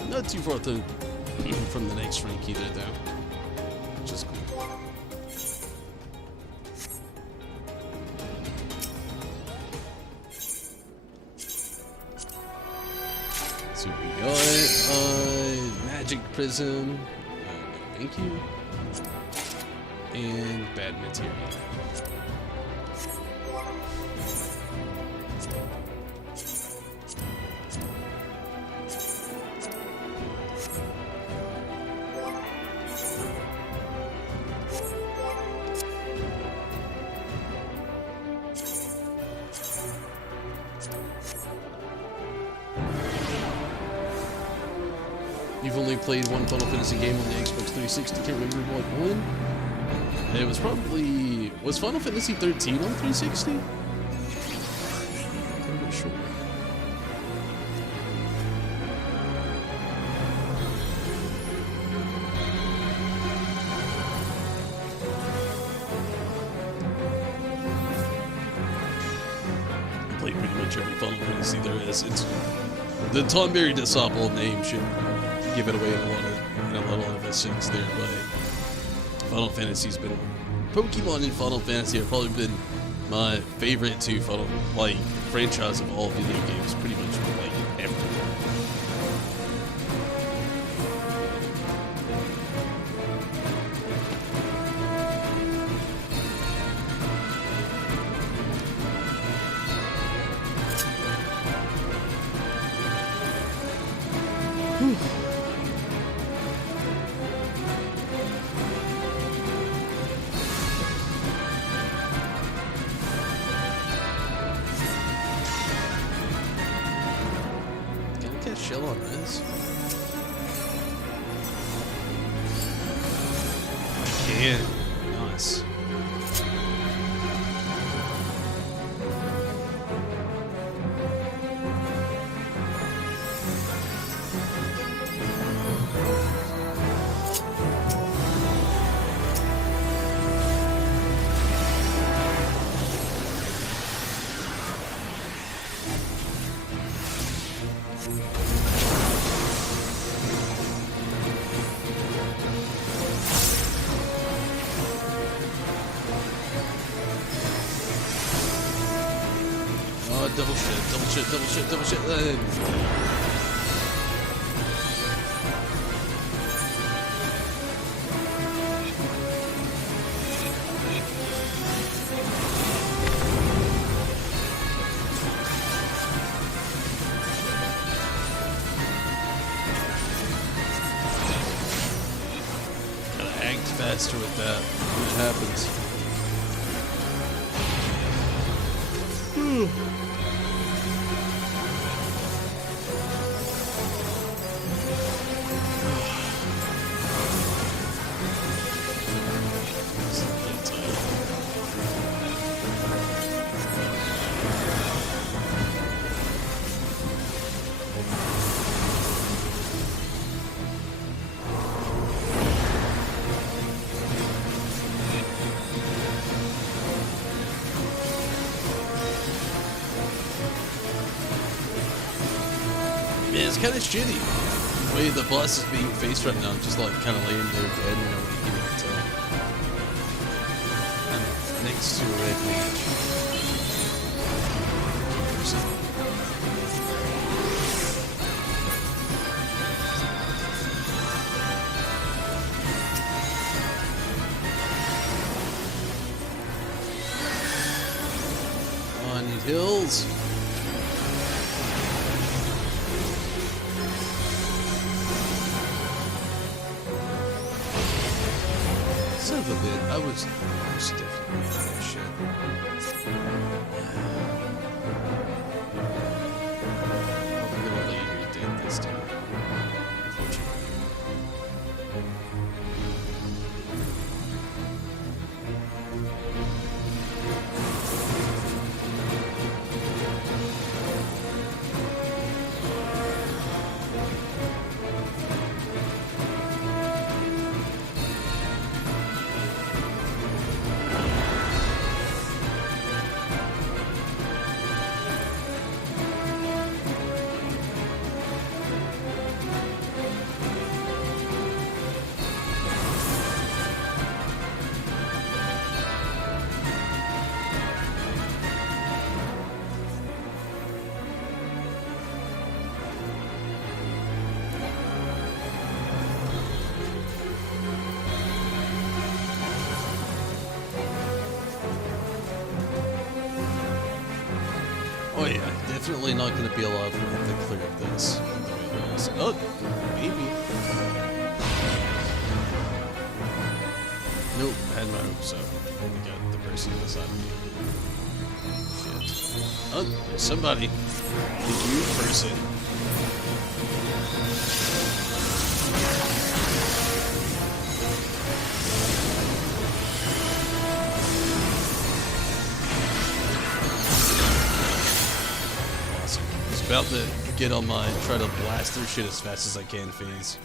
Not too far from the next rank either, though. Which is cool. So we got magic prism. No, thank you. And bad material. I've only played one Final Fantasy game on the Xbox 360. Can't remember what one. It was probably... Was Final Fantasy 13 on 360? I'm not sure. I played pretty much every Final Fantasy there is. It's... The Tonberry Disciple name should give it away in a lot of the things there, but Final Fantasy's been... Pokemon and Final Fantasy have probably been my favorite two franchise of all video games, pretty much ever. Shell on Riz. I can. Nice. Double shit. Gotta act faster with that when it happens. Man, it's kind of shitty. The way the boss is being faced right now, I'm just kind of laying there dead, nobody can even tell. I'm next to a red mage. Oh, I need hills. Son of a bit, I was definitely out of shit. Probably gonna lay here dead this time. Unfortunately. Oh yeah, definitely not going to be alive when I have to clear up this. Oh, maybe. Nope, I had my hopes up. I got the person beside me. Shit. Oh, there's somebody. The you person. Awesome. I was about to get on my try to blast through shit as fast as I can phase.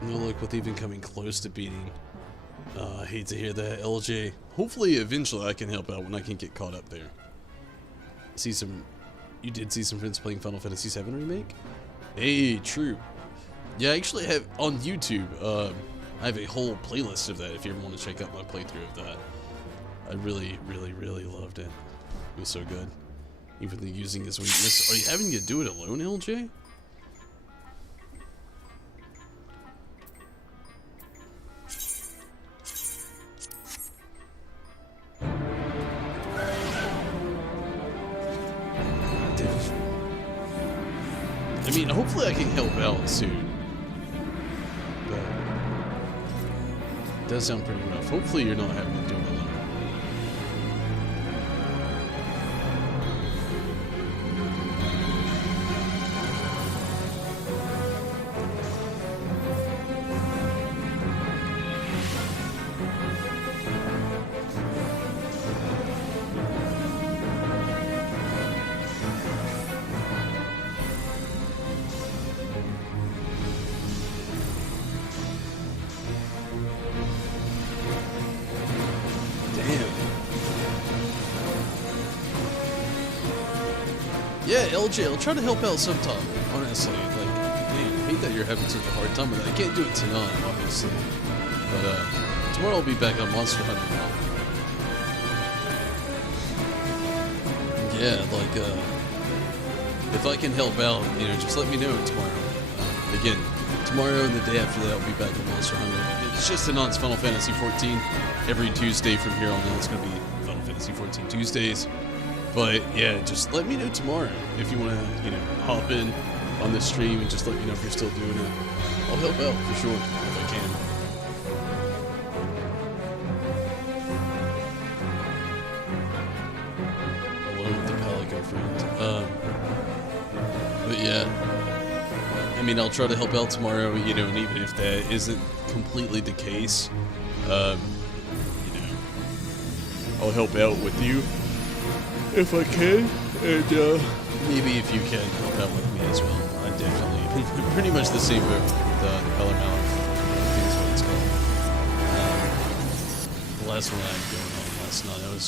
No luck with even coming close to beating. I hate to hear that, LJ. Hopefully, eventually, I can help out when I can get caught up there. See some... You did see some friends playing Final Fantasy VII Remake? Hey, true. Yeah, I actually have on YouTube, I have a whole playlist of that if you ever want to check out my playthrough of that. I really, really, really loved it. It was so good. Even using his weakness. Are you having to do it alone, LJ? I mean, hopefully I can help out soon. But it does sound pretty rough. Hopefully you're not having to do it alone. Yeah, LJ, I'll try to help out sometime, honestly. Like, man, I hate that you're having such a hard time with it. I can't do it tonight, obviously. But, tomorrow I'll be back on Monster Hunter now. Yeah, like, if I can help out, you know, just let me know tomorrow. Again, tomorrow and the day after that, I'll be back on Monster Hunter. It's just announced Final Fantasy XIV. Every Tuesday from here on out, it's going to be Final Fantasy XIV Tuesdays. But yeah, just let me know tomorrow if you want to, you know, hop in on the stream and just let me know if you're still doing it. I'll help out for sure if I can. Alone with the Palico friend. But yeah, I mean, I'll try to help out tomorrow, you know, and even if that isn't completely the case, you know, I'll help out with you. If I can, and maybe if you can help out with me as well. I definitely, pretty much the same boat with the Peller Mallet. I think is what it's called. The last one I had going on last night, that was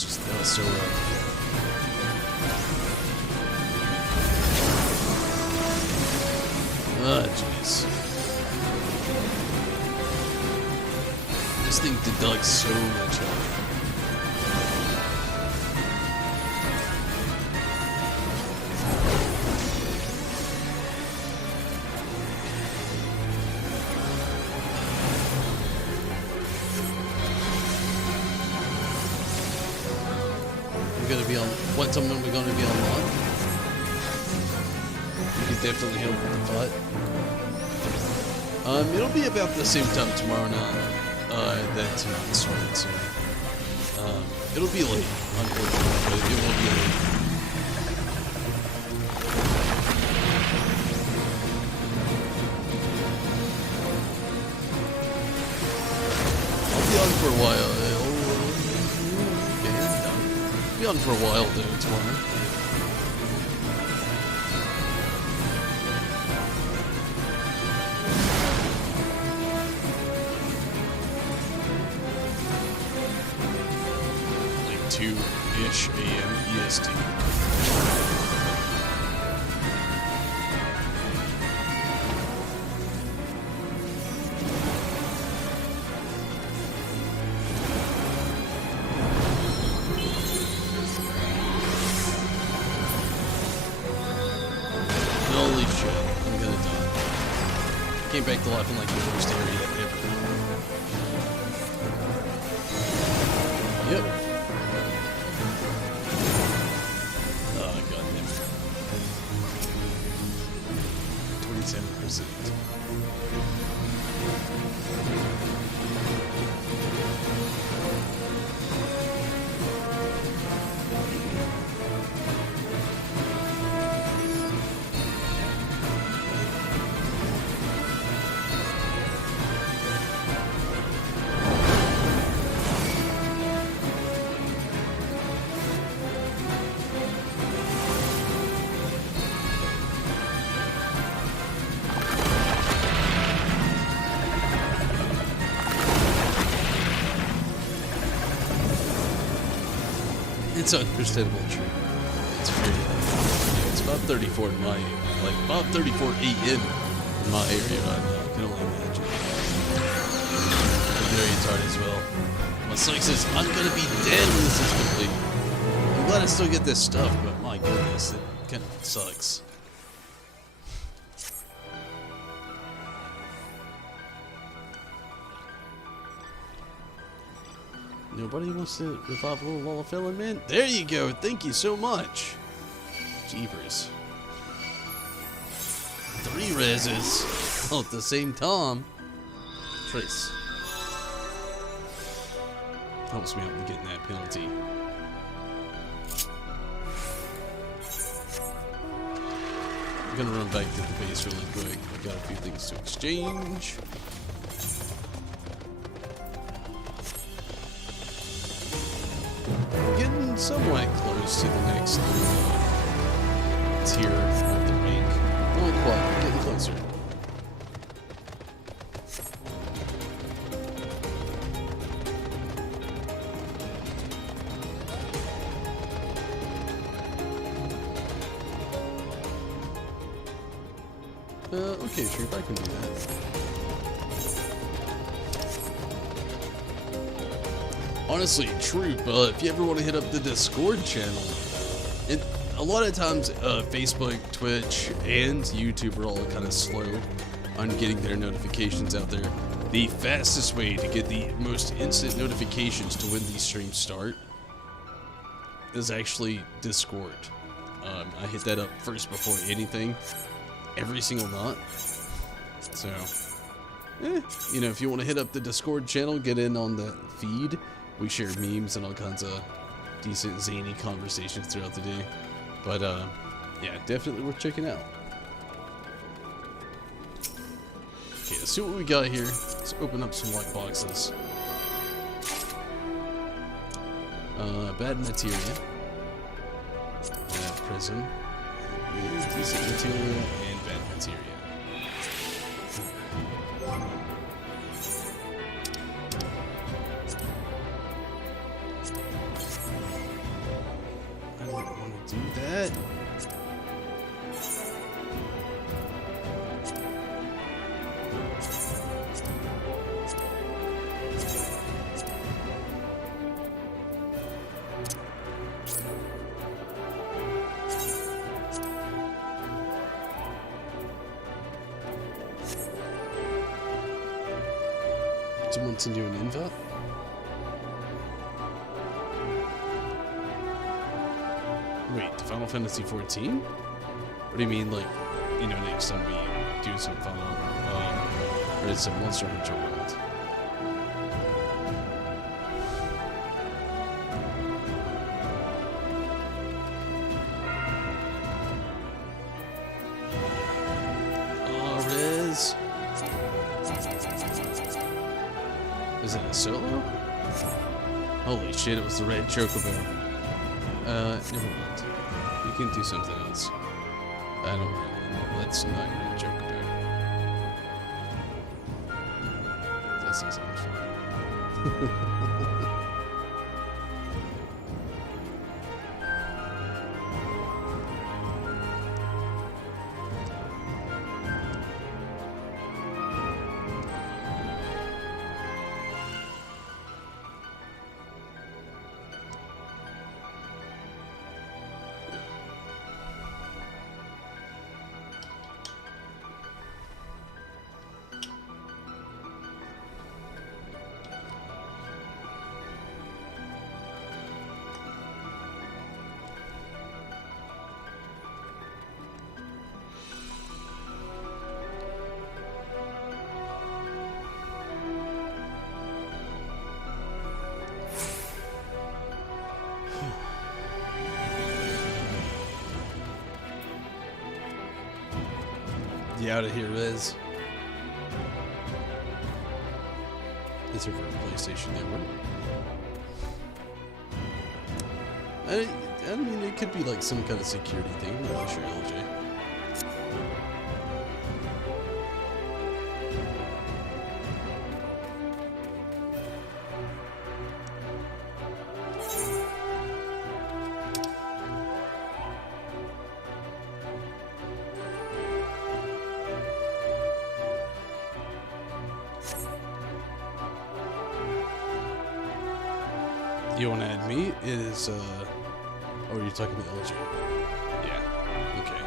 so rough. Ah, jeez. This thing deducts so much health. What time are we going to be online? You can definitely help with the fight. It'll be about the same time tomorrow night that tonight started, so it'll be late, unfortunately, but it will be late. I'll be on for a while. Be on for a while though tomorrow. Like 2-ish a.m. EST. came back to life in like the worst area ever. Yep. Oh, goddamn. 27%. It's understandable, true. It's very, it's about 34 in my area, like about 34 AM in my area right now. I can only imagine. I'm very tired as well. My psych says I'm gonna be dead when this is complete. I'm glad I still get this stuff, but my goodness, it kind of sucks. Nobody wants to revive a little wall of filament? There you go. Thank you so much. Jeepers. 3 reses all at the same time. Trace. Helps me out with getting that penalty. I'm gonna run back to the base really quick. I've got a few things to exchange. Getting somewhat close to the next tier of the rank. Not quite, but getting closer. Okay, Troop, I can do that. Honestly, Troop, if you ever want to hit up the Discord channel, a lot of times Facebook, Twitch, and YouTube are all kind of slow on getting their notifications out there. The fastest way to get the most instant notifications to when these streams start is actually Discord. I hit that up first before anything, every single night. So, you know, if you want to hit up the Discord channel, get in on the feed. We share memes and all kinds of decent, zany conversations throughout the day. But, yeah, definitely worth checking out. Okay, let's see what we got here. Let's open up some lock boxes. Bad materia. Prism. Decent material and bad materia. I don't want to do that. Do you want to do an invert? Wait, to Final Fantasy 14? What do you mean, like, you know, next time we do some Final, or it's a Monster Hunter World? Oh, Riz. Is it a solo? Holy shit, it was the red chocobo. Never mind. You can do something else. I don't know. Let's not red chocobo. That sounds like fun. You out of here, Rez? It's over PlayStation Network. I mean, it could be like some kind of security thing. I'm not sure, LJ. You want to add me? Oh, you're talking to LJ. Yeah. Okay.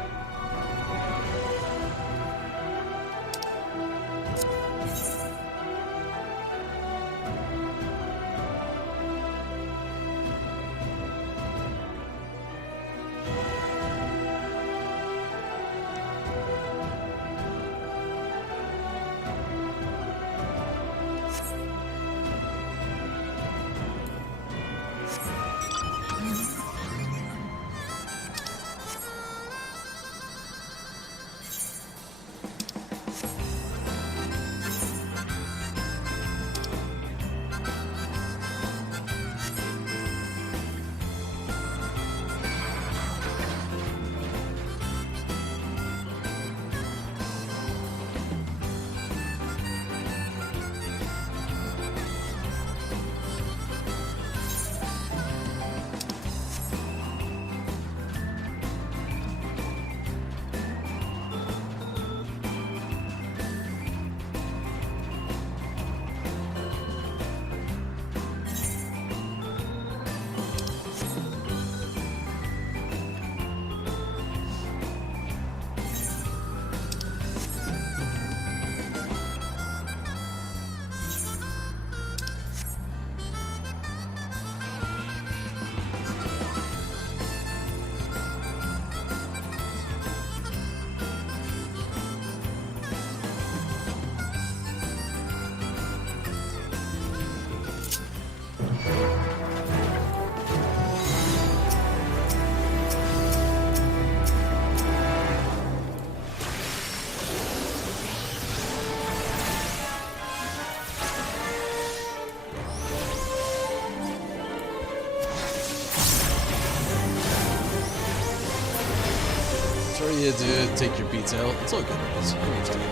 Sorry you had to take your pizza out. It's all good, guys. I understand.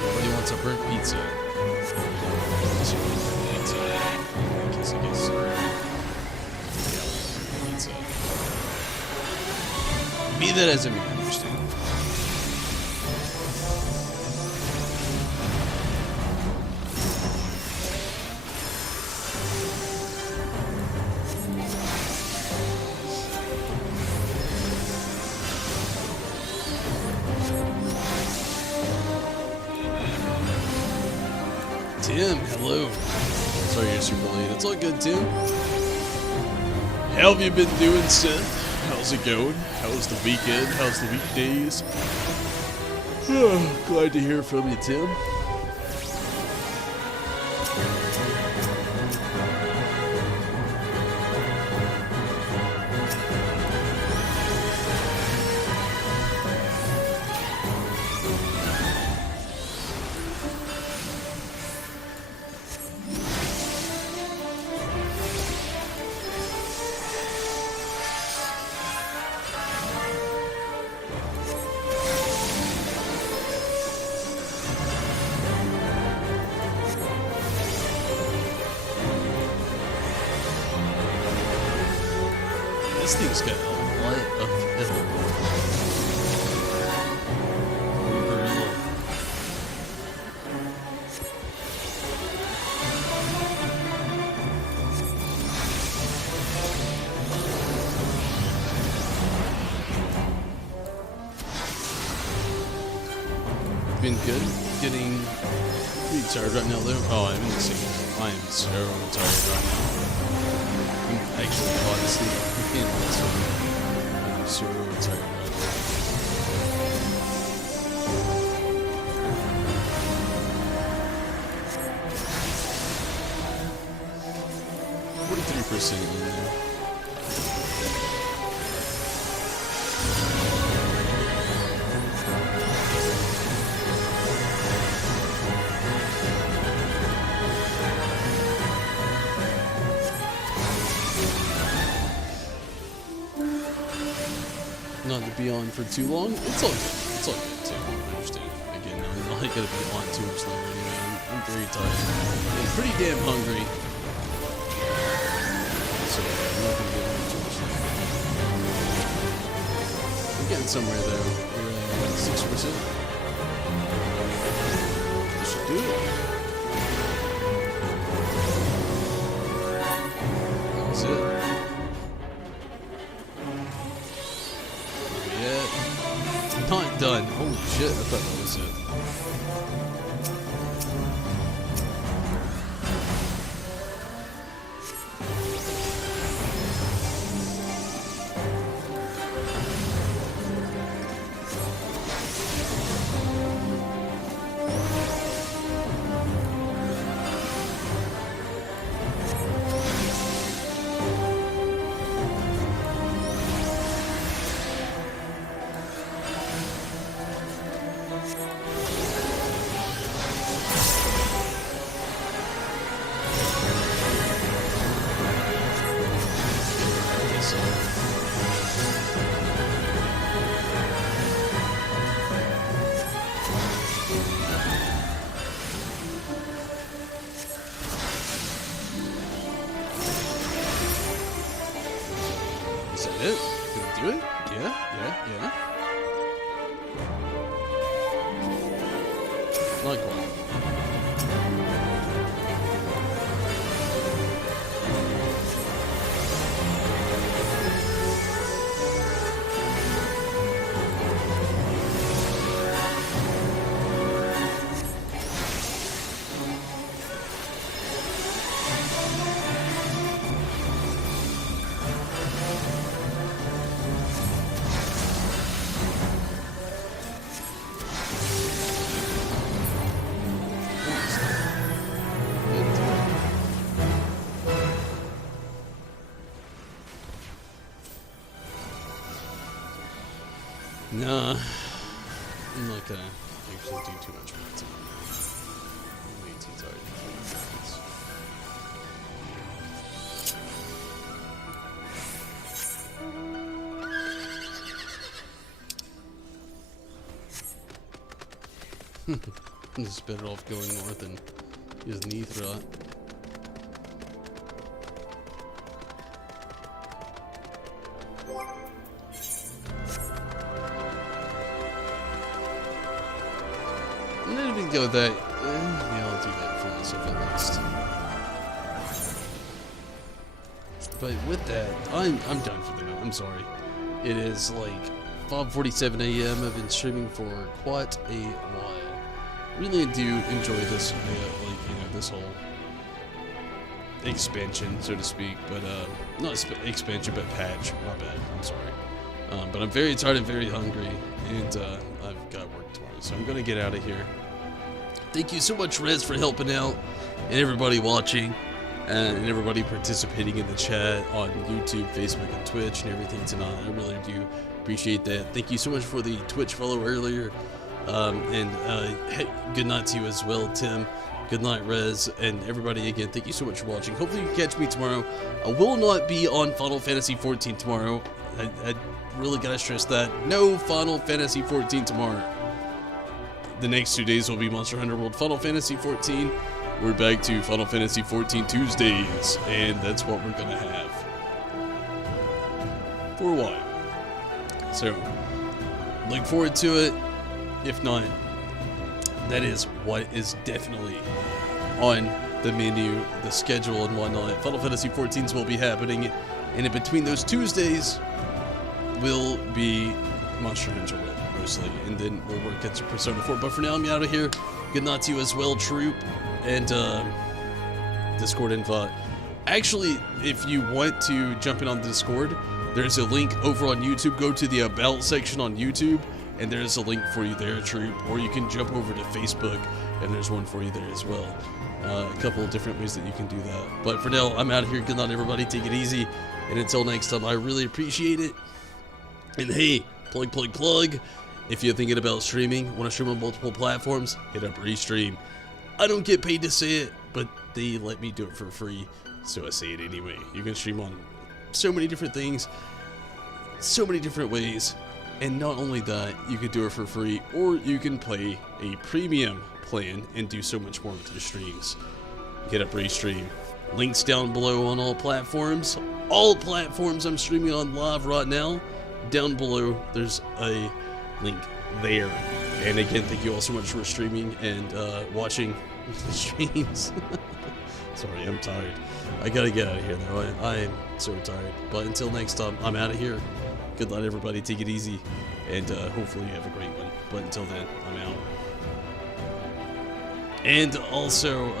Nobody wants a burnt pizza. Unless you want pizza. I guess. Yeah, pizza. Be that as it may, I understand. Tim, hello. Sorry you're super late. It's all good, Tim. How have you been doing, Seth? How's it going? How's the weekend? How's the weekdays? Glad to hear from you, Tim. This thing's got a lot of been good. Getting pretty tired right now, though. Oh, I'm in the same. I am so tired right now. I'm actually honestly, I'm so tired right now. 43% in there. not to be on for too long. It's all good. It's all good too. I understand. Again, I'm not gonna be on too much longer anyway. I'm very tired. I'm pretty damn hungry. So I'm not gonna be on too much longer. We're getting somewhere though. We're at 6%. This should do it. That's it. Not done. Holy shit, I thought that was it. Is that it? Did we do it? Yeah. Not quite. Nah, I'm not gonna actually do too much more tonight. I'm way too tired for this. It's better off going north and use knee throt. I'm not even go with that. Yeah, I'll do that for myself at least. But with that, I'm done for the night. I'm sorry. It is like 5:47 a.m. I've been streaming for quite a while. Really do enjoy this, this whole expansion, so to speak. But not expansion, but patch. My bad. I'm sorry. But I'm very tired and very hungry, and I've got work tomorrow, so I'm gonna get out of here. Thank you so much, Rez, for helping out, and everybody watching, and everybody participating in the chat on YouTube, Facebook, and Twitch, and everything tonight. I really do appreciate that. Thank you so much for the Twitch follow earlier, hey, good night to you as well, Tim. Good night, Rez, and everybody again. Thank you so much for watching. Hopefully, you can catch me tomorrow. I will not be on Final Fantasy 14 tomorrow. I really gotta stress that. No Final Fantasy 14 tomorrow. The next 2 days will be Monster Hunter World Final Fantasy 14. We're back to Final Fantasy 14 Tuesdays, and that's what we're gonna have for a while. So, look forward to it. If not, that is what is definitely on the menu, the schedule, and whatnot. Final Fantasy 14s will be happening, and in between those Tuesdays will be Monster Hunter World, mostly, and then we'll work at Persona 4. But for now, I'm out of here. Good night to you as well, Troop, and Discord invite. Actually, if you want to jump in on Discord, there's a link over on YouTube. Go to the About section on YouTube, and there's a link for you there, Troop. Or you can jump over to Facebook, and there's one for you there as well. A couple of different ways that you can do that. But for now, I'm out of here. Good night, everybody. Take it easy. And until next time, I really appreciate it. And hey, plug. If you're thinking about streaming, want to stream on multiple platforms, hit up Restream. I don't get paid to say it, but they let me do it for free, so I say it anyway. You can stream on so many different things, so many different ways. And not only that, you could do it for free, or you can play a premium plan and do so much more with your streams. Get a free stream. Links down below on all platforms. All platforms I'm streaming on live right now. Down below, there's a link there. And again, thank you all so much for streaming and watching the streams. Sorry, I'm tired. I gotta get out of here though. I am so tired. But until next time, I'm out of here. Good night, everybody. Take it easy. And hopefully you have a great one. But until then, I'm out. And also,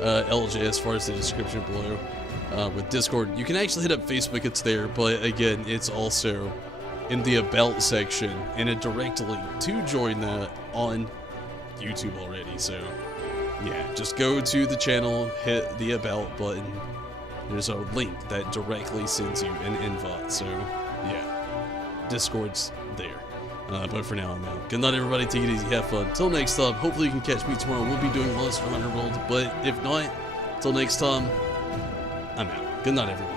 LJ, as far as the description below, with Discord, you can actually hit up Facebook, it's there, but again, it's also in the About section, and a direct link to join that on YouTube already, so yeah, just go to the channel, hit the About button, there's a link that directly sends you an invite, so yeah, Discord's there. But for now, I'm out. Good night, everybody. Take it easy. Have fun. Till next time. Hopefully you can catch me tomorrow. We'll be doing Monster Hunter World. But if not, till next time, I'm out. Good night, everyone.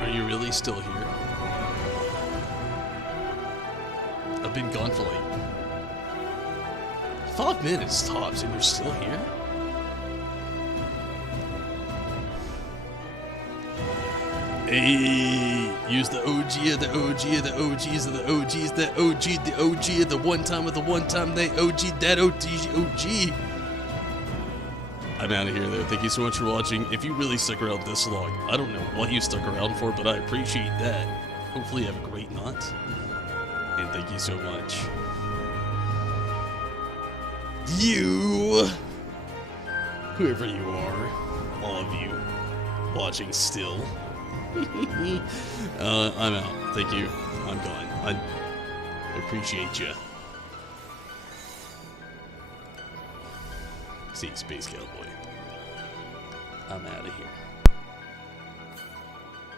Are you really still here? I've been gone for like 5 minutes tops and you're still here? Hey, use the OG of the OG of the OGs of the OGs, the OG of the one time of the one time, they OG, that OG. I'm out of here though. Thank you so much for watching. If you really stuck around this long, I don't know what you stuck around for, but I appreciate that. Hopefully you have a great night. And thank you so much. You, whoever you are, all of you watching still. I'm out. Thank you. I'm gone. I appreciate you. See you, Space Cowboy. I'm out of here.